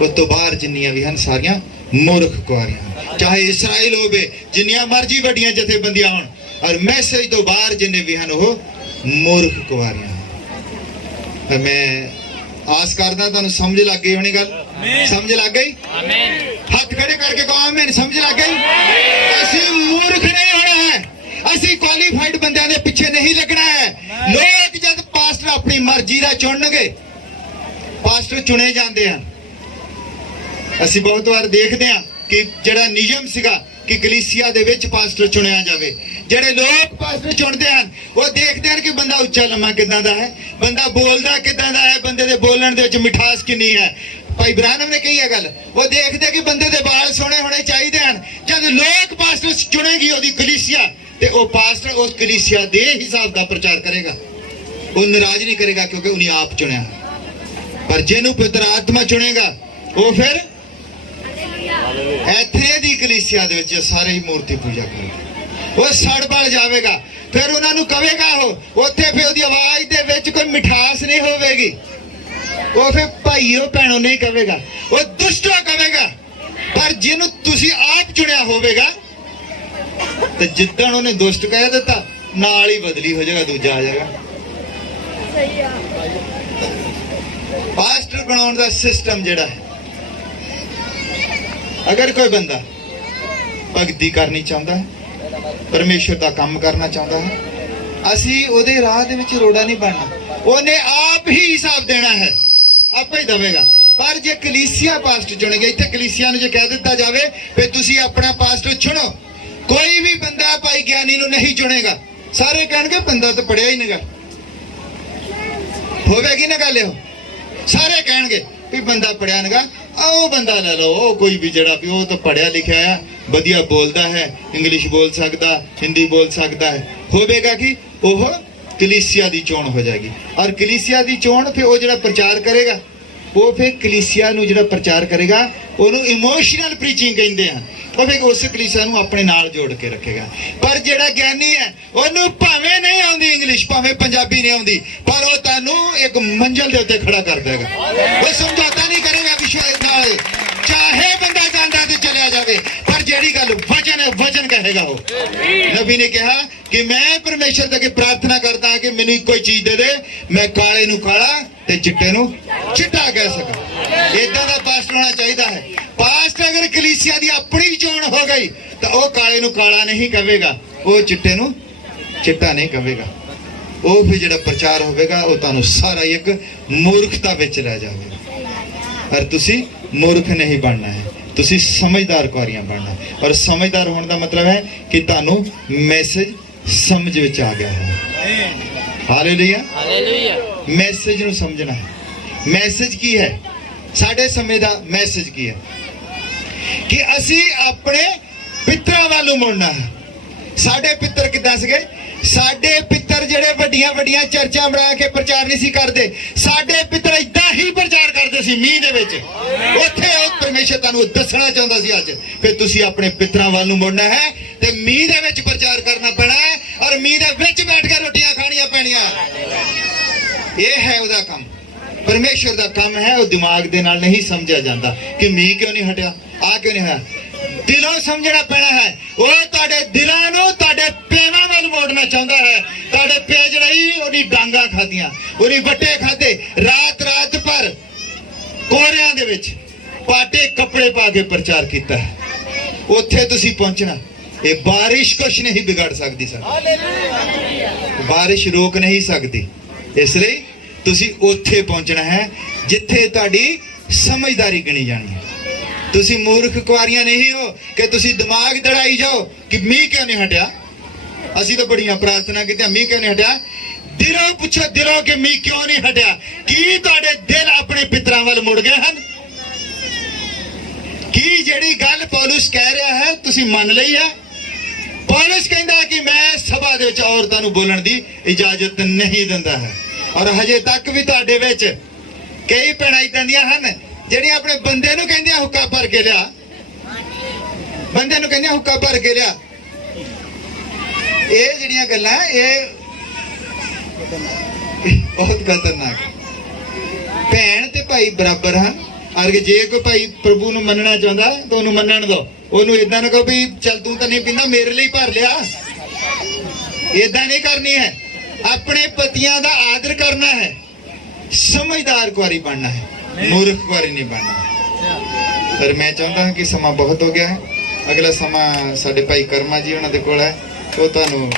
ਉਸ ਤੋਂ ਬਾਹਰ ਜਿੰਨੀਆਂ ਵੀ ਹਨ ਸਾਰੀਆਂ ਮੂਰਖ ਕੁਆਰੀਆਂ ਹਨ। ਚਾਹੇ ਇਸਰਾਇਲ ਹੋਵੇ, ਜਿੰਨੀਆਂ ਮਰਜ਼ੀ ਵੱਡੀਆਂ ਜਥੇਬੰਦੀਆਂ ਹੋਣ, ਔਰ ਮੈਸੇਜ ਤੋਂ ਬਾਹਰ ਜਿੰਨੇ ਵੀ ਹਨ ਉਹ ਮੂਰਖ ਕੁਆਰੀਆਂ ਹਨ। ਮੈਂ ਆਸ ਕਰਦਾ ਤੁਹਾਨੂੰ ਸਮਝ ਲੱਗ ਗਈ ਹੋਣੀ ਗੱਲ। ਸਮਝ ਲੱਗ ਗਈ? ਹੱਥ ਖੜੇ ਕਰਕੇ ਕਹੋ ਆਮੀਨ। ਸਮਝ ਲੱਗ ਗਈ? ਅਸੀਂ ਮੂਰਖ ਨਹੀਂ ਹੋਣਾ ਹੈ, ਅਸੀਂ ਕੁਆਲੀਫਾਈਡ ਬੰਦਿਆਂ ਦੇ ਪਿੱਛੇ ਨਹੀਂ ਲੱਗਣਾ ਹੈ। ਲੋਕ ਜਦ ਪਾਸਟਰ ਆਪਣੀ ਮਰਜ਼ੀ ਦਾ ਚੁਣਨਗੇ, ਪਾਸਟਰ ਚੁਣੇ ਜਾਂਦੇ ਹਨ। ਅਸੀਂ ਬਹੁਤ ਵਾਰ ਦੇਖਦੇ ਹਾਂ ਕਿ ਜਿਹੜਾ ਨਿਯਮ ਸੀਗਾ ਕਿ ਕਲੀਸਿਆ ਦੇ ਵਿੱਚ ਪਾਸਟਰ ਚੁਣਿਆ ਜਾਵੇ, ਜਿਹੜੇ ਲੋਕ ਪਾਸਟਰ ਚੁਣਦੇ ਹਨ ਉਹ ਦੇਖਦੇ ਹਨ ਕਿ ਬੰਦਾ ਉੱਚਾ ਲੰਮਾ ਕਿੱਦਾਂ ਦਾ ਹੈ, ਬੰਦਾ ਬੋਲਦਾ ਕਿੱਦਾਂ ਦਾ ਹੈ, ਬੰਦੇ ਦੇ ਬੋਲਣ ਦੇ ਵਿੱਚ ਮਿਠਾਸ ਕਿੰਨੀ ਹੈ। ਭਾਈ ਬ੍ਰਾਹਨਮ ਨੇ ਕਹੀ ਹੈ ਗੱਲ, ਉਹ ਦੇਖਦੇ ਕਿ ਬੰਦੇ ਦੇ ਵਾਲ ਸੋਹਣੇ ਹੋਣੇ ਚਾਹੀਦੇ ਹਨ। ਜਦ ਲੋਕ ਪਾਸਟਰ ਚੁਣੇਗੀ ਉਹਦੀ ਕਲੀਸਿਆ, ਤੇ ਉਹ ਪਾਸਟਰ ਉਸ ਕਲੀਸਿਆ ਦੇ ਹਿਸਾਬ ਦਾ ਪ੍ਰਚਾਰ ਕਰੇਗਾ। ਉਹ ਨਾਰਾਜ਼ ਨਹੀਂ ਕਰੇਗਾ ਕਿਉਂਕਿ ਉਹਨੇ ਆਪ ਚੁਣਿਆ। ਪਰ ਜਿਹਨੂੰ ਪਵਿੱਤਰ ਆਤਮਾ ਚੁਣੇਗਾ ਉਹ ਫਿਰ ਇੱਥੇ ਦੀ ਕਲੀਸਿਆ ਦੇ ਵਿੱਚ ਸਾਰੇ ਹੀ ਮੂਰਤੀ ਪੂਜਾ ਕਰੇਗਾ। ਉਹ ਸੜ ਬਲ ਜਾਵੇਗਾ। ਫਿਰ ਉਹਨਾਂ ਨੂੰ ਕਹੇਗਾ ਉਹ ਉੱਥੇ, ਫਿਰ ਉਹਦੀ ਆਵਾਜ਼ ਦੇ ਵਿੱਚ ਕੋਈ ਮਿਠਾਸ ਨਹੀਂ ਹੋਵੇਗੀ। ਉਹ ਫਿਰ ਭਾਈਓ ਭੈਣੋ ਨਹੀਂ ਕਹੇਗਾ, ਉਹ ਦੁਸ਼ਟੋ ਕਹੇਗਾ। ਪਰ ਜਿਹਨੂੰ ਤੁਸੀਂ ਆਪ ਚੁਣਿਆ ਹੋਵੇਗਾ, ਤੇ ਜਿੱਦਣ ਉਹਨੇ ਦੁਸ਼ਟ ਕਹਿ ਦਿੱਤਾ, ਨਾਲ ਹੀ ਬਦਲੀ ਹੋ ਜਾਏਗਾ, ਦੂਜਾ ਆ ਜਾਏਗਾ। ਪਾਸਟਰ ਬਣਾਉਣ ਦਾ ਸਿਸਟਮ ਜਿਹੜਾ ਹੈ, ਅਗਰ ਕੋਈ ਬੰਦਾ ਭਗਤੀ ਕਰਨੀ ਚਾਹੁੰਦਾ ਹੈ, ਪਰਮੇਸ਼ਰ ਦਾ ਕੰਮ ਕਰਨਾ ਚਾਹੁੰਦਾ ਹੈ, ਅਸੀਂ ਉਹਦੇ ਰਾਹ ਦੇ ਵਿੱਚ ਰੋੜਾ ਨਹੀਂ ਬਣਨਾ। ਉਹਨੇ ਆਪ ਹੀ ਹਿਸਾਬ ਦੇਣਾ ਹੈ, ਆਪੇ ਹੀ ਦੇਵੇਗਾ। ਪਰ ਜੇ ਕਲੀਸਿਆ ਪਾਸਟਰ ਚੁਣੇਗਾ, ਇੱਥੇ ਕਲੀਸਿਆ ਨੂੰ ਜੇ ਕਹਿ ਦਿੱਤਾ ਜਾਵੇ ਵੀ ਤੁਸੀਂ ਆਪਣਾ ਪਾਸਟਰ ਚੁਣੋ, ਕੋਈ ਵੀ ਬੰਦਾ ਭਾਈ ਗਿਆਨੀ ਨੂੰ ਨਹੀਂ ਚੁਣੇਗਾ। ਸਾਰੇ ਕਹਿਣਗੇ ਬੰਦਾ ਤਾਂ ਪੜਿਆ ਹੀ ਨਹੀਂਗਾ। ਹੋਵੇਗੀ ਨਾ ਗੱਲ? ਇਹੋ ਸਾਰੇ ਕਹਿਣਗੇ ਵੀ ਬੰਦਾ ਪੜਿਆ ਨਹੀਂਗਾ, ਆਓ ਬੰਦਾ ਲੈ ਲਓ, ਉਹ ਕੋਈ ਵੀ ਜਿਹੜਾ ਵੀ ਉਹ ਤਾਂ ਪੜਿਆ ਲਿਖਿਆ ਆ, ਵਧੀਆ ਬੋਲਦਾ ਹੈ, ਇੰਗਲਿਸ਼ ਬੋਲ ਸਕਦਾ, ਹਿੰਦੀ ਬੋਲ ਸਕਦਾ ਹੈ। ਹੋਵੇਗਾ ਕਿ ਉਹ ਕਲੀਸਿਆ ਦੀ ਚੋਣ ਹੋ ਜਾਏਗੀ। ਔਰ ਕਲੀਸਿਆ ਦੀ ਚੋਣ ਫਿਰ ਉਹ ਜਿਹੜਾ ਪ੍ਰਚਾਰ ਕਰੇਗਾ, ਉਹ ਫਿਰ ਕਲੀਸਿਆ ਨੂੰ ਜਿਹੜਾ ਪ੍ਰਚਾਰ ਕਰੇਗਾ ਉਹਨੂੰ ਇਮੋਸ਼ਨਲ ਪ੍ਰੀਚਿੰਗ ਕਹਿੰਦੇ ਆ। ਉਹ ਫਿਰ ਉਸ ਕਲੀਸਿਆ ਨੂੰ ਆਪਣੇ ਨਾਲ ਜੋੜ ਕੇ ਰੱਖੇਗਾ। ਪਰ ਜਿਹੜਾ ਗਿਆਨੀ ਹੈ, ਉਹਨੂੰ ਭਾਵੇਂ ਨਹੀਂ ਆਉਂਦੀ ਇੰਗਲਿਸ਼, ਭਾਵੇਂ ਪੰਜਾਬੀ ਨਹੀਂ ਆਉਂਦੀ, ਪਰ ਉਹ ਤੁਹਾਨੂੰ ਇੱਕ ਮੰਜ਼ਿਲ ਦੇ ਉੱਤੇ ਖੜਾ ਕਰ ਦੇਗਾ। ਉਹ ਸਮਝੌਤਾ ਨਹੀਂ ਕਰੇਗਾ ਵਿਸ਼ਵਾਸ ਨਾਲ, ਚਾਹੇ ਬੰਦਾ ਜਾਂਦਾ ਤੇ ਚਲਿਆ ਜਾਵੇ, ਪਰ ਜਿਹੜੀ ਗੱਲ ਵਚਨ ਹੈ ਵਚਨ ਕਹੇਗਾ। ਉਹ ਨਬੀ ਨੇ ਕਿਹਾ ਕਿ ਮੈਂ ਪਰਮੇਸ਼ਰ ਦੇ ਅੱਗੇ ਪ੍ਰਾਰਥਨਾ ਕਰਦਾ ਕਿ ਮੈਨੂੰ ਇੱਕੋ ਹੀ ਚੀਜ਼ ਦੇ ਦੇ, ਮੈਂ ਕਾਲੇ ਨੂੰ ਕਾਲਾ ਤੇ ਚਿੱਟੇ ਨੂੰ ਚਿੱਟਾ ਕਹਿ ਸਕਾਂ। ਇਦਾਂ ਦਾ ਪਾਸਟਰ ਹੋਣਾ ਚਾਹੀਦਾ ਹੈ। ਪਾਸਟਰ ਅਗਰ ਕਲੀਸਿਆ ਦੀ ਆਪਣੀ ਚੋਣ ਹੋ ਗਈ ਤਾਂ ਉਹ ਕਾਲੇ ਨੂੰ ਕਾਲਾ ਨਹੀਂ ਕਹੇਗਾ, ਉਹ ਚਿੱਟੇ ਨੂੰ ਚਿੱਟਾ ਨਹੀਂ ਕਹੇਗਾ। ਉਹ ਵੀ ਜਿਹੜਾ ਪ੍ਰਚਾਰ ਹੋਵੇਗਾ ਉਹ ਤੁਹਾਨੂੰ ਸਾਰਾ ਇੱਕ ਮੂਰਖਤਾ ਵਿੱਚ ਲੈ ਜਾਵੇਗਾ। ਪਰ ਤੁਸੀਂ ਮੂਰਖ ਨਹੀਂ ਬਣਨਾ ਹੈ, ਤੁਸੀਂ ਸਮਝਦਾਰ ਕੁਆਰੀਆਂ ਬਣਨਾ। ਔਰ ਸਮਝਦਾਰ ਹੋਣ ਦਾ ਮਤਲਬ ਹੈ ਕਿ ਤੁਹਾਨੂੰ ਮੈਸੇਜ ਸਮਝ ਵਿੱਚ ਆ ਗਿਆ ਹੈ। Hallelujah, hallelujah. ਮੈਸੇਜ ਨੂੰ ਸਮਝਣਾ ਹੈ। ਮੈਸੇਜ ਕੀ ਹੈ? ਸਾਡੇ ਸਮੇਂ ਦਾ ਮੈਸੇਜ ਕੀ ਹੈ? ਕਿ ਅਸੀਂ ਆਪਣੇ ਪਿੱਤਰਾਂ ਵੱਲ ਨੂੰ ਮੁੜਨਾ ਹੈ। ਸਾਡੇ ਪਿੱਤਰ ਕਿੱਦਾਂ ਸੀਗੇ? ਸਾਡੇ ਪਿੱਤਰ ਜਿਹੜੇ ਵੱਡੀਆਂ ਵੱਡੀਆਂ ਚਰਚਾਂ ਬਣਾ ਕੇ ਪ੍ਰਚਾਰ ਨਹੀਂ ਸੀ ਕਰਦੇ। ਸਾਡੇ ਪਿੱਤਰ ਇਦਾਂ ਹੀ ਪ੍ਰਚਾਰ ਕਰਦੇ ਸੀ ਮੀਂਹ ਦੇ ਵਿੱਚ। ਉੱਥੇ ਉਹ ਪਰਮੇਸ਼ਰ ਤੁਹਾਨੂੰ ਦੱਸਣਾ ਚਾਹੁੰਦਾ ਸੀ ਅੱਜ ਕਿ ਤੁਸੀਂ ਆਪਣੇ ਪਿੱਤਰਾਂ ਵੱਲ ਨੂੰ ਮੁੜਨਾ ਹੈ ਤੇ ਮੀਂਹ ਦੇ ਵਿੱਚ ਪ੍ਰਚਾਰ ਕਰਨਾ ਪੈਣਾ ਹੈ, ਔਰ ਮੀਂਹ ਦੇ ਵਿੱਚ ਬੈਠ ਕੇ ਰੋਟੀਆਂ ਖਾਣੀਆਂ ਪੈਣੀਆਂ। ਇਹ ਹੈ ਉਹਦਾ ਕੰਮ। ਪਰਮੇਸ਼ਰ ਦਾ ਕੰਮ ਹੈ। ਉਹ ਦਿਮਾਗ ਦੇ ਨਾਲ ਨਹੀਂ ਸਮਝਿਆ ਜਾਂਦਾ ਕਿ ਮੀਂਹ ਕਿਉਂ ਨਹੀਂ ਹਟਿਆ, ਆ ਕਿਉਂ ਨਹੀਂ ਹੋਇਆ। ਦਿਲੋਂ ਸਮਝਣਾ ਪੈਣਾ ਹੈ। ਉਹ ਤੁਹਾਡੇ ਦਿਲਾਂ ਨੂੰ ਤੁਹਾਡੇ ਪਿਆਵਾਂ ਵੱਲ ਮੋੜਨਾ ਚਾਹੁੰਦਾ ਹੈ। ਤੁਹਾਡੇ ਪਿਆ ਜਿਹੜੀ ਉਹਦੀ ਡਾਂਗਾ ਖਾਧੀਆਂ, ਉਹਦੀ ਵੱਟੇ ਖਾਦੇ, ਰਾਤ ਰਾਤ ਭਰ ਕੋਰਿਆਂ ਦੇ ਵਿੱਚ ਪਾਟੇ ਕੱਪੜੇ ਪਾ ਕੇ ਪ੍ਰਚਾਰ ਕੀਤਾ। ਉੱਥੇ ਤੁਸੀਂ ਪਹੁੰਚਣਾ। ਇਹ ਬਾਰਿਸ਼ ਕੁਛ ਨਹੀਂ ਵਿਗਾੜ ਸਕਦੀ ਸਾਡੀ, ਬਾਰਿਸ਼ ਰੋਕ ਨਹੀਂ ਸਕਦੀ। ਇਸ ਲਈ ਤੁਸੀਂ ਉੱਥੇ ਪਹੁੰਚਣਾ ਹੈ ਜਿੱਥੇ ਤੁਹਾਡੀ ਸਮਝਦਾਰੀ ਗਿਣੀ ਜਾਣੀ ਹੈ। ਤੁਸੀਂ ਮੂਰਖ ਕੁਆਰੀਆਂ ਨਹੀਂ ਹੋ ਕਿ ਤੁਸੀਂ ਦਿਮਾਗ ਦੜਾਈ ਜਾਓ ਕਿ ਮੀਂਹ ਕਿਉਂ ਨਹੀਂ ਹਟਿਆ। ਅਸੀਂ ਤਾਂ ਬੜੀਆਂ ਪ੍ਰਾਰਥਨਾ ਕੀਤੀਆਂ, ਮੀਂਹ ਕਿਉਂ ਨਹੀਂ ਹਟਿਆ। ਦਿਲੋਂ ਪੁੱਛੋ, ਦਿਲੋਂ ਕਿ ਮੀਂਹ ਕਿਉਂ ਨਹੀਂ ਹਟਿਆ। ਕੀ ਤੁਹਾਡੇ ਦਿਲ ਆਪਣੇ ਪਿੱਤਰਾਂ ਵੱਲ ਮੁੜ ਗਏ ਹਨ? ਕੀ ਜਿਹੜੀ ਗੱਲ ਪੌਲੁਸ ਕਹਿ ਰਿਹਾ ਹੈ ਤੁਸੀਂ ਮੰਨ ਲਈ ਹੈ? ਪੌਲੁਸ ਕਹਿੰਦਾ ਕਿ ਮੈਂ ਸਭਾ ਦੇ ਵਿੱਚ ਔਰਤਾਂ ਨੂੰ ਬੋਲਣ ਦੀ ਇਜਾਜ਼ਤ ਨਹੀਂ ਦਿੰਦਾ ਹੈ। ਔਰ ਹਜੇ ਤੱਕ ਵੀ ਤੁਹਾਡੇ ਵਿੱਚ ਕਈ ਭੈਣਾਂ ਇਦਾਂ ਦੀਆਂ ਹਨ ਜਿਹੜੀਆਂ ਆਪਣੇ ਬੰਦੇ ਨੂੰ ਕਹਿੰਦੀਆਂ ਹੁੱਕਾ ਭਰ ਕੇ ਲਿਆ, ਬੰਦੇ ਨੂੰ ਕਹਿੰਦੀਆਂ ਹੁੱਕਾ ਭਰ ਕੇ ਲਿਆ। ਇਹ ਜਿਹੜੀਆਂ ਗੱਲਾਂ ਇਹ ਬਹੁਤ ਖਤਰਨਾਕ। ਭੈਣ ਤੇ ਭਾਈ ਬਰਾਬਰ ਹਨ। ਅਰ ਜੇ ਕੋਈ ਭਾਈ ਪ੍ਰਭੂ ਨੂੰ ਮੰਨਣਾ ਚਾਹੁੰਦਾ ਤਾਂ ਉਹਨੂੰ ਮੰਨਣ ਦਿਓ। ਉਹਨੂੰ ਇਦਾਂ ਨਾ ਕਹੋ ਵੀ ਚੱਲ ਤੂੰ ਤਾਂ ਨਹੀਂ ਪੀਂਦਾ, ਮੇਰੇ ਲਈ ਭਰ ਲਿਆ। ਇਦਾਂ ਨਹੀਂ ਕਰਨੀ ਹੈ। ਆਪਣੇ ਪਤੀਆਂ ਦਾ ਆਦਰ ਕਰਨਾ ਹੈ। ਸਮਝਦਾਰ ਕੁਆਰੀ ਬਣਨਾ ਹੈ, ਮੂਰਖ ਕੁਆਰੀ ਨਹੀਂ ਬਣਨਾ। ਪਰ ਮੈਂ ਚਾਹੁੰਦਾ ਹਾਂ ਕਿ ਸਮਾਂ ਬਹੁਤ ਹੋ ਗਿਆ ਹੈ। ਅਗਲਾ ਸਮਾਂ ਸਾਡੇ ਭਾਈ ਕਰਮਾ ਜੀ ਉਹਨਾਂ ਦੇ ਕੋਲ ਹੈ। ਉਹ ਤੁਹਾਨੂੰ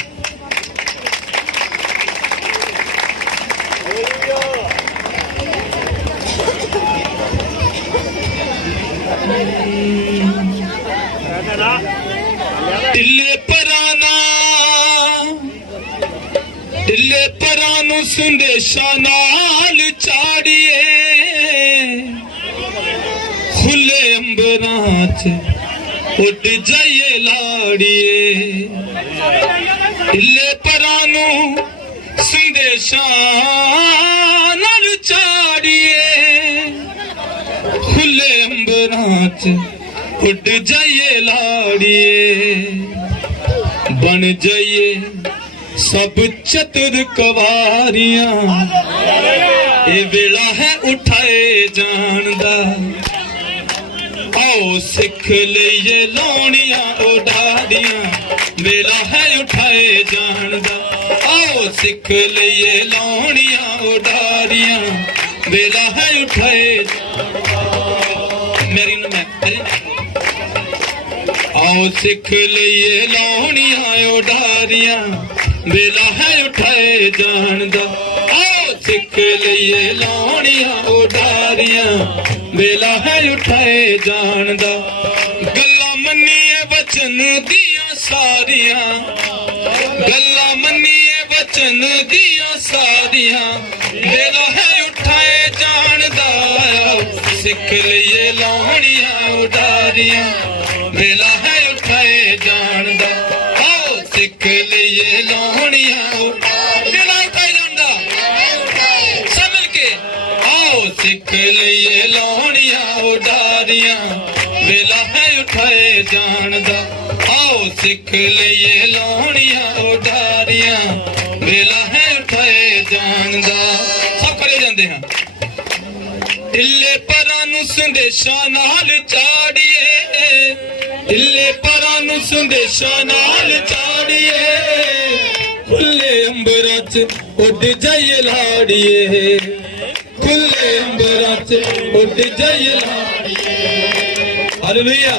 ਢਿੱਲੇ ਪਰਾਂ ਨੂੰ ਸੰਦੇਸ਼ਾਂ ਨਾਲ ਚਾੜੀਏ, खुले अंबरां च उड़ जाइए लाड़िए ढिले परां नूं संदेशां नाल चाड़िए खुले अंबरां च उड़ जाइए लाड़िए बन जाइए सब चतुर कवारियां ये वेला है उठाए जान दा आओ सिख लइए लाउणियां उडारियां वेला है उठाए जान दा आओ सिख लइए लाउणियां उडारियां वेला है उठाए मेरी न मैं आओ सिख लइए लाउणियां उडारियां वेला है उठाए जान दा आओ सिख लइए लाउणियां उडारियां वेला है उठाए जान दा गल्लां मन्निए वचन दियां सारियां गल्लां मन्निए वचन दियां सारियां वेला है उठाए जान दा सिख लइए लाउणियां उडारियां वेला है उठाए जान दा आओ सिख लइए लाउणियां वेला उठाए जान दा सब मिलके आओ सिख लइए लाउणियां उडारियां वेला है उठाए जान दा आओ सिख लइए लाउणियां उडारियां वेला है उठाए जान दा सब करे जांदे हां ढिले परां नूं संदेशां नाल चाड़िए ढिले परां नूं संदेशां नाल चाड़िए खुले अंबरां च उड़ जाइए लाड़िए खुले अंबरां च उड़ जाइए लाड़िए हालेलुया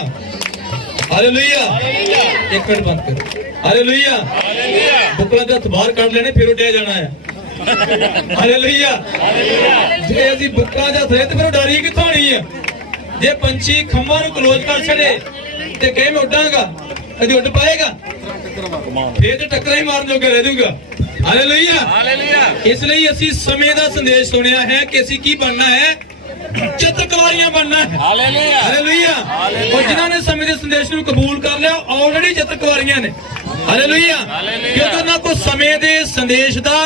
हालेलुया एक मिनट बंद कर हालेलुया बुकला दे हथ बाहर कढ लेने फिर उड्डिया जाना है हालेलुया जे ਅਸੀਂ ਬੁੱਕਾਂ ਦੇ ਹੱਥੇ ਤੇ ਫਿਰ ਉਡਾਰੀ ਕਿੱਥੋਂ ਆਣੀ ਹੈ ਜੇ ਪੰਛੀ ਖੰਭਾਂ ਨੂੰ ਕਲੋਜ਼ ਕਰ ਛੜੇ ਤੇ ਕਹੇ ਮੈਂ ਉੱਡਾਂਗਾ ਕਦੀ ਉੱਡ ਪਾਏਗਾ ਫੇਰ ਤੇ ਟੱਕਰਾਂ ਹੀ ਮਾਰਨ ਜੋਗਾ ਰਹਿ ਜਾਊਗਾ ਹਾਲੇਲੂਇਆ ਹਾਲੇਲੂਇਆ ਇਸ ਲਈ ਅਸੀਂ ਸਮੇਂ ਦਾ ਸੰਦੇਸ਼ ਸੁਣਿਆ ਹੈ ਕਿ ਅਸੀਂ ਕੀ ਬਣਨਾ ਹੈ ਚਿੱਤਰਕਾਰੀਆਂ ਬਣਨਾ ਹੈ ਹਾਲੇਲੂਇਆ ਹਾਲੇਲੂਇਆ ਔਰ ਜਿਨ੍ਹਾਂ ਨੇ ਸਮੇਂ ਦੇ ਸੰਦੇਸ਼ ਨੂੰ ਕਬੂਲ ਕਰ ਲਿਆ ਆਲਰੇਡੀ ਚਿੱਤਰਕਾਰੀਆਂ ਨੇ ਹਾਲੇਲੂਇਆ ਕਿਉਂਕਿ ਉਹਨਾਂ ਕੋਲ ਸਮੇਂ ਦੇ ਸੰਦੇਸ਼ ਦਾ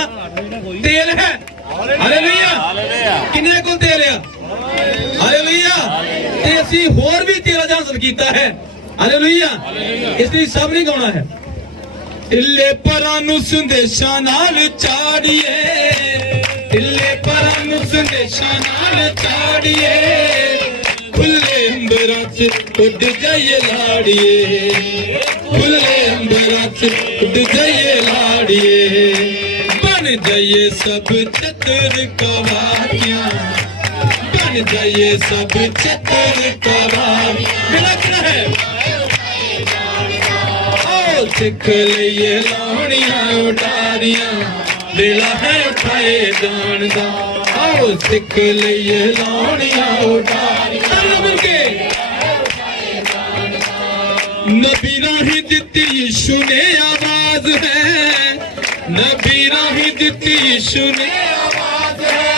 ਤੇਲ ਹੈ ਹਾਲੇਲੂਇਆ ਕਿੰਨੇ ਕੋਲ ਤੇਲ ਆ ਹਾਲੇਲੂਇਆ ਤੇ ਅਸੀਂ ਹੋਰ ਵੀ ਤੇਲ ਹਾਸਲ ਕੀਤਾ ਹੈ ਹਾਲੇਲੂਇਆ ਇਸ ਲਈ ਸਭ ਨੇ ਗਾਉਣਾ ਹੈ ਢਿੱਲੇ ਪਰਾਂ ਨੂੰ ਸੰਦੇਸ਼ਾਂ ਨਾਲ ਚਾੜੀਏ ਢਿੱਲੇ ਪਰਾਂ ਨੂੰ ਸੰਦੇਸ਼ਾਂ ਨਾਲ ਚਾੜੀਏ ਖੁੱਲੇ ਅੰਬਰਾਂ 'ਚ ਉੱਡ ਜਾਈਏ ਲਾੜੀਏ ਖੁੱਲੇ ਅੰਬਰਾਂ 'ਚ ਉੱਡ ਜਾਈਏ ਲਾੜੀਏ बन जाइए सब चतुर कवारियां बन जाइए सब चतुर कवारियां है आओ सिख लइए लाउणियां उडारियां वेला है उठाए जान दा आओ सिख लइए लाउणियां उडारियां मिलके नबी राही दित्ती यीशु ने आवाज है नबी राही दित्ती यीशु ने आवाज है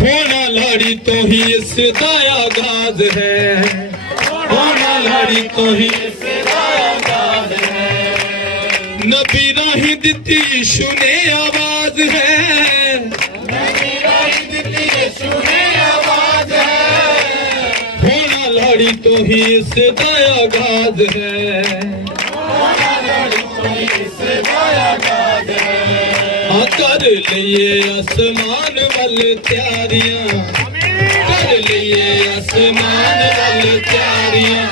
होना लाड़ी तो ही इसदा आगाज है होना लाड़ी तो ही इसदा आगाज है नबी राही दित्ती यीशु ने आवाज है नबी राही दित्ती यीशु ने आवाज है होना लाड़ी तो ही इसदा आगाज है होना लाड़ी तो ही इसदा आगाज है कर लिए आसमान वल त्यारियां कर लिए आसमान वल त्यारियां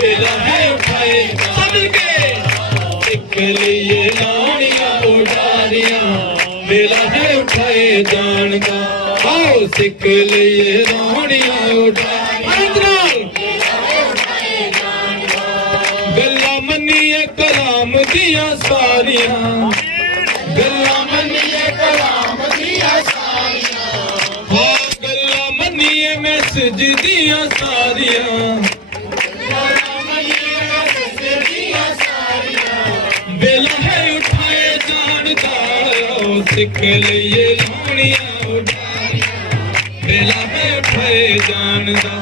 वेला है उठाए सब के सिख लिए लाउणियां उडारियां वेला है उठाए जान दा आओ सिख लिए लाउणियां उडारियां गल्लां मन्निए कलाम दियां सारियां गल्लां मन्निए कलाम दियां सारियां हाँ गल्लां मन्निए मैसेज दियां सारियां गल्लां मन्निए मैसेज दियां सारियां वेला है उठाए जान दा सिख लइए लाउणियां उडारियां वेला है उठाए जान दा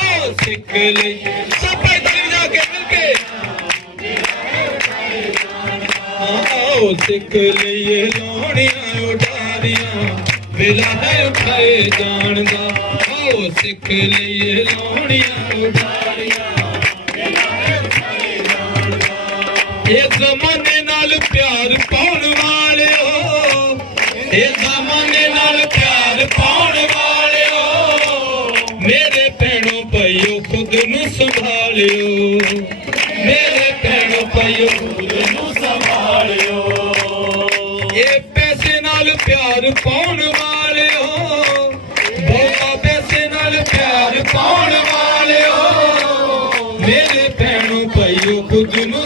आओ सिख लईए सब इधर जा के मिलके आओ सिख लईए लाउणियां उडारियां वेला है उठाए जान दा आओ सिख लईए लाउणियां उडारियां इस जमाने नाल प्यार पाउण वालिओ इस जमाने नाल प्यार पाउण वालिओ मेरे भैणों भाइयों खुद नूं संभालिओ मेरे भैणों भाइयों खुद नूं संभालिओ ये पैसे नाल प्यार पाउण वालिओ बहुता पैसे नाल प्यार पाउण वालिओ मेरे भैणों भाइयों खुद नूं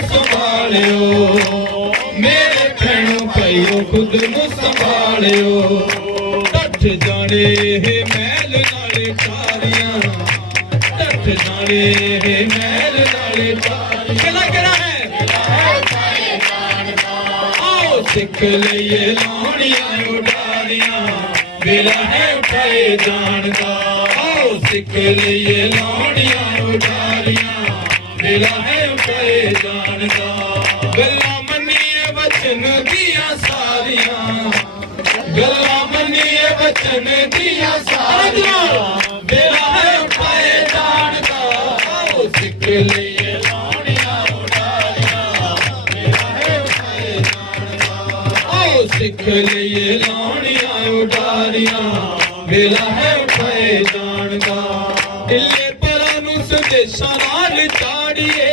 मेरे भैणों भाइयों खुद नूं संभालिओ टट जाने हे मैल नाले तारियां टट जाने हे मैल नाले तारियां केड़ा है आओ सिख लईए लाउणियां उडारियां वेला है उठाए जान दा आओ सिख लईए लाउणियां उडारियां वेला है उठाए जान दा गल्लां मन्निए वचन दियां सारियां गल्लां मन्निए वचन दियां सारियां वेला है उठाए जान दा आओ सिख लईए लाउणियां उडारियां वेला है उठाए जान दा आओ सिख लईए लाउणियां उडारियां वेला है उठाए जान दा ढिल्ले परां नूं संदेशां नाल चाड़िए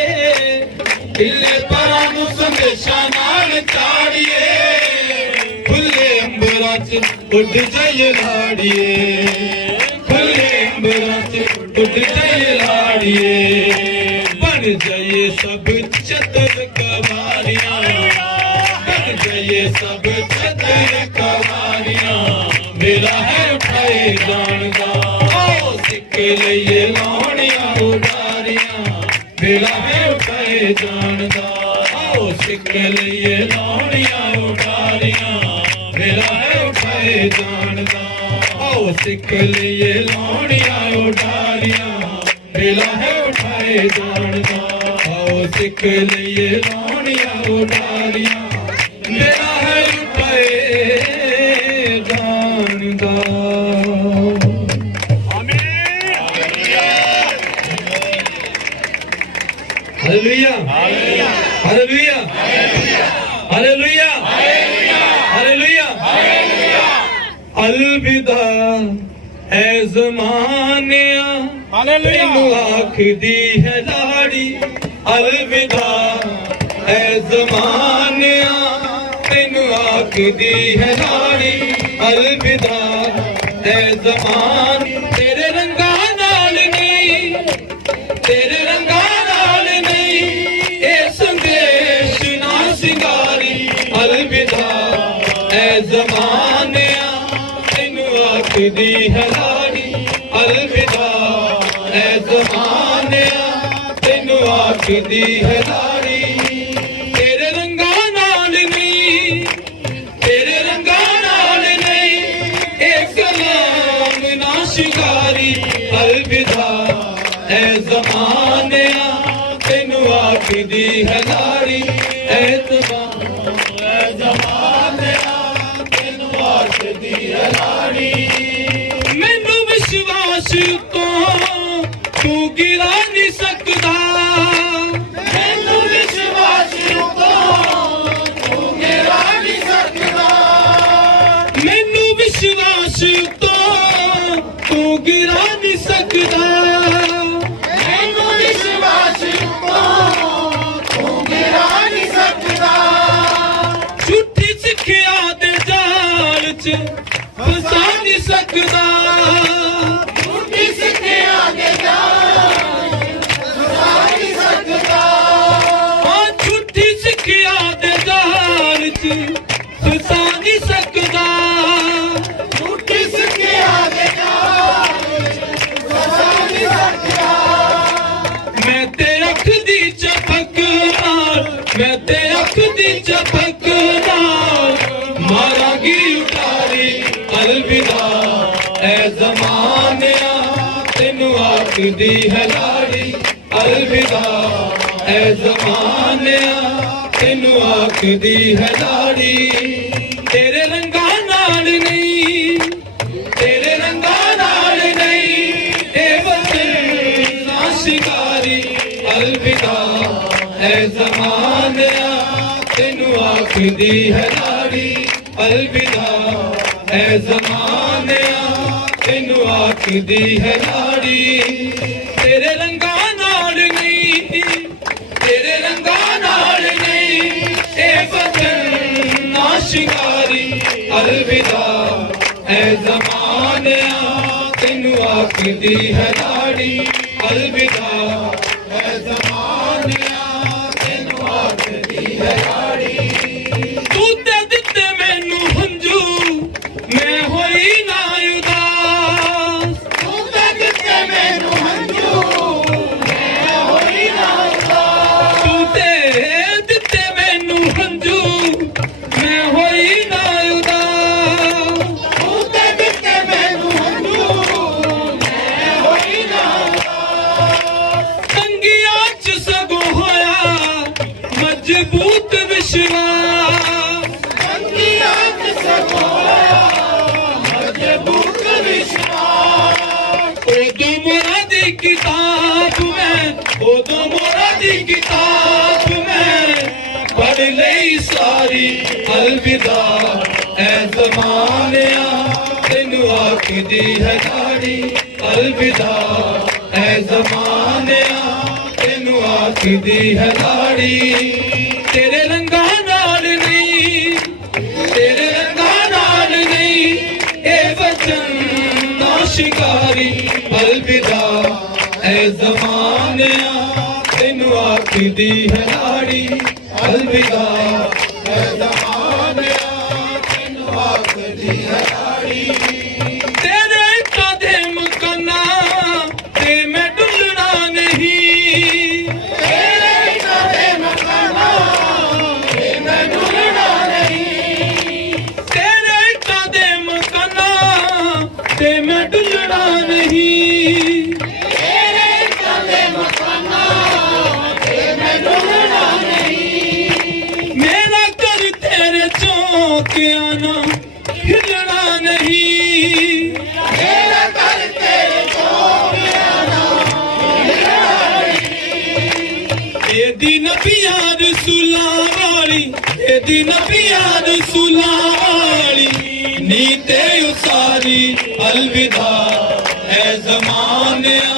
ढिल्ले परां नूं संदेशां नाल चाड़िए खुले अंबरां च उड़ जाइए लाड़िए खुले अंबरां च उड़ जाइए लाड़िए बन जाइए सब चतर कवारियां बन जाइए सब चतर कवारियां मेरा है उठाए जान दा आओ सिख लईए लाउणियां उडारियां वेला है उठाए जान दा आओ सिख लईए लाउणियां उडारियां वेला है उठाए जान दा आओ सिख लईए लाउणियां उडारियां वेला है उठाए जान दा आओ सिख लईए लाउणियां उडारियां वेला है उठाए जान दा हालेलुया हालेलुया हालेलुया हालेलुया अलविदा है ज़मानिया तैनू आखदी है लाड़ी अलविदा है ज़मानिया तैनू आखदी है लाड़ी अलविदा है ज़मान तेरे रंगा नाल नहीं तेरे रंगा संदेश ना सिंगारी अलविदा ऐ ज़मानिया तैनू आखदी है लाड़ी अलविदा ऐ ज़मानिया तैनू आखदी है लाड़ी तेरे रंगा नाल नहीं तेरे रंगा नाल नहीं एक कलाम ना शिंगारी अलविदा ऐ ज़मानिया तैनू आखदी है लाड़ी ज़मानिया तैनू आखदी है लाड़ी मैनू विश्वास तो तू गिरा नहीं सकदा मैनू विश्वास तो तू गिरा नहीं सकदा मैनू विश्वास तो तू गिरा नहीं सकदा फसा नहीं सकदा झूठी सिक्खिया दे जाल फसा नहीं सकदा झूठी सिक्खिया दे जाल फसा नहीं सकदा झूठी सिक्खिया दे जाल फसा नहीं सकदा मैं ते अख दी चपक नाल मैं ते अख दी चपक नाल मारांगी उतारी अलविदा ऐ ज़मानिया तैनू आखदी है लाड़ी अलविदा ऐ ज़मानिया तेनू आखदी है लाड़ी तेरे रंगा नाल नहीं तेरे रंगा नाल नहीं ए वतन ना शिकारी अलविदा ऐ ज़मानिया तेनू आखदी है लाड़ी अलविदा ऐ ज़मानिया तेनू आखदी है लाड़ी तेरे रंगा नाल नहीं तेरे रंगा नाल नहीं ए वतन ना शिकारी अलविदा ऐ ज़मानिया तेनू आखदी है लाड़ी अलविदा ऐ ज़मानिया तेनू आखदी है लाड़ी तू ते दित्ते मैनू हंजू मैं होई ना उदास तू ते दित्ते मैनू हंजू मैं होई ना उदास तू ते दित्ते मैनू हंजू मैं होई ना उदास तू ते दित्ते मैनू हंजू मैं होई ना उदास तंगियां च सगों होया मजबूत विश्वास तंगियां च सगों होया मजबूत विश्वास ओदो मोरा दी किताब में ओदो मोरा दी किताब में पढ़ लई सारी अलविदा ऐ ज़मानिया तेनू आखदी है लाड़ी अलविदा ऐ ज़मानिया तेनू आखदी है लाड़ी तेरे रंगा नाल नहीं तेरे रंगा नाल नहीं ए वचन ना शिकारी अलविदा ऐ ज़मानिया तेनू आखदी है लाड़ी अलविदा ऐ ज़मानिया तेनू आखदी है लाड़ी तेरे कांधे मकाना ते मैं डुलना नहीं तेरे कांधे मकाना ते मैं डुलना नहीं तेरे कांधे मकाना ते मैं डुलना नहीं तेरे कांधे मकाना ते मैं डुलना नहीं मेरा घर तेरे चौकिया ना हिलना नहीं मेरा घर तेरे चौकिया ना हिलना नहीं एदी नबियां रसूलां वाली एदी नबियां रसूलां वाली नीते उसारी अलविदा ऐ ज़मानिया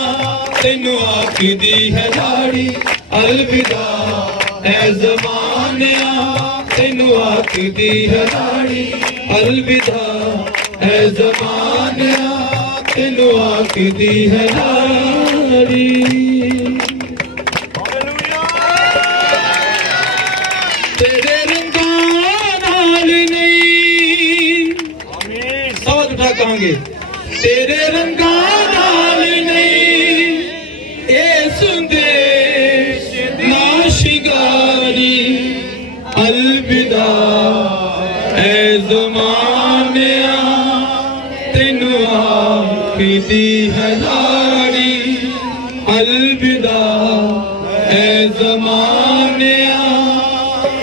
तेनू आखदी है लाड़ी अलविदा ऐ ज़मानिया तेनू आखदी है लाड़ी अलविदा ऐ ज़मानिया तेनू आखदी है लाड़ी तेरे रंगा नाल नहीं साथ उठा कहांगे तेरे रंगा नाल नहीं ए संदेश ना शिकारी अलविदा ऐ ज़मानिया तेनू आखदी है लाड़ी अलविदा ऐ ज़मानिया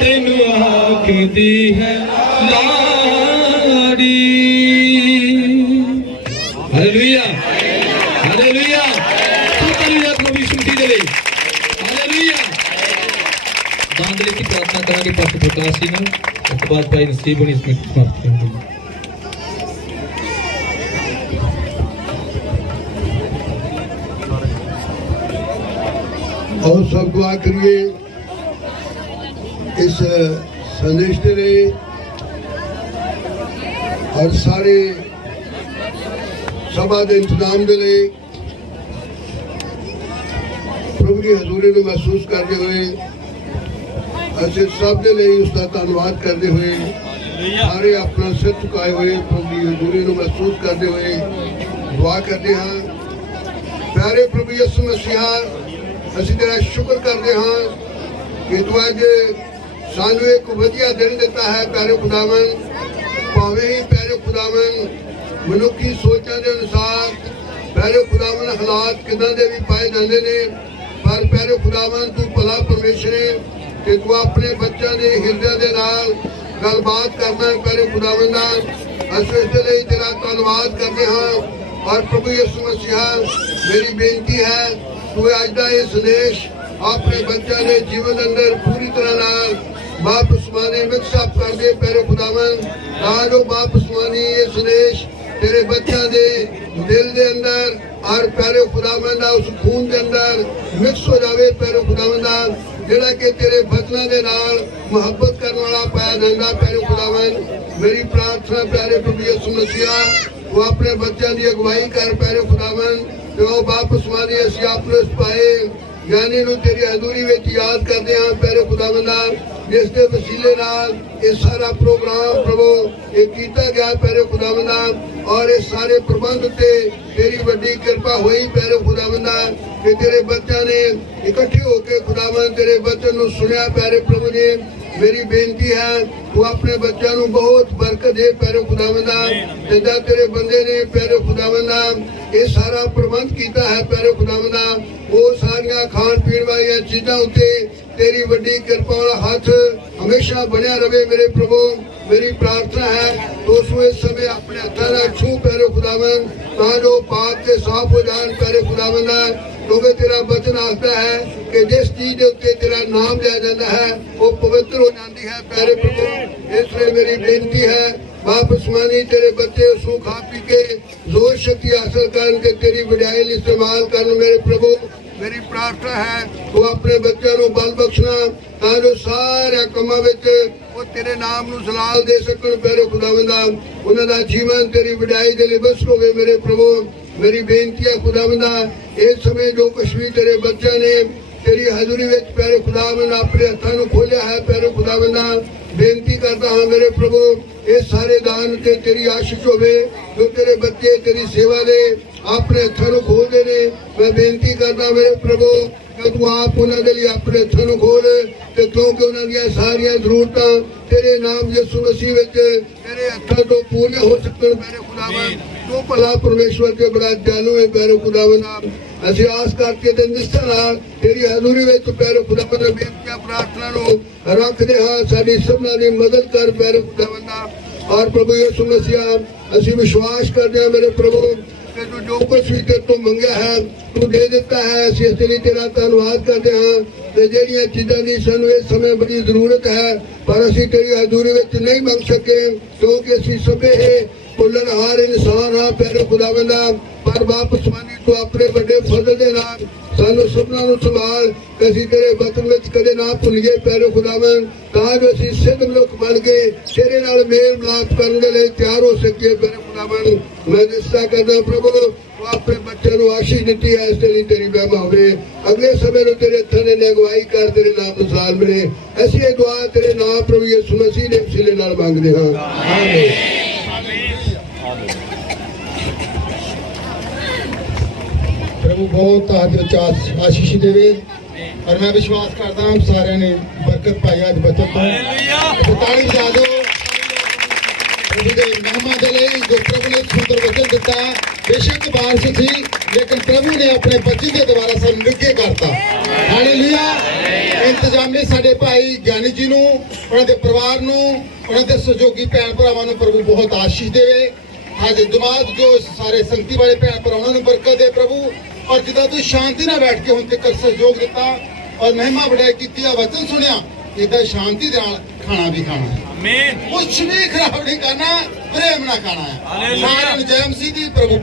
तेनू आखदी है लाड़ी हालेलुया हालेलुया हालेलुया प्रभु यीशु मसीह दे लिए हालेलुया दान दे की प्रार्थना करांगे पास्टर प्रकाश जी ने उसके बाद भाई नसीब बनी इसमें समाप्त करेंगे और सब दुआ करिए इस संदेश के लिए और सारे सभा के इंतजाम के लिए प्रभु की हजूरी को महसूस करते हुए असि सब के लिए उसका धन्यवाद करते हुए सारे अपना सिर झुकाए हुए प्रभु की हजूरी को महसूस करते हुए दुआ करते हैं प्यारे प्रभु यीशु मसीहा ਅਸੀਂ ਤੇਰਾ ਸ਼ੁਕਰ ਕਰਦੇ ਹਾਂ ਕਿ ਤੂੰ ਅੱਜ ਸਾਨੂੰ ਇੱਕ ਵਧੀਆ ਦਿਨ ਦਿੱਤਾ ਹੈ ਪਿਆਰੇ ਖੁਦਾਵੰਦ ਭਾਵੇਂ ਹੀ ਪਿਆਰੇ ਖੁਦਾਵੰਦ ਮਨੁੱਖੀ ਸੋਚਾਂ ਦੇ ਅਨੁਸਾਰ ਪਿਆਰੇ ਖੁਦਾਵੰਦ ਹਾਲਾਤ ਕਿਦਾਂ ਦੇ ਵੀ ਪਾਏ ਜਾਂਦੇ ਨੇ पर प्यारे खुदावन तू भला परमेश्वर है कि तू अपने बच्चों के हृदय के नाल गलबात करना है प्यारे खुदावन दा असीं इस लई तेरा धन्नवाद करते हाँ। और प्रभु यीशु मसीहा मेरी बेनती है तू अज का यह संदेश अपने बच्चों के जीवन अंदर पूरी तरह नाल बापसमानी मिक्सअप कर दे प्यारे खुदावन ताजो बापसमानी ये संदेश तेरे बच्चों के दिल के अंदर और प्यारे खुदावन दा उस खून के अंदर मिक्स हो जाए प्यारे खुदावन दा जिहड़ा कि तेरे बचनों के नाल मुहब्बत करने वाला पाया जाता प्यारे खुदावन मेरी प्रार्थना प्यारे प्रभु यीशु मसीहा वो अपने बच्चों की अगुवाई कर प्यारे खुदावन जो बापसमानी असीं अपने पाए ज्ञानी नूं तेरी हजूरी विच याद करते हैं प्यारे खुदावन दा जिस दे वसीले नाल ये सारा प्रोग्राम प्रभु ये कीता गया प्यारे खुदावन दा और इस सारे प्रबंध ते तेरी बड़ी कृपा हुई प्यारे खुदावन दा कि तेरे बच्चों ने इकट्ठे होकर खुदावन तेरे बच्चों नूं सुनिया प्यारे प्रभु ने मेरी बेनती है तू अपने बच्चों नूं बहुत बरकत दे प्यारे खुदावन दा जिद्दां तेरे बंदे ने प्यारे खुदावन दा ये सारा प्रबंध कीता है प्यारे खुदावन दा वो सारियां खाण पीण वाली चीज़ां उत्ते तेरी बड़ी कृपा वाला हाथ हमेशा बनया रहे मेरे प्रभु मेरी प्रार्थना है तो उसको इस समय अपने हथा ना छू प्यारे खुदावन ताजो पाक के साफ हो जान प्यारे खुदावन क्योंकि तेरा वचन आखता है कि जिस चीज के उत्ते तेरा नाम लिया जाता है वो पवित्र हो जाती है प्यारे प्रभु इसलिए मेरी बेनती है बापसमानी तेरे बच्चे उसको खा पी के जोर शक्ति हासिल करके तेरी वड्याई इस्तेमाल कर मेरे प्रभु मेरी प्रार्थना है तू अपने बच्चों को बल बख्शना ताजो सारे कामों विच वो तेरे नाम नूं जलाल दे सकन प्यारे खुदावंद उन्हां दा जीवन तेरी वड्याई दे लई बस होवे मेरे प्रभु मेरी बेनती है खुदावंद इस समय जो कुछ भी तेरे बच्चों ने तेरी हजूरी विच प्यारे खुदावंद अपने हत्थां नूं खोलिया है प्यारे खुदावंद बेनती करता हाँ मेरे प्रभु ये सारे दान ते तेरी आशीष होवे जो तेरे बच्चे तेरी सेवा दे अपने हत्थां नूं खोलदे ने मैं बेनती करता मेरे प्रभु कि तू आप उन्होंने लिए अपने हत्थां नूं खोल ते क्योंकि उन्होंने सारियां जरूरतां तेरे नाम यीशु मसीह विच तेरे हत्थां तो पूरी हो सकन मेरे खुदावंद तू भला परमेश्वर के बड़ा दयालु है प्यारे खुदावंद ਅਸੀਂ ਆਸ ਕਰਕੇ ਤੇ ਨਿਸ਼ਚੈ ਨਾਲ ਤੇਰੀ ਹਜ਼ੂਰੀ ਵਿੱਚ ਪਿਆਰੇ ਖੁਦਾਵੰਦ ਬੇਨਤੀਆਂ ਪ੍ਰਾਰਥਨਾ ਨੂੰ ਰੱਖਦੇ ਹਾਂ ਸਾਡੀ ਸਭਨਾਂ ਦੀ ਮਦਦ ਕਰ ਪਿਆਰੇ ਖੁਦਾਵੰਦ ਔਰ ਪ੍ਰਭੂ ਯਿਸੂ ਮਸੀਹ ਅਸੀਂ ਵਿਸ਼ਵਾਸ ਕਰਦੇ ਹਾਂ ਮੇਰੇ ਪ੍ਰਭੂ ਕਿ ਤੂੰ ਜੋ ਕੁਝ ਵੀ ਤੇਰੇ ਤੋਂ ਮੰਗਿਆ ਹੈ ਤੂੰ ਦੇ ਦਿੱਤਾ ਹੈ ਅਸੀਂ ਇਸ ਲਈ ਤੇਰਾ ਧੰਨਵਾਦ ਕਰਦੇ ਹਾਂ ਤੇ ਜਿਹੜੀਆਂ ਚੀਜ਼ਾਂ ਦੀ ਸਾਨੂੰ ਇਸ ਸਮੇਂ ਬੜੀ ਜ਼ਰੂਰਤ ਹੈ ਪਰ ਅਸੀਂ ਤੇਰੀ ਹਜ਼ੂਰੀ ਵਿੱਚ ਨਹੀਂ ਮੰਗ ਸਕੇ ਕਿਉਂਕਿ ਅਸੀਂ ਸਭੇ ਭੁੱਲਣਹਾਰ ਇਨਸਾਨ ਹਾਂ ਪਿਆਰੇ ਖੁਦਾਵੰਦ पर बापसमानी तो अपने बड़े फजल के नाल सानू सबना नूं संभाल कि असीं तेरे वचन विच कदे ना भुल्लीए प्यारे खुदावन तां जो असीं सिद्ध मनुख बन के तेरे नाल मेल मिलाप करन दे लई तैयार हो सकीए प्यारे खुदावन मैं निश्चय करदा प्रभु तू अपने बच्चों नूं आशीष दित्ती है इस लई तेरी महिमा होवे अगले समय नूं तेरे हत्थां ने अगवाई कर तेरे नाम अनुसार मिले ऐसी दुआ तेरे नाम प्रभु यीशु मसीह दे वसीले नाल मंगदे हां आमीन। प्रभु बहुत आशीष देवे और मैं विश्वास करता हूँ सारे ने बरकत पाई आज बचत तो ताली बजा दो प्रभु के महिमा दे लई जो प्रभु ने सुंदर वचन दिता बेशक बारिश थी लेकिन प्रभु ने अपने बच्चे के द्वारा सानू निगे करता हालेलुया इंतजामी साडे भाई ज्ञानी जी नूं उन्हां दे परिवार नूं उन्हां दे सहयोगी भैन भरावां नूं प्रभु बहुत आशीष देवे आज दिमाग जो सारे संगती वाले भैन भरावां नूं बरकत दे प्रभु और जिदा तू शांति ना बैठ के हुण तक सहयोग दिता और महिमा बढ़ाई की वचन सुनिया इदा शांति दे नाल खाना भी खाना है आमीन कुछ भी खराब नहीं करना प्रेम ना खाना है सारे जय मसीह दी प्रभु